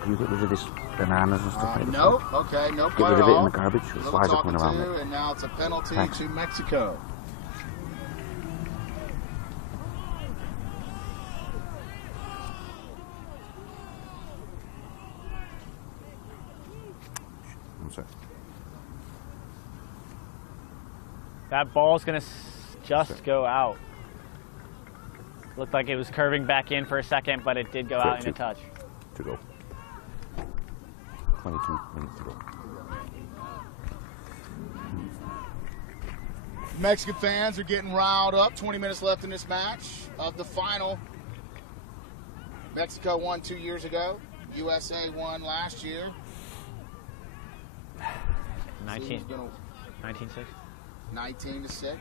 can you get rid of this bananas and stuff like that? No, okay, no Get play rid at of it in all. the garbage. The Little flies are talking coming around to, it. and now it's a penalty Thanks. to Mexico. One sec. That ball's going to just go out. Looked like it was curving back in for a second, but it did go out in a touch. To go. 22 minutes to go. Mexican fans are getting riled up. 20 minutes left in this match of the final. Mexico won 2 years ago. USA won last year. 19-6. 19-6.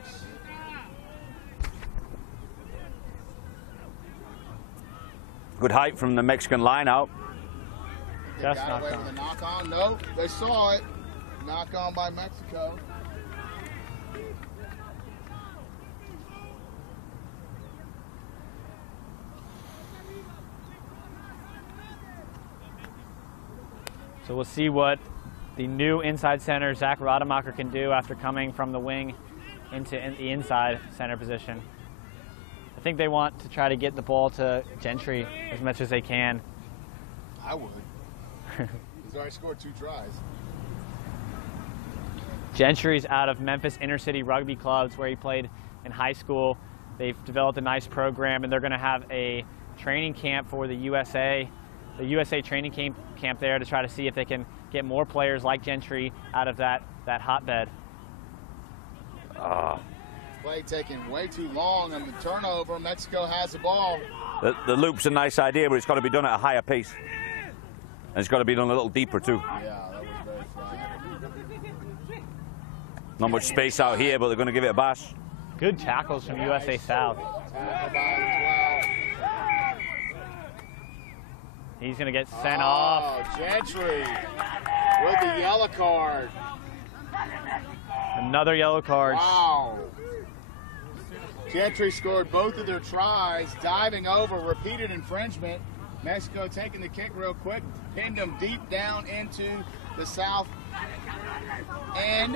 Good height from the Mexican line out. Just got away with a knock on. Nope, they saw it. Knock on by Mexico. So we'll see what the new inside center, Zach Rademacher, can do after coming from the wing into the inside center position. I think they want to try to get the ball to Gentry as much as they can. I would. He's already scored 2 tries. Gentry's out of Memphis Inner City Rugby Clubs, where he played in high school. They've developed a nice program, and they're going to have a training camp for the USA training camp there to try to see if they can get more players like Gentry out of that hotbed. Play taking way too long on the turnover. Mexico has the ball. The loop's a nice idea, but it's got to be done at a higher pace. And it's got to be done a little deeper too. Yeah, that was very flat. Not much space out here, but they're going to give it a bash. Good tackles from USA South. Tackle by 12. He's going to get sent off. Gentry with the yellow card. Another yellow card. Wow. Gentry scored both of their tries, diving over, repeated infringement. Mexico taking the kick real quick, pinned them deep down into the south end.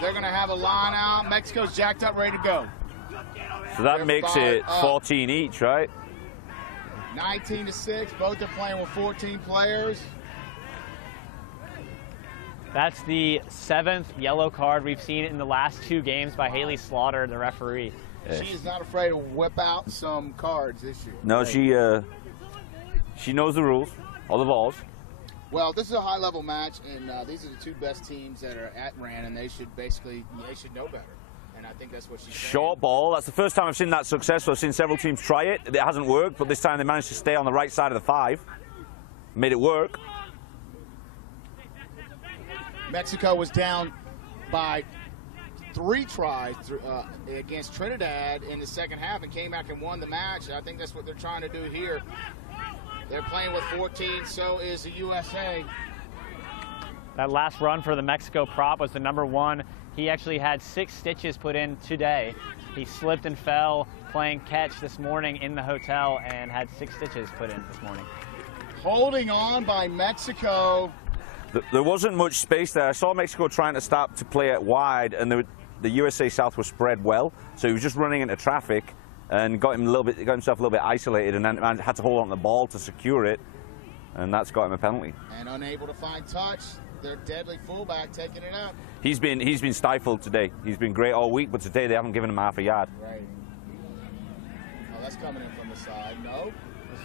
They're going to have a line out. Mexico's jacked up, ready to go. So that makes it 14 each, right? 19-6. Both are playing with 14 players. That's the 7th yellow card we've seen in the last 2 games by Haley Slaughter, the referee. Yes. She's not afraid to whip out some cards this year. No, she knows the rules, all the balls. Well, this is a high-level match, and these are the 2 best teams that are at RAN, and they should know better. And I think that's what she's saying. Short ball. That's the first time I've seen that successful. I've seen several teams try it. It hasn't worked, but this time they managed to stay on the right side of the 5. Made it work. Mexico was down by 3 tries against Trinidad in the second half and came back and won the match. And I think that's what they're trying to do here. They're playing with 14, so is the USA. That last run for the Mexico prop was the number 1. He actually had 6 stitches put in today. He slipped and fell playing catch this morning in the hotel and had 6 stitches put in this morning. Holding on by Mexico. There wasn't much space there. I saw Mexico trying to start to play it wide, and the USA South was spread well, so he was just running into traffic and got himself a little bit isolated, and then had to hold on to the ball to secure it, and that's got him a penalty. And unable to find touch, their deadly fullback taking it up. He's been stifled today. He's been great all week, but today they haven't given him half a yard. Right. Oh, that's coming in from the side. No.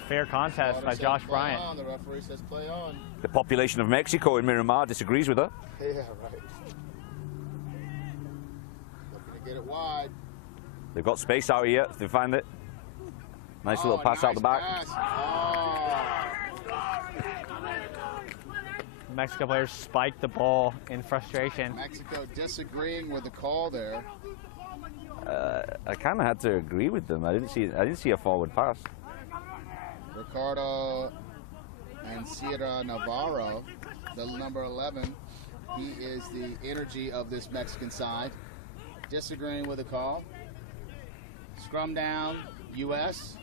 Fair contest by Josh Bryant. The referee says play on. The population of Mexico in Miramar disagrees with her. Yeah, right. Looking to get it wide. They've got space out here if they find it. Nice little pass out the back. Pass. Mexico players spiked the ball in frustration. Mexico disagreeing with the call there. I kind of had to agree with them. I didn't see a forward pass. Ricardo and Sierra Navarro, the number 11, he is the energy of this Mexican side. Disagreeing with the call. Scrum down, U.S.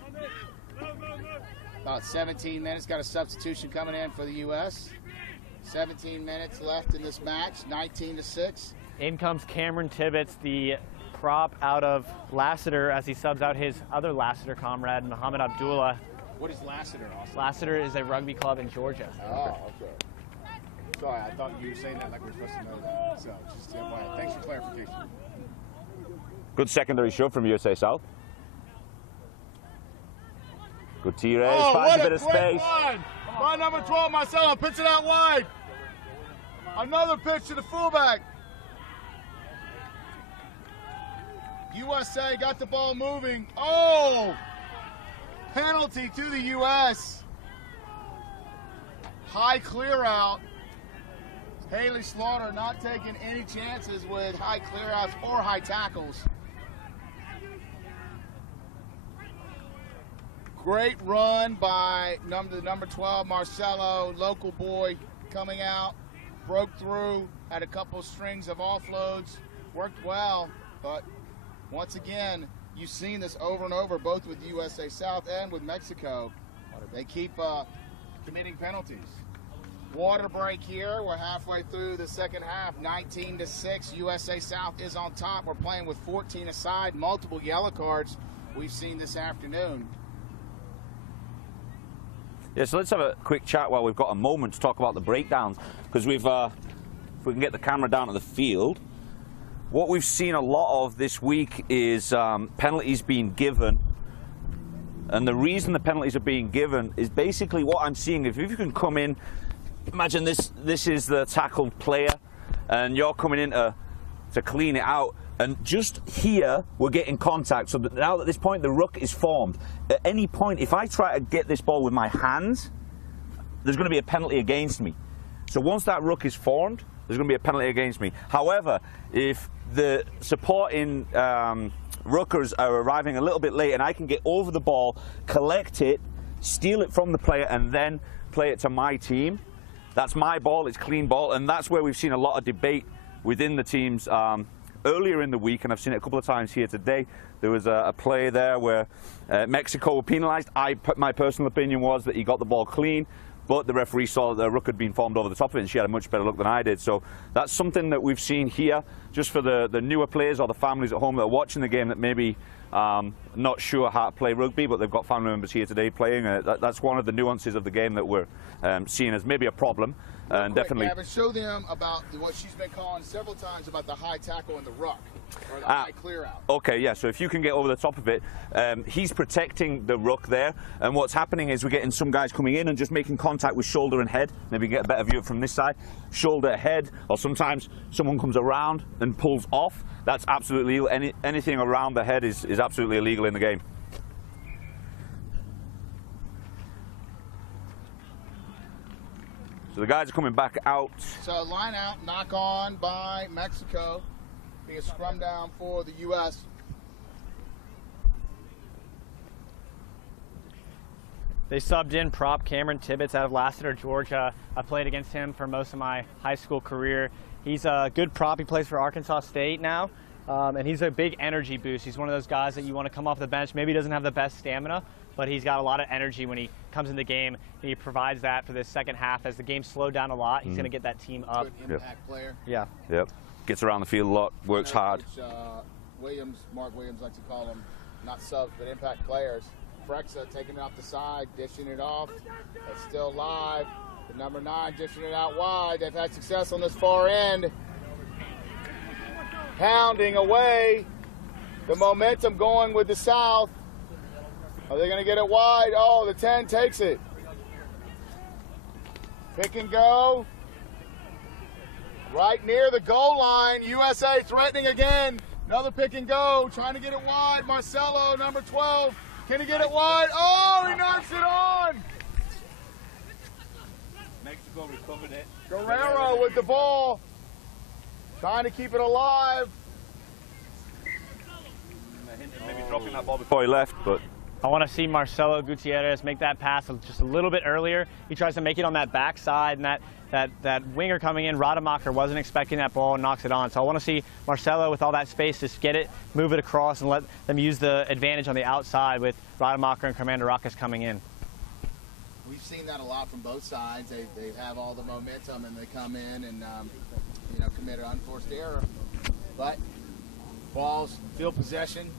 About 17 minutes. Got a substitution coming in for the U.S. 17 minutes left in this match, 19-6. In comes Cameron Tibbetts, the prop out of Lassiter, as he subs out his other Lassiter comrade, Muhammad Abdullah. What is Lassiter also? Lassiter is a rugby club in Georgia. Oh, okay. Sorry, I thought you were saying that like we're supposed to know that. So, just FYI. Thanks for clarification. Good secondary shove from USA South. Good T-raise, Oh, finds what a bit a of great space. line by number 12, Marcelo. Pitch it out wide. Another pitch to the fullback. USA got the ball moving. Oh! Penalty to the U.S. High clear out. Haley Slaughter not taking any chances with high clear outs or high tackles. Great run by number 12, Marcelo, local boy, coming out, broke through, had a couple strings of offloads, worked well, but once again, you've seen this over and over, both with USA South and with Mexico. They keep committing penalties. Water break here. We're halfway through the second half. 19-6. USA South is on top. We're playing with 14 aside. Multiple yellow cards we've seen this afternoon. Yeah, so let's have a quick chat while we've got a moment to talk about the breakdowns, because we've, if we can get the camera down to the field, what we've seen a lot of this week is penalties being given. And the reason the penalties are being given is basically what I'm seeing. If you can come in, imagine this is the tackled player, and you're coming in to clean it out. And just here, we're getting contact. So that now at this point, the ruck is formed. At any point, if I try to get this ball with my hands, there's going to be a penalty against me. So once that ruck is formed, there's going to be a penalty against me. However, if the supporting ruckers are arriving a little bit late and I can get over the ball, collect it, steal it from the player, and then play it to my team, that's my ball, it's clean ball. And that's where we've seen a lot of debate within the teams earlier in the week, and I've seen it a couple of times here today. There was a play there where Mexico were penalised. My personal opinion was that he got the ball clean, but the referee saw that the ruck had been formed over the top of it, and she had a much better look than I did. So that's something that we've seen here, just for the newer players or the families at home that are watching the game that maybe not sure how to play rugby, but they've got family members here today playing. That's one of the nuances of the game that we're seeing as maybe a problem. And definitely, Gavin, show them about what she's been calling several times about the high tackle and the ruck, or the high clear out. Okay, yeah, so if you can get over the top of it, he's protecting the ruck there, and what's happening is we're getting some guys coming in and just making contact with shoulder and head. Maybe get a better view from this side. Shoulder, head, or sometimes someone comes around and pulls off. That's absolutely illegal. Anything around the head is absolutely illegal in the game. So the guys are coming back out. So line out, knock on by Mexico. Be a scrum down for the U.S. They subbed in prop Cameron Tibbetts out of Lassiter, Georgia. I played against him for most of my high school career. He's a good prop. He plays for Arkansas State now, and he's a big energy boost. He's one of those guys that you want to come off the bench. Maybe he doesn't have the best stamina, but he's got a lot of energy when he comes in the game, and he provides that for this second half. As the game slowed down a lot, he's going to get that team up. Good impact player. Yeah. Yep. Gets around the field a lot, works hard. Mark Williams likes to call them not subs, but impact players. Frexa taking it off the side, dishing it off. It's still live. The number 9 dishing it out wide. They've had success on this far end. Pounding away. The momentum going with the South. Are they going to get it wide? Oh, the 10 takes it. Pick and go. Right near the goal line. USA threatening again. Another pick and go. Trying to get it wide. Marcelo, number 12. Can he get it wide? Oh, he knocks it on. Mexico recovered it. Guerrero with the ball. Trying to keep it alive. Maybe dropping that ball before he left, but I want to see Marcelo Gutierrez make that pass just a little bit earlier. He tries to make it on that backside, and that winger coming in, Rademacher, wasn't expecting that ball and knocks it on. So I want to see Marcelo with all that space just get it, move it across, and let them use the advantage on the outside with Rademacher and Commander Rockus coming in. We've seen that a lot from both sides. They have all the momentum and they come in and commit an unforced error. But balls, field possession,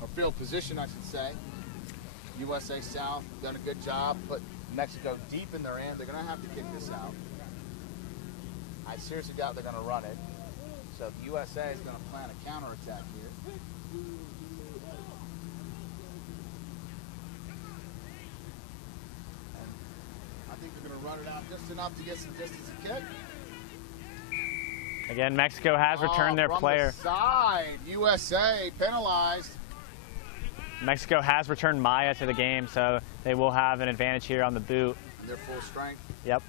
or field position, I should say. USA South done a good job, put Mexico deep in their end. They're going to have to kick this out. I seriously doubt they're going to run it. So the USA is going to plan a counterattack here. I think they're going to run it out just enough to get some distance to kick. Again, Mexico has returned their player. From the side, USA penalized. Mexico has returned Maya to the game, so they will have an advantage here on the boot. Their full strength. Yep.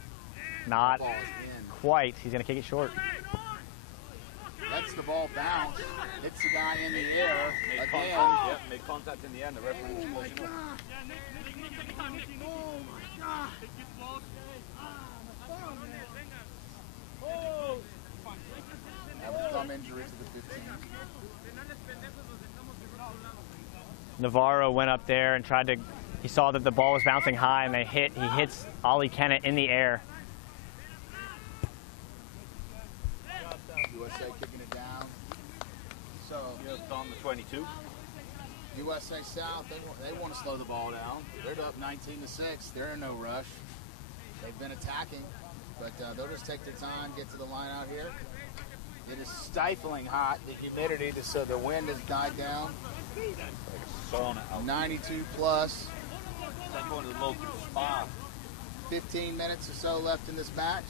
Not Ball is in. quite. He's going to kick it short. Lets the ball bounce. Hits the guy in the air. Made Again. contact, yep, made contact in the end. The referee was close enough. Have some injury to the 15. Navarro went up there and tried to, he saw that the ball was bouncing high and he hits Ollie Kennett in the air. USA kicking it down. So Just on the 22. USA South, they want to slow the ball down. They're up 19-6. They're in no rush. They've been attacking, but they'll just take their time, get to the line out here. It is stifling hot. The humidity, so the wind has died down. Sauna out. 92 plus. It's like going to the local spa. 15 minutes or so left in this match.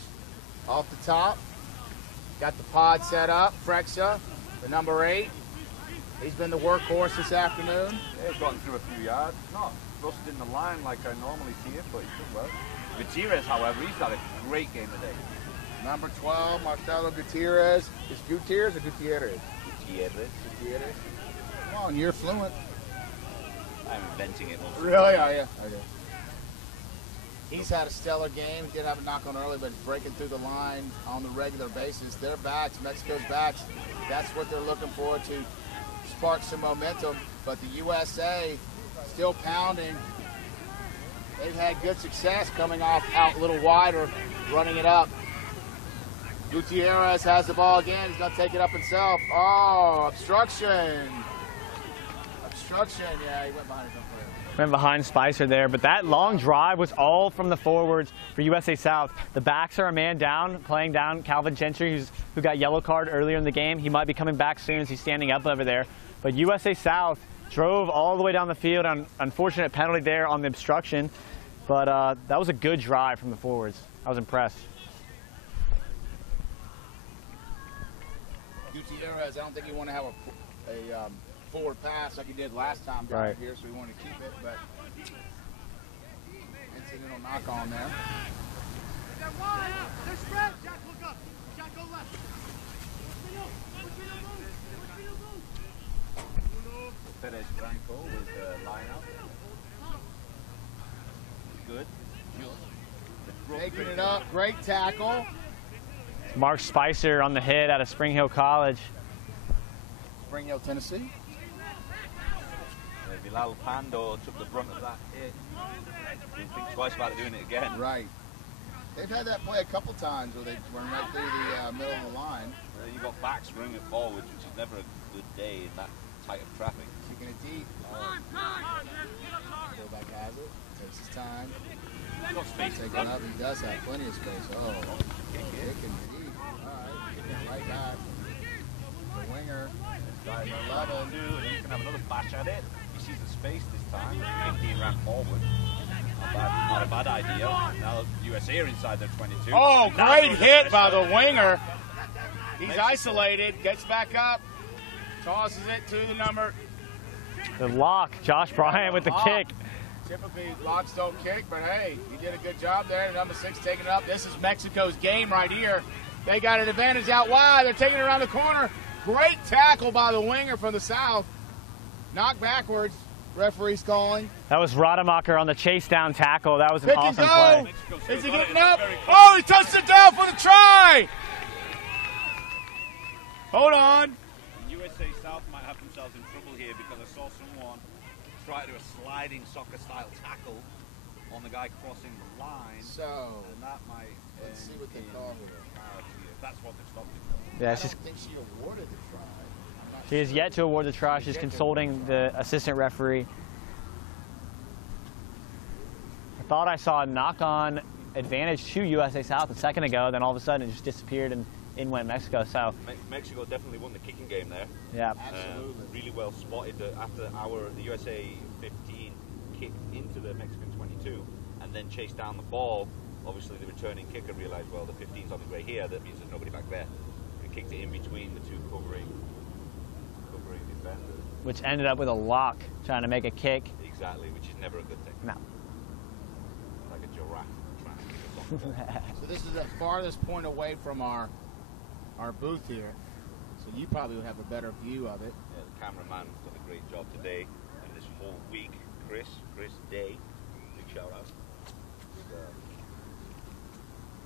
Off the top, got the pod set up. Frexa, the number 8. He's been the workhorse this afternoon. Yeah, he's gotten through a few yards. Not thrust in the line like I normally see it, but he's done well. Gutierrez, however, he's had a great game today. Number 12, Marcelo Gutierrez. Is Gutierrez or Gutierrez? Gutierrez. Gutierrez. Come on, you're fluent. I'm inventing it. Also. Really? Are you? Okay. He's had a stellar game. He did have a knock on early, but breaking through the line on the regular basis. Their backs, Mexico's backs, that's what they're looking for to spark some momentum. But the USA still pounding. They've had good success coming off out a little wider, running it up. Gutierrez has the ball again. He's going to take it up himself. Oh, obstruction. Obstruction. Yeah, he went behind his own player. Went behind Spicer there, but that long drive was all from the forwards for USA South. The backs are a man down, playing down Calvin Gentry, who got yellow card earlier in the game. He might be coming back soon as he's standing up over there. But USA South drove all the way down the field. Unfortunate penalty there on the obstruction, but that was a good drive from the forwards. I was impressed. Gutierrez, I don't think you want to have a forward pass like he did last time down Right. here, so we want to keep it, but incidental knock on there. Perez Franco with the line out. Good. Taking it up, great tackle. Mark Spicer on the hit out of Spring Hill College. Spring Hill, Tennessee. Bilal Pando took the brunt of that hit. Didn't think twice about doing it again. Right. They've had that play a couple times where they run right through the middle of the line. You've got backs running forward, which is never a good day in that tight of traffic. Taking it deep. Fullback has it. Takes his time. Got space in Taking front. up. He does have plenty of space. Oh, kicking deep. All right. Kicking right back. The winger. Starting at level. And you can have another bash at it. He sees the space this time. 15 ran forward. Not a bad idea. Now USA are inside their 22. Oh, great hit by the winger. He's isolated. Gets back up. Tosses it to the number. The lock, Josh Bryant with the kick. Typically, locks don't kick, but hey, you did a good job there. Number 6 taking it up. This is Mexico's game right here. They got an advantage out wide. They're taking it around the corner. Great tackle by the winger from the south. Knock backwards. Referee's calling. That was Rademacher on the chase down tackle. That was an Pick awesome and play. go. Is he getting up? Oh, he touched it down for the try. Hold on. USA South might have themselves in trouble here because I saw someone try to do a sliding soccer-style tackle on the guy crossing the line. So, and that might let's see what they call here. If that's what they're stopping for. Yeah, I don't think she awarded the try. she is yet to award the try. She's consulting the assistant referee. I thought I saw a knock on advantage to USA South a second ago. Then all of a sudden it just disappeared and in went Mexico. So Mexico definitely won the kicking game there. yeah, Absolutely. Really well spotted after the USA 15 kicked into the Mexican 22 and then chased down the ball. Obviously the returning kicker realized, well, the 15's on the way here, that means there's nobody back there. And kicked it in between the two covering defenders. which ended up with a lock trying to make a kick. Exactly, which is never a good thing. No. Like a giraffe trying to kick a softball. So this is the farthest point away from our booth here. So you probably would have a better view of it. Yeah, the cameraman's done a great job today and this whole week. Chris Day, big shout out.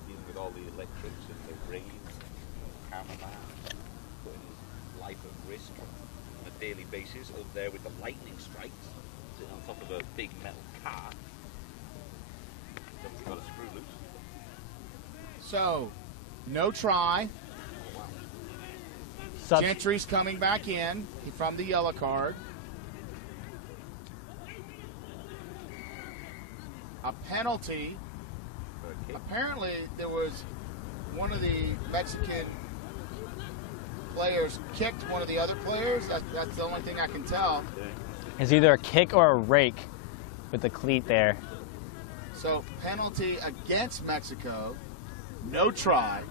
Dealing with all the electrics and the rain, cameraman, putting his life at risk on a daily basis. Up there with the lightning strikes, sitting on top of a big metal car. Somebody's got a screw loose. So, no try. Gentry's coming back in from the yellow card. A penalty. Apparently, there was one of the Mexican players kicked one of the other players. That's the only thing I can tell. It's either a kick or a rake with the cleat there. So, penalty against Mexico. No try.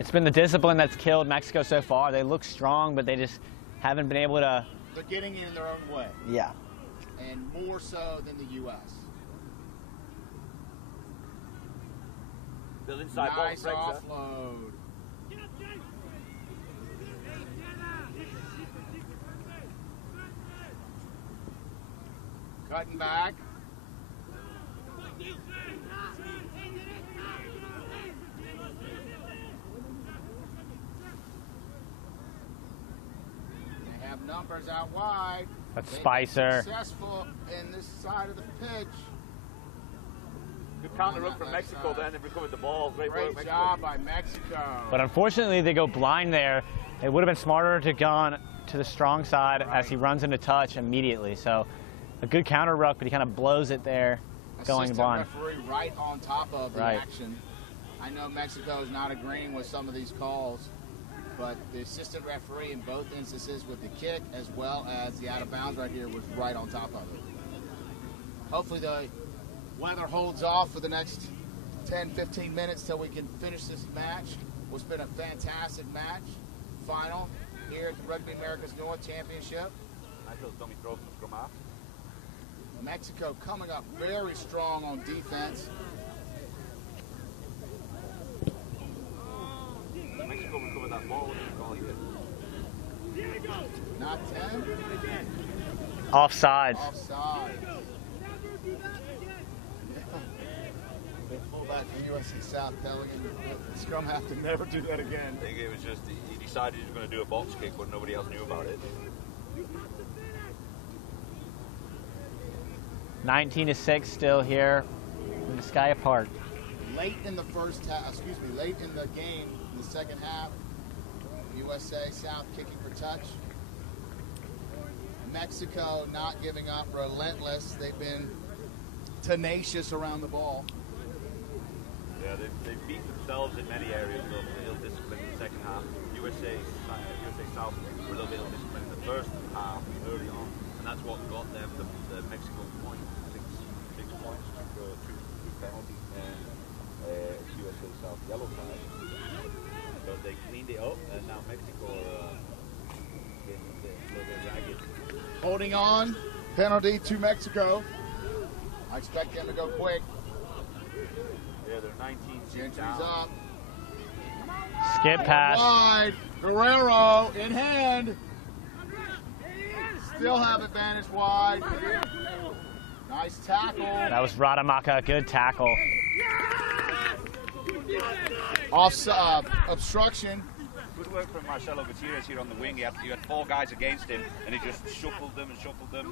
It's been the discipline that's killed Mexico so far. They look strong, but they just haven't been able to. They're getting in their own way. Yeah. And more so than the U.S. Still inside Nice ball, offload. Cutting back. They have numbers out wide. That's They've been Spicer. Successful in this side of the pitch. Good counter up from Mexico then and recovered the ball. Great work, Great Mexico. job by Mexico. But unfortunately, they go blind there. It would have been smarter to gone to the strong side as he runs into touch immediately. So a good counter ruck, but he kind of blows it there, going Assistant blind. referee right on top of the Right. action. I know Mexico is not agreeing with some of these calls, but the assistant referee in both instances with the kick as well as the out of bounds right here was right on top of it. Hopefully the weather holds off for the next 10-15 minutes till we can finish this match. What's been a fantastic match. Final here at the Rugby Americas North Championship. Nice little dummy throw from the scrum half. Mexico coming up very strong on defense. Mexico recovered that ball. What do you call it? Not 10. Offside. Offside. The fullback from USC South telling him the scrum half to never do that again. I think it was just he decided he was going to do a box kick, but nobody else knew about it. 19-6 still here in the Sky Park. Late in the first half, late in the game, in the second half, USA South kicking for touch. Mexico not giving up, relentless. They've been tenacious around the ball. Yeah, they've beat themselves in many areas, though, with ill-discipline in the second half. USA South were a little bit ill-disciplined in the first half, early on, and that's what got them the Mexico point. Six points, two penalties, and USA South yellow card. But they cleaned it up, and now Mexico are getting a little bit ragged. Holding on, penalty to Mexico. I expect them to go quick. Yeah, they're 19 Gentry's down. up. Skip pass. Wide. Guerrero in hand. Still have advantage wide. Nice tackle. That was Rademacher. Good tackle. Obstruction. Good work from Marcelo Gutierrez here on the wing. He had 4 guys against him, and he just shuffled them,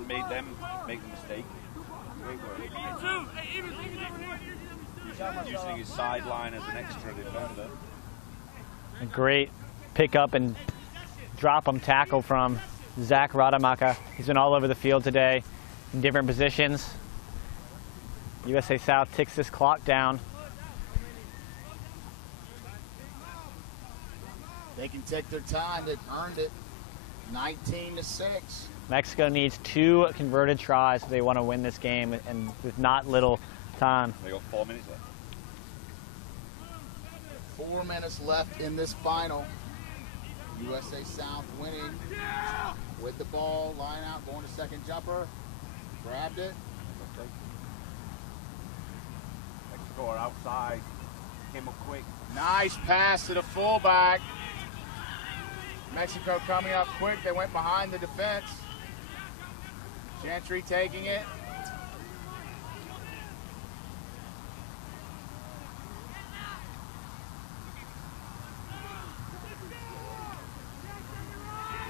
made them make the mistake. Great work. Using his sideline as an extra defender. A great pick up and drop him tackle from Zach Rademacher. He's been all over the field today in different positions. USA South ticks this clock down. They can take their time. They've earned it. 19-6. Mexico needs 2 converted tries if they want to win this game, and with not little time. They got 4 minutes left. 4 minutes left in this final. USA South winning with the ball, line out, going to second jumper. Grabbed it. Mexico are outside. Came up quick. Nice pass to the fullback. Mexico coming up quick. They went behind the defense. Gentry taking it.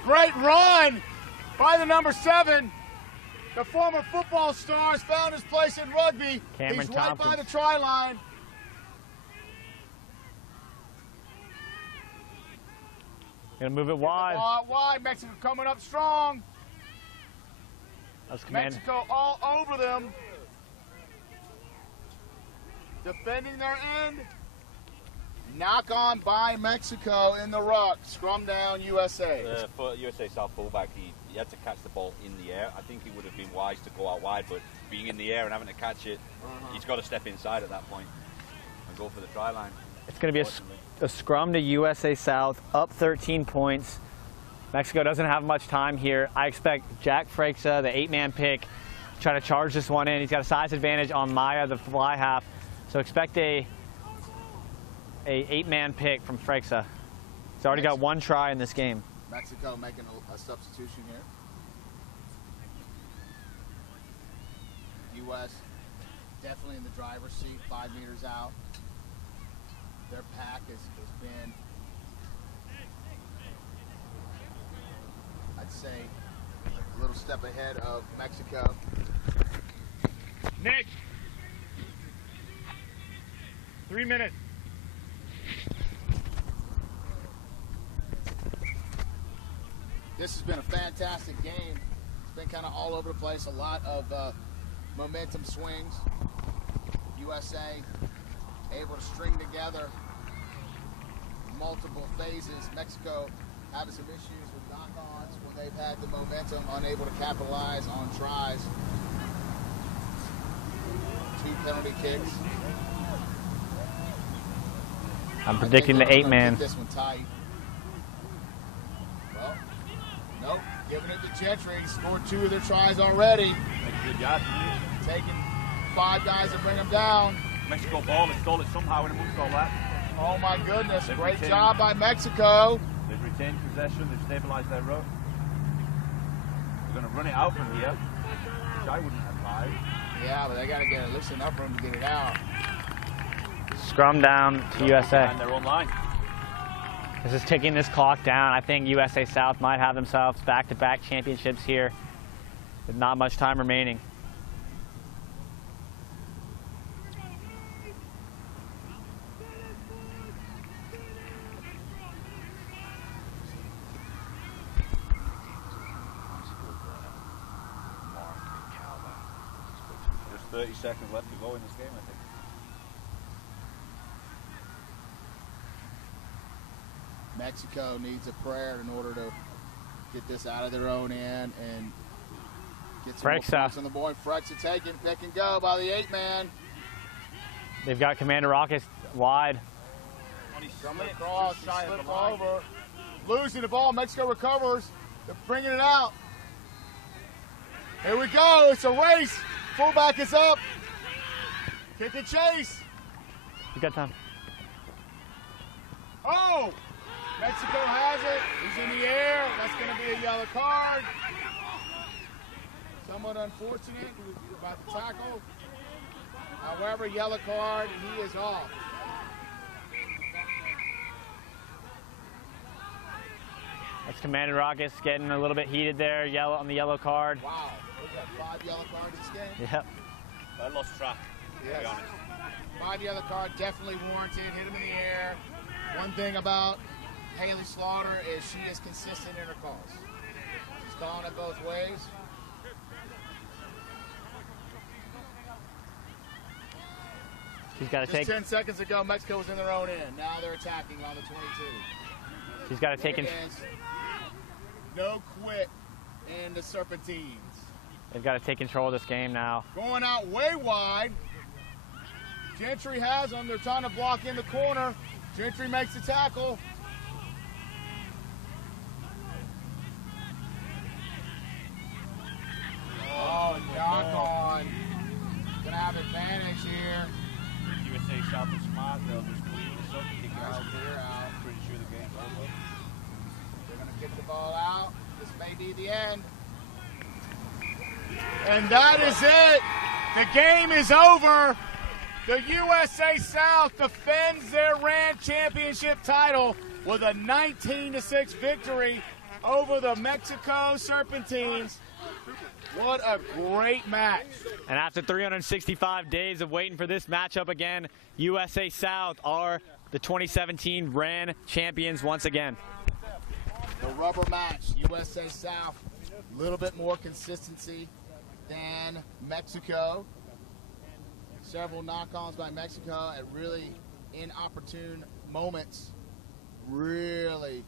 Great run by the number 7. The former football star has found his place in rugby. Cameron He's right Tompkins. by the try line. Gonna move it wide. Wide. Mexico coming up strong. That's command. Mexico all over them. Defending their end. Knock on by Mexico in the ruck. Scrum down USA. For USA South fullback, he had to catch the ball in the air. I think he would have been wise to go out wide, but being in the air and having to catch it, he's got to step inside at that point and go for the try line. It's going to be a scrum to USA South, up 13 points. Mexico doesn't have much time here. I expect Jack Freixa, the 8-man pick, to try to charge this one in. He's got a size advantage on Maya, the fly half. So expect a 8-man pick from Freixa. He's already got 1 try in this game. Mexico making a substitution here. U.S. definitely in the driver's seat, 5 meters out. Their pack has been, I'd say, a little step ahead of Mexico. Nick, 3 minutes. This has been a fantastic game. It's been kind of all over the place, a lot of momentum swings. USA able to string together multiple phases. Mexico having some issues with knock-ons when they've had the momentum, unable to capitalize on tries. 2 penalty kicks. I'm predicting the 8-man. This one tight. Well, nope. Giving it to Gentry. Scored 2 of their tries already. Good job. Taking 5 guys to bring them down. Mexico ball, they stole it somehow in amongst all that. Oh my goodness, They've great retained- job by Mexico. They've retained possession, they've stabilised their row. They're going to run it out from here, which I wouldn't advise. Yeah, but they got to get it loose enough for them to get it out. Scrum down to USA. Behind their own line. This is ticking this clock down. I think USA South might have themselves back-to-back championships here with not much time remaining. Just 30 seconds left to go in this game, I think. Mexico needs a prayer in order to get this out of their own end and get some more Freixa. points on the board. Freixa taken, pick and go by the 8-man. They've got Commander Rockets wide. Coming across, slip over. Losing the ball, Mexico recovers. They're bringing it out. Here we go, it's a race. Fullback is up. Kick and chase. You got time. Oh! Mexico has it. He's in the air. That's going to be a yellow card. Somewhat unfortunate. He was about to tackle. However, yellow card, he is off. That's Commander Rockets getting a little bit heated there, yellow on the yellow card. Wow. We got 5 yellow cards this game. Yep. I lost track, to be honest. 5 yellow card, definitely warranted. Hit him in the air. One thing about Haley Slaughter is she is consistent in her calls. She's calling it both ways. She's got to Just take. 10 seconds ago, Mexico was in their own end. Now they're attacking on the 22. She's got to take. No quit in the Serpentines. They've got to take control of this game now. Going out way wide. Gentry has them. They're trying to block in the corner. Gentry makes the tackle. Oh, knock on. Gonna have advantage here. USA South is smart. They'll just clean this up, kick it out. Clear out. Pretty sure the game's over. They're gonna kick the ball out. This may be the end. And that is it. The game is over. The USA South defends their RAN championship title with a 19-6 victory over the Mexico Serpentines. What a great match. And after 365 days of waiting for this matchup again, USA South are the 2017 RAN champions once again. The rubber match, USA South, a little bit more consistency than Mexico. Several knock-ons by Mexico at really inopportune moments. Really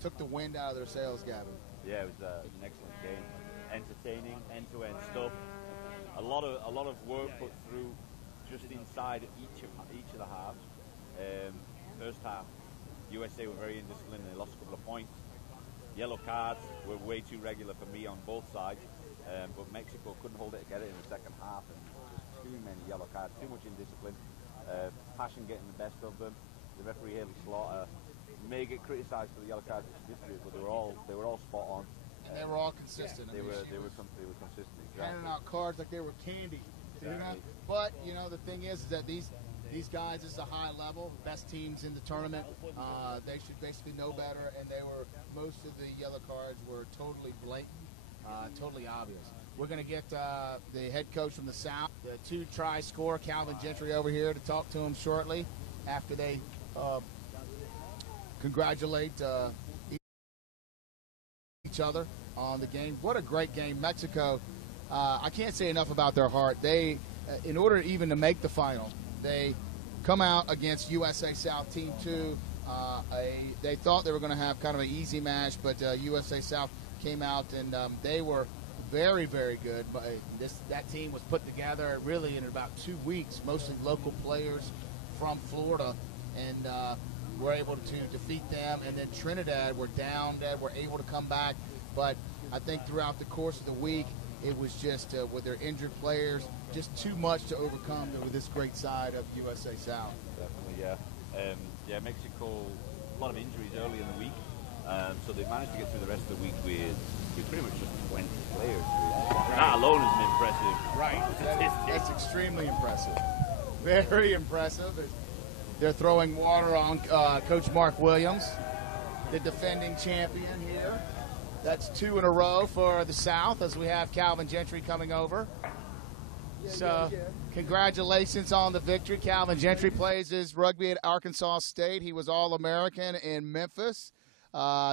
took the wind out of their sails, Gavin. Yeah, it was an excellent game. Entertaining, end-to-end stuff. A lot of work put through just inside each of the halves. First half, USA were very indisciplined. They lost a couple of points. Yellow cards were way too regular for me on both sides. But Mexico couldn't hold it together in the second half, and just too many yellow cards, too much indiscipline. Passion getting the best of them. The referee Haley Slaughter may get criticised for the yellow cards distributed, but they were all spot on. And they were all consistent. They were consistent. Exactly. Handing out cards like they were candy. Exactly. You know? But you know the thing is that these guys, this is a high level, best teams in the tournament. They should basically know better, and most of the yellow cards were totally blatant. Totally obvious. We're going to get the head coach from the South, the 2-try scorer, Calvin Gentry, over here to talk to him shortly after they congratulate each other on the game. What a great game. Mexico, I can't say enough about their heart. They, in order even to make the final, they come out against USA South Team 2. They thought they were going to have kind of an easy match, but USA South came out and they were very, very good. But that team was put together really in about 2 weeks, mostly local players from Florida, and were able to defeat them. And then Trinidad were down, were able to come back. But I think throughout the course of the week, it was just with their injured players, just too much to overcome with this great side of USA South. Definitely, yeah. Mexico, a lot of injuries early in the week. So they managed to get through the rest of the week with pretty much just 20 players. Really. That alone is an impressive. Right. That's extremely impressive. Very impressive. They're throwing water on Coach Mark Williams, the defending champion here. That's 2 in a row for the South as we have Calvin Gentry coming over. Congratulations on the victory. Calvin Gentry plays his rugby at Arkansas State. He was All-American in Memphis.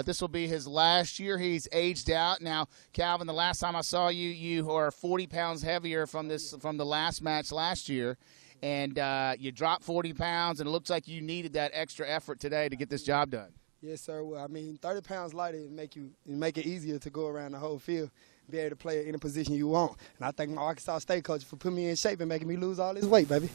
This will be his last year. He's aged out. Now, Calvin, the last time I saw you, you are 40 pounds heavier from the last match last year. And you dropped 40 pounds, and it looks like you needed that extra effort today to get this job done. Yes, sir. Well, I mean, 30 pounds lighter make it easier to go around the whole field, be able to play in any position you want. And I thank my Arkansas State coach for putting me in shape and making me lose all this weight, baby.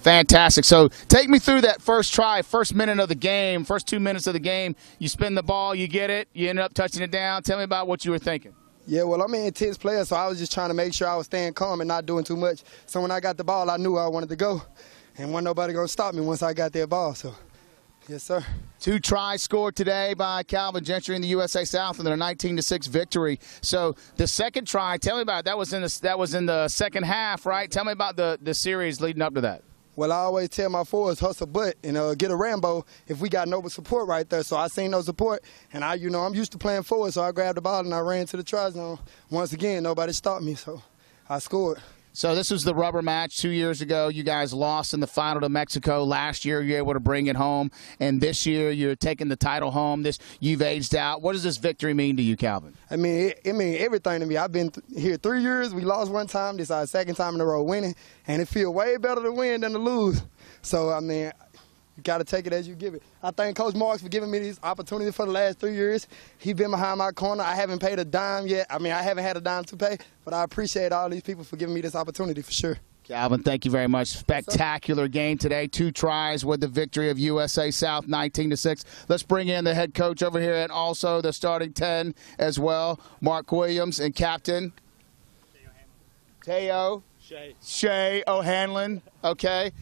Fantastic. So take me through that first try, first minute of the game, first 2 minutes of the game. You spin the ball, you get it, you end up touching it down. Tell me about what you were thinking. Yeah, well, I'm an intense player, so I was just trying to make sure I was staying calm and not doing too much. So when I got the ball, I knew I wanted to go, and wasn't nobody going to stop me once I got that ball. So, yes, sir. 2 tries scored today by Calvin Gentry in the USA South in their 19-6 victory. So the second try, tell me about it. That was in the second half, right? Tell me about the series leading up to that. Well, I always tell my forwards, hustle butt and get a Rambo if we got no support right there. So I seen no support, and I'm used to playing forward, so I grabbed the ball and I ran to the try zone. Once again, nobody stopped me, so I scored. So this was the rubber match 2 years ago. You guys lost in the final to Mexico. Last year, you were able to bring it home. And this year, you're taking the title home. You've aged out. What does this victory mean to you, Calvin? I mean, it means everything to me. I've been here 3 years. We lost one time. This is our second time in a row winning. And it feels way better to win than to lose. So, I mean, you got to take it as you give it. I thank Coach Marks for giving me this opportunity for the last 3 years. He's been behind my corner. I haven't paid a dime yet. I mean, I haven't had a dime to pay, but I appreciate all these people for giving me this opportunity for sure. Calvin, thank you very much. Spectacular game today. 2 tries with the victory of USA South 19-6. Let's bring in the head coach over here and also the starting 10 as well, Mark Williams, and captain Teo Shea O'Hanlon. Okay.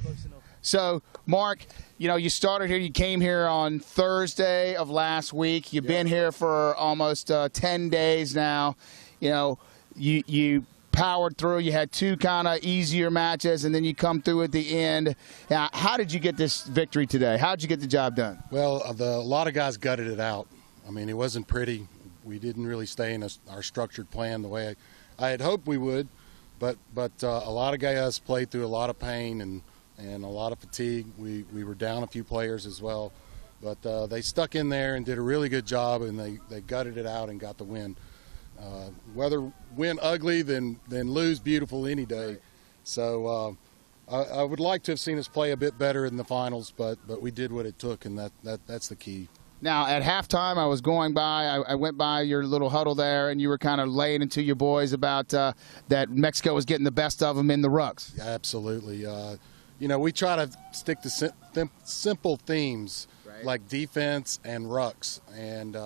So, Mark, you know, you started here. You came here on Thursday of last week. You've been here for almost 10 days now. You know, you powered through. You had 2 kind of easier matches, and then you come through at the end. How did you get this victory today? How did you get the job done? Well, a lot of guys gutted it out. I mean, it wasn't pretty. We didn't really stay in our structured plan the way I had hoped we would. But a lot of guys played through a lot of pain and a lot of fatigue. We were down a few players as well. But they stuck in there and did a really good job, and they gutted it out and got the win. Whether win ugly than lose beautiful any day. So I would like to have seen us play a bit better in the finals, but we did what it took, and that's the key. Now, at halftime, I was going by, I went by your little huddle there, and you were kind of laying into your boys about that Mexico was getting the best of them in the rucks. Yeah, absolutely. You know, we try to stick to simple themes like defense and rucks, and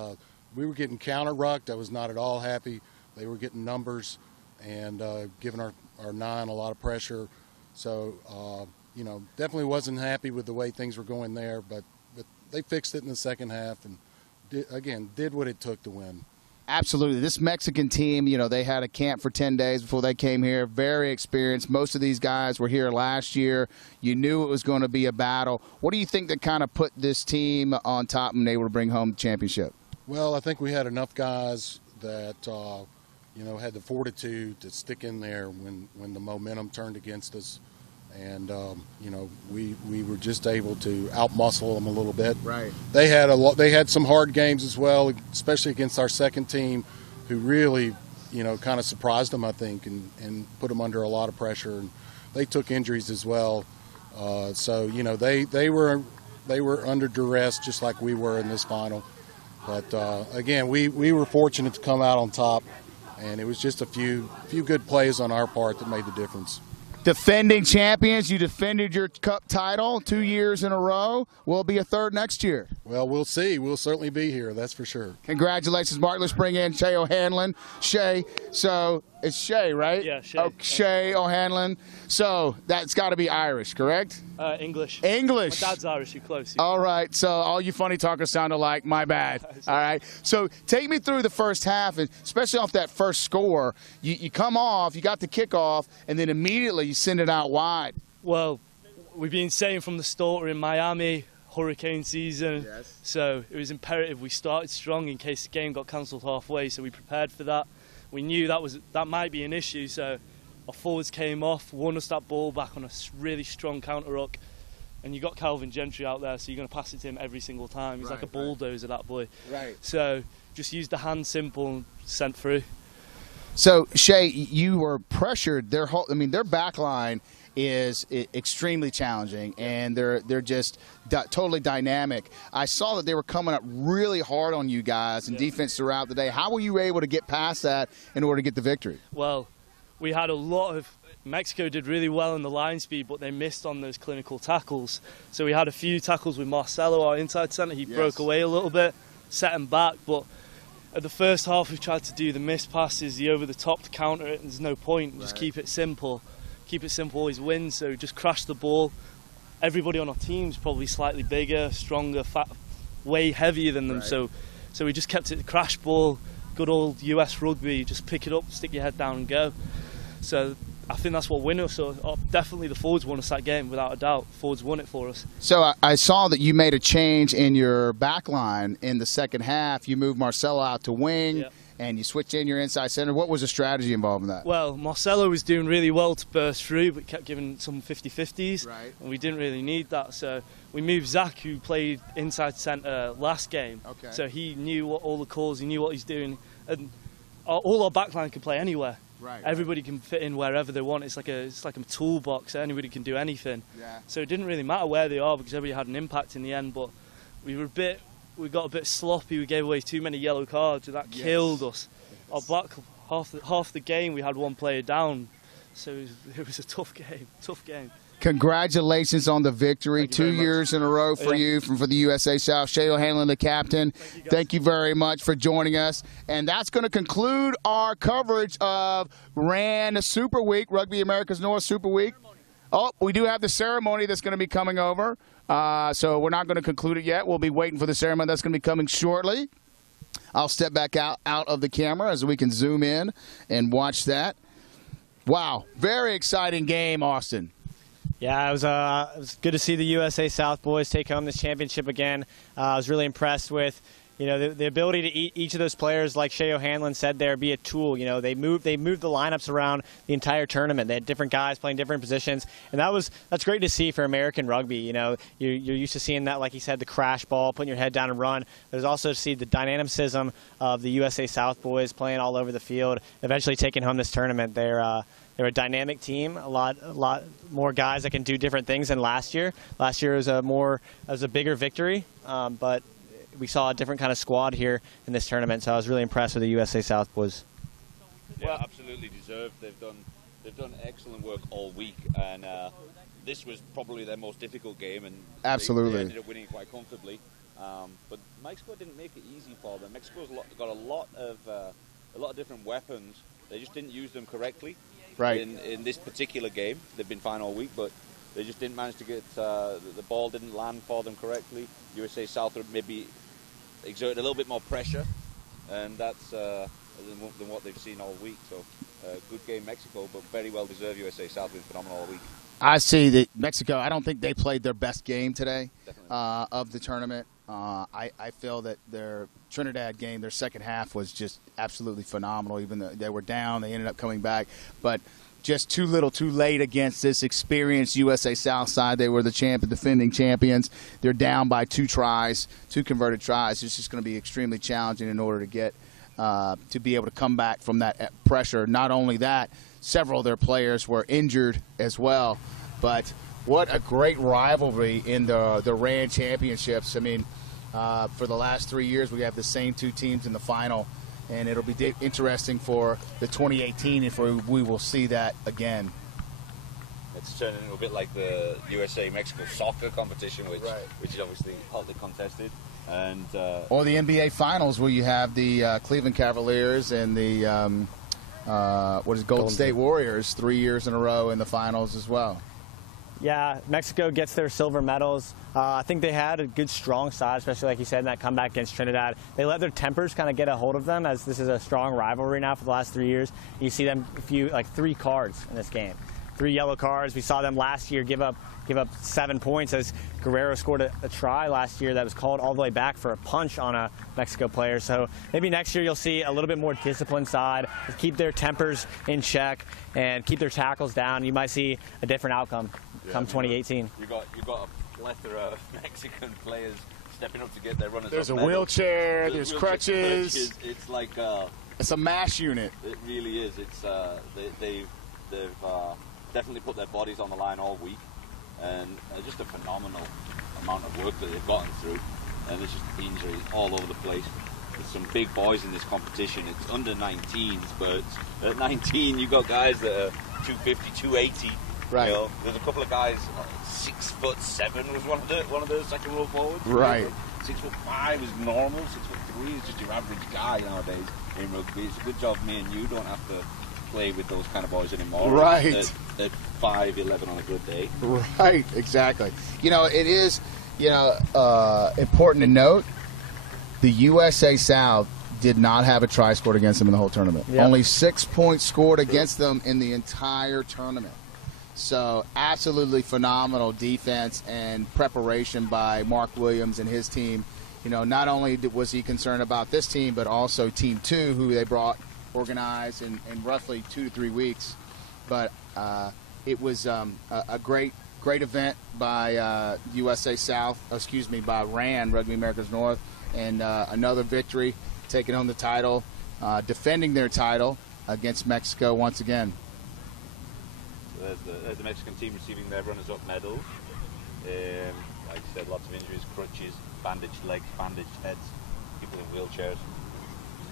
we were getting counter-rucked. I was not at all happy. They were getting numbers and giving our 9 a lot of pressure. So, you know, definitely wasn't happy with the way things were going there, but they fixed it in the second half and, did what it took to win. Absolutely. This Mexican team, you know, they had a camp for 10 days before they came here. Very experienced. Most of these guys were here last year. You knew it was going to be a battle. What do you think that kind of put this team on top and able to bring home the championship? Well, I think we had enough guys that, you know, had the fortitude to stick in there when the momentum turned against us. And, you know, we were just able to outmuscle them a little bit. Right. They had some hard games as well, especially against our second team, who really, you know, kind of surprised them, I think, and put them under a lot of pressure. And they took injuries as well. So, you know, they were under duress just like we were in this final. But, again, we were fortunate to come out on top, and it was just a few good plays on our part that made the difference. Defending champions, you defended your cup title 2 years in a row. Will it be a third next year? Well, we'll see. We'll certainly be here, that's for sure. Congratulations, Mark. Let's bring in Shea O'Hanlon. Shea, so it's Shea, right? Yeah, Shea. Oh, Shea O'Hanlon. So that's got to be Irish, correct? English. English. My dad's Irish. You're close. All right. So all you funny talkers sound alike. My bad. All right. So take me through the first half, and especially off that first score. You come off, you got the kickoff, and then immediately you send it out wide. Well, we've been saying from the start we're in Miami, hurricane season. Yes. So it was imperative we started strong in case the game got cancelled halfway. So we prepared for that. We knew that might be an issue. So our forwards came off, won us that ball back on a really strong counter-ruck. And you got Calvin Gentry out there, so you're going to pass it to him every single time. He's like a bulldozer, that boy. Right. So just use the hand simple and sent through. So, Shea, you were pressured. Their back line is extremely challenging, and they're just totally dynamic. I saw that they were coming up really hard on you guys in defense throughout the day. How were you able to get past that in order to get the victory? Well, we had a lot of Mexico did really well in the line speed, but they missed on those clinical tackles. So we had a few tackles with Marcelo, our inside centre. He broke away a little bit, set him back. But at the first half, we tried to do the missed passes, the over-the-top to counter it. And there's no point. Just keep it simple. Keep it simple always wins. So just crash the ball. Everybody on our team's probably slightly bigger, stronger, fat, way heavier than them. So we just kept it crash ball, good old US rugby. Just pick it up, stick your head down and go. So I think that's what won us. So definitely the forwards won us that game, without a doubt. Forwards won it for us. So I saw that you made a change in your back line in the second half. You moved Marcelo out to wing, and you switch in your inside center. What was the strategy involved in that? Well, Marcelo was doing really well to burst through, but kept giving some 50-50s, Right. and we didn't really need that. So we moved Zach, who played inside centre last game. Okay. So he knew all the calls, he knew what he's doing, and all our backline can play anywhere. Right. Everybody can fit in wherever they want. It's like a toolbox. Anybody can do anything. Yeah. So it didn't really matter where they are because everybody had an impact in the end. But we got a bit sloppy. We gave away too many yellow cards, and that killed us. Our back half the game we had one player down, so it was a tough game. Congratulations on the victory. 2 years in a row for you for the USA South. Shea O'Hanlon, the captain. Thank you very much for joining us. And that's going to conclude our coverage of RAN Super Week, Rugby America's North Super Week. Oh, we do have the ceremony that's going to be coming over. So we're not going to conclude it yet. We'll be waiting for the ceremony that's going to be coming shortly. I'll step back out of the camera as we can zoom in and watch that. Wow, very exciting game, Austin. Yeah, it was good to see the USA South boys take home this championship again. I was really impressed with, the ability to each of those players, like Shea O'Hanlon said there, be a tool. They moved the lineups around the entire tournament. They had different guys playing different positions, and that's great to see for American rugby. You're used to seeing that, like he said, the crash ball, putting your head down and run. There's also to see the dynamicism of the USA South boys playing all over the field, eventually taking home this tournament. They're a dynamic team, a lot more guys that can do different things than last year. Last year was a bigger victory, but we saw a different kind of squad here in this tournament. So I was really impressed with the USA South boys. Yeah, absolutely deserved. They've done excellent work all week, and this was probably their most difficult game, and absolutely they ended up winning quite comfortably. But Mexico didn't make it easy for them. Mexico's got a lot of different weapons. They just didn't use them correctly. Right. In this particular game, they've been fine all week, but they just didn't manage to get the ball didn't land for them correctly. USA South would maybe exerted a little bit more pressure, and that's than what they've seen all week. So good game, Mexico, but very well deserved. USA South been phenomenal all week. I see that Mexico, I don't think they played their best game today of the tournament. I feel that their Trinidad game, their second half was just absolutely phenomenal. Even though they were down, they ended up coming back. But just too little too late against this experienced USA South side. They were the defending champions. They're down by 2 converted tries. It's just going to be extremely challenging in order to get to be able to come back from that pressure. Not only that, several of their players were injured as well. But what a great rivalry in the RAN championships. I mean, for the last 3 years, we have the same 2 teams in the final, and it'll be interesting for the 2018 if we will see that again. It's turning into a bit like the USA-Mexico soccer competition, which is obviously hotly contested. And or the NBA Finals, where you have the Cleveland Cavaliers and the Golden State Warriors 3 years in a row in the finals as well. Yeah, Mexico gets their silver medals. I think they had a good, strong side, especially like you said in that comeback against Trinidad. They let their tempers kind of get a hold of them, as this is a strong rivalry now for the last 3 years. You see them 3 cards in this game, 3 yellow cards. We saw them last year give up 7 points as Guerrero scored a try last year that was called all the way back for a punch on a Mexico player. So maybe next year you'll see a little bit more disciplined side, keep their tempers in check and keep their tackles down. You might see a different outcome come 2018. You got a plethora of Mexican players stepping up to get their runners. There's a wheelchair. There's crutches. It's like it's a mass unit. It really is. It's they've definitely put their bodies on the line all week, and just a phenomenal amount of work that they've gotten through. And there's just injuries all over the place. There's some big boys in this competition. It's under 19s, but at 19 you've got guys that are 250, 280. Right. There's a couple of guys. 6'7" was one of those second row forwards. Right. 6'5" is normal. 6'3" is just your average guy nowadays in rugby. It's a good job me and you don't have to play with those kind of boys anymore. Right. At 5'11" on a good day. Right. Exactly. It is. Important to note, the USA South did not have a try scored against them in the whole tournament. Yep. Only 6 points scored against them in the entire tournament. So absolutely phenomenal defense and preparation by Mark Williams and his team not only was he concerned about this team, but also Team 2, who they brought organized in roughly 2 to 3 weeks. But it was a great event by USA South, by RAN, Rugby Americas North, and another victory, taking home the title, defending their title against Mexico once again. So there's the Mexican team receiving their runners-up medals. Like I said, lots of injuries, crutches, bandaged legs, bandaged heads, people in wheelchairs.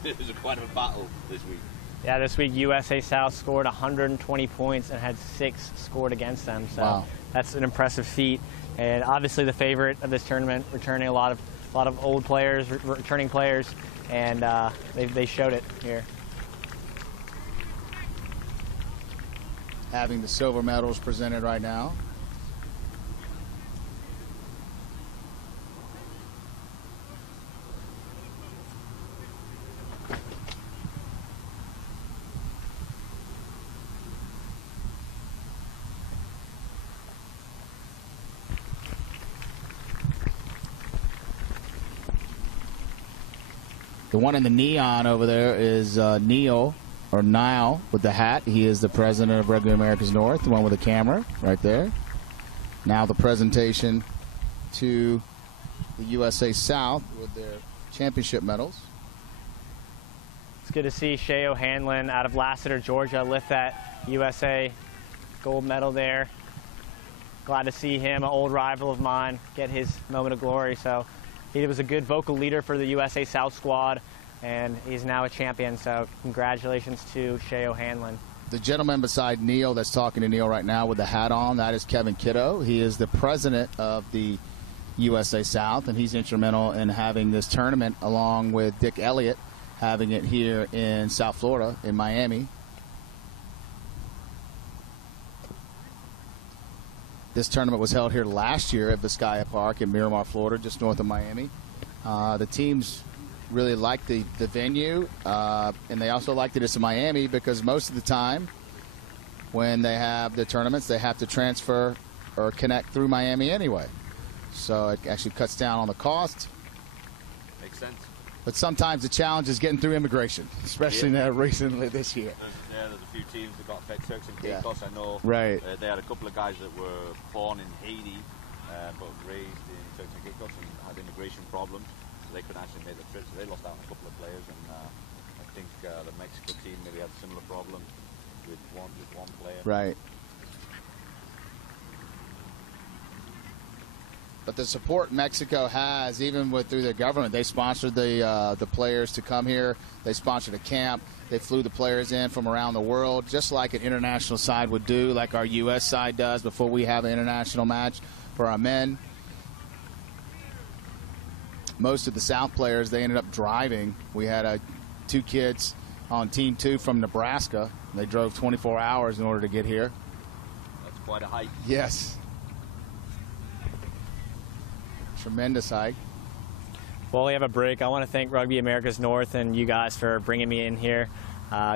It was quite a battle this week. Yeah, this week USA South scored 120 points and had 6 scored against them. So wow. That's an impressive feat. And obviously the favorite of this tournament, returning a lot of old players, returning players, and they showed it here. Having the silver medals presented right now. The one in the neon over there is Niall with the hat. He is the president of Rugby Americas North, the one with the camera right there. Now the presentation to the USA South with their championship medals. It's good to see Shea O'Hanlon out of Lassiter, Georgia, lift that USA gold medal there. Glad to see him, an old rival of mine, get his moment of glory. So he was a good vocal leader for the USA South squad, and he's now a champion. So congratulations to Shea O'Hanlon. The gentleman beside Neil that's talking to Neil right now with the hat on, that is Kevin Kiddo. He is the president of the USA South, and he's instrumental in having this tournament along with Dick Elliott, having it here in South Florida, in Miami. This tournament was held here last year at Vizcaya Park in Miramar, Florida, just north of Miami. The teams really liked the venue, and they also liked it as in Miami because most of the time when they have the tournaments, they have to transfer or connect through Miami anyway. So it actually cuts down on the cost. Makes sense. But sometimes the challenge is getting through immigration, especially now recently this year. There's a few teams that got fed Turks and Caicos, I know. Right. They had a couple of guys that were born in Haiti, but raised in Turks and Caicos and had immigration problems, so they couldn't actually make the trip. So they lost out on a couple of players, and I think the Mexico team maybe had a similar problem with one player. Right. But the support Mexico has, even through their government, they sponsored the players to come here. They sponsored a camp. They flew the players in from around the world, just like an international side would do, like our U.S. side does before we have an international match for our men. Most of the South players, they ended up driving. We had 2 kids on Team 2 from Nebraska. They drove 24 hours in order to get here. That's quite a hike. Yes. Tremendous hike. While we have a break, I want to thank Rugby Americas North and you guys for bringing me in here.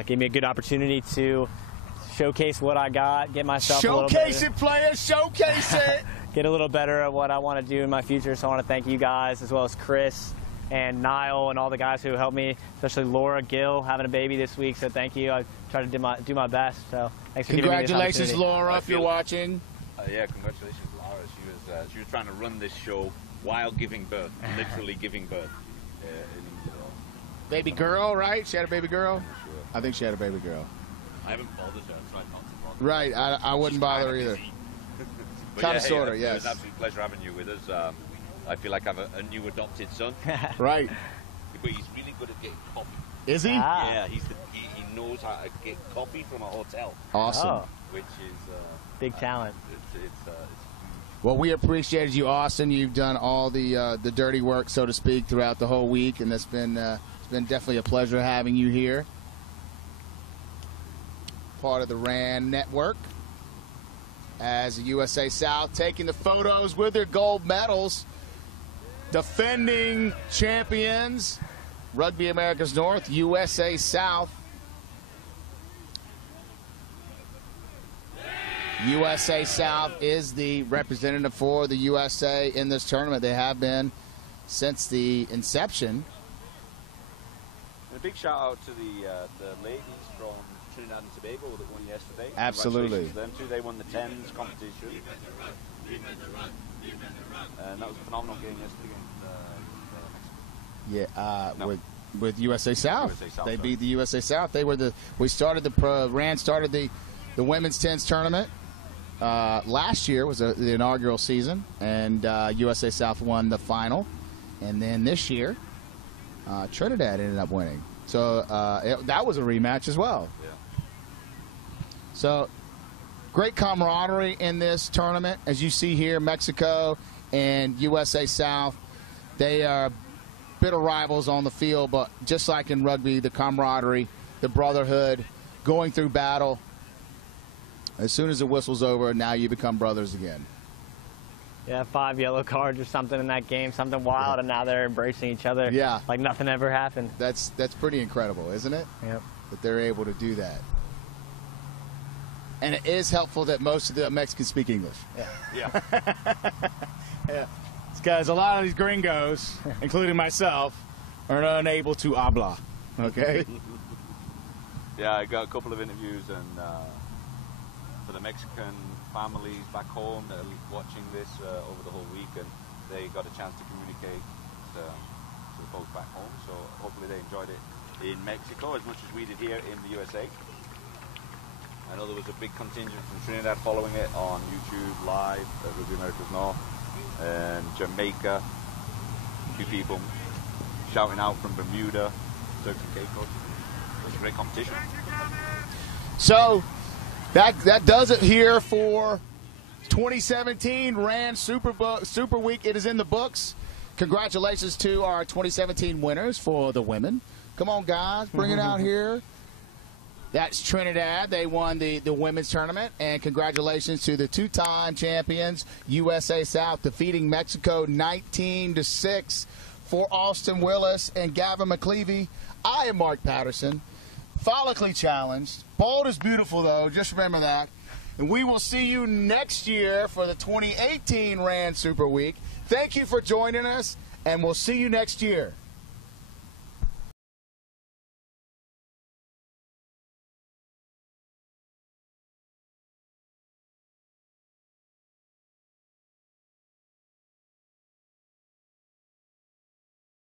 Gave me a good opportunity to showcase what I got, get myself a little better. Showcase it, players, showcase it! Get a little better at what I want to do in my future. So I want to thank you guys, as well as Chris and Niall and all the guys who helped me, especially Laura Gill having a baby this week. So thank you. I try to do my best. So thanks for giving me this opportunity. Congratulations, Laura, if you're watching. Yeah, congratulations, Laura. She was trying to run this show while giving birth, literally giving birth. Baby girl, right? She had a baby girl? Sure. I think she had a baby girl. I haven't bothered her. I tried not to bother her. Right, I wouldn't bother either. Kind of, sort of, yes. It was an absolute pleasure having you with us. I feel like I have a new adopted son. Right. But he's really good at getting coffee. Is he? Yeah, he knows how to get coffee from a hotel. Awesome. Oh. Which is... big talent. It's well, we appreciated you, Austin. You've done all the dirty work, so to speak, throughout the whole week, and it's been definitely a pleasure having you here. Part of the RAN network. As the USA South taking the photos with their gold medals, defending champions, Rugby Americas North, USA South. USA South is the representative for the USA in this tournament. They have been since the inception. And a big shout out to the ladies from Trinidad and Tobago that won yesterday. Absolutely. Congratulations to them too. They won the 10s competition. And that was a phenomenal game yesterday against Mexico. With USA South. USA South, They sorry. beat the USA South. They were Rand started the women's 10s tournament last year, was the inaugural season, and USA South won the final. And then this year, Trinidad ended up winning. So that was a rematch as well. Yeah. So great camaraderie in this tournament. As you see here, Mexico and USA South, they are bitter rivals on the field, but just like in rugby, the camaraderie, the brotherhood, going through battle. As soon as the whistle's over, now you become brothers again. Yeah, 5 yellow cards or something in that game, something wild, and now they're embracing each other. Yeah. Like nothing ever happened. That's pretty incredible, isn't it? Yep. That they're able to do that. And it is helpful that most of the Mexicans speak English. Yeah. Yeah. It's because a lot of these gringos, including myself, are unable to habla. Okay? Yeah, I got a couple of interviews and for the Mexican families back home that are watching this over the whole week, and they got a chance to communicate to the folks back home. So hopefully they enjoyed it in Mexico as much as we did here in the USA. I know there was a big contingent from Trinidad following it on YouTube Live at Rugby Americas North, and Jamaica, a few people shouting out from Bermuda, Turks and Caicos. It was a great competition. So that does it here for 2017 Rand Super Week. It is in the books. Congratulations to our 2017 winners for the women. Come on, guys, bring it out here. That's Trinidad. They won the women's tournament. And congratulations to the two-time champions, USA South, defeating Mexico 19-6 for Austin Willis and Gavin McClevey. I am Mark Patterson, follically challenged. Bold is beautiful, though. Just remember that. And we will see you next year for the 2018 Rand Super Week. Thank you for joining us, and we'll see you next year.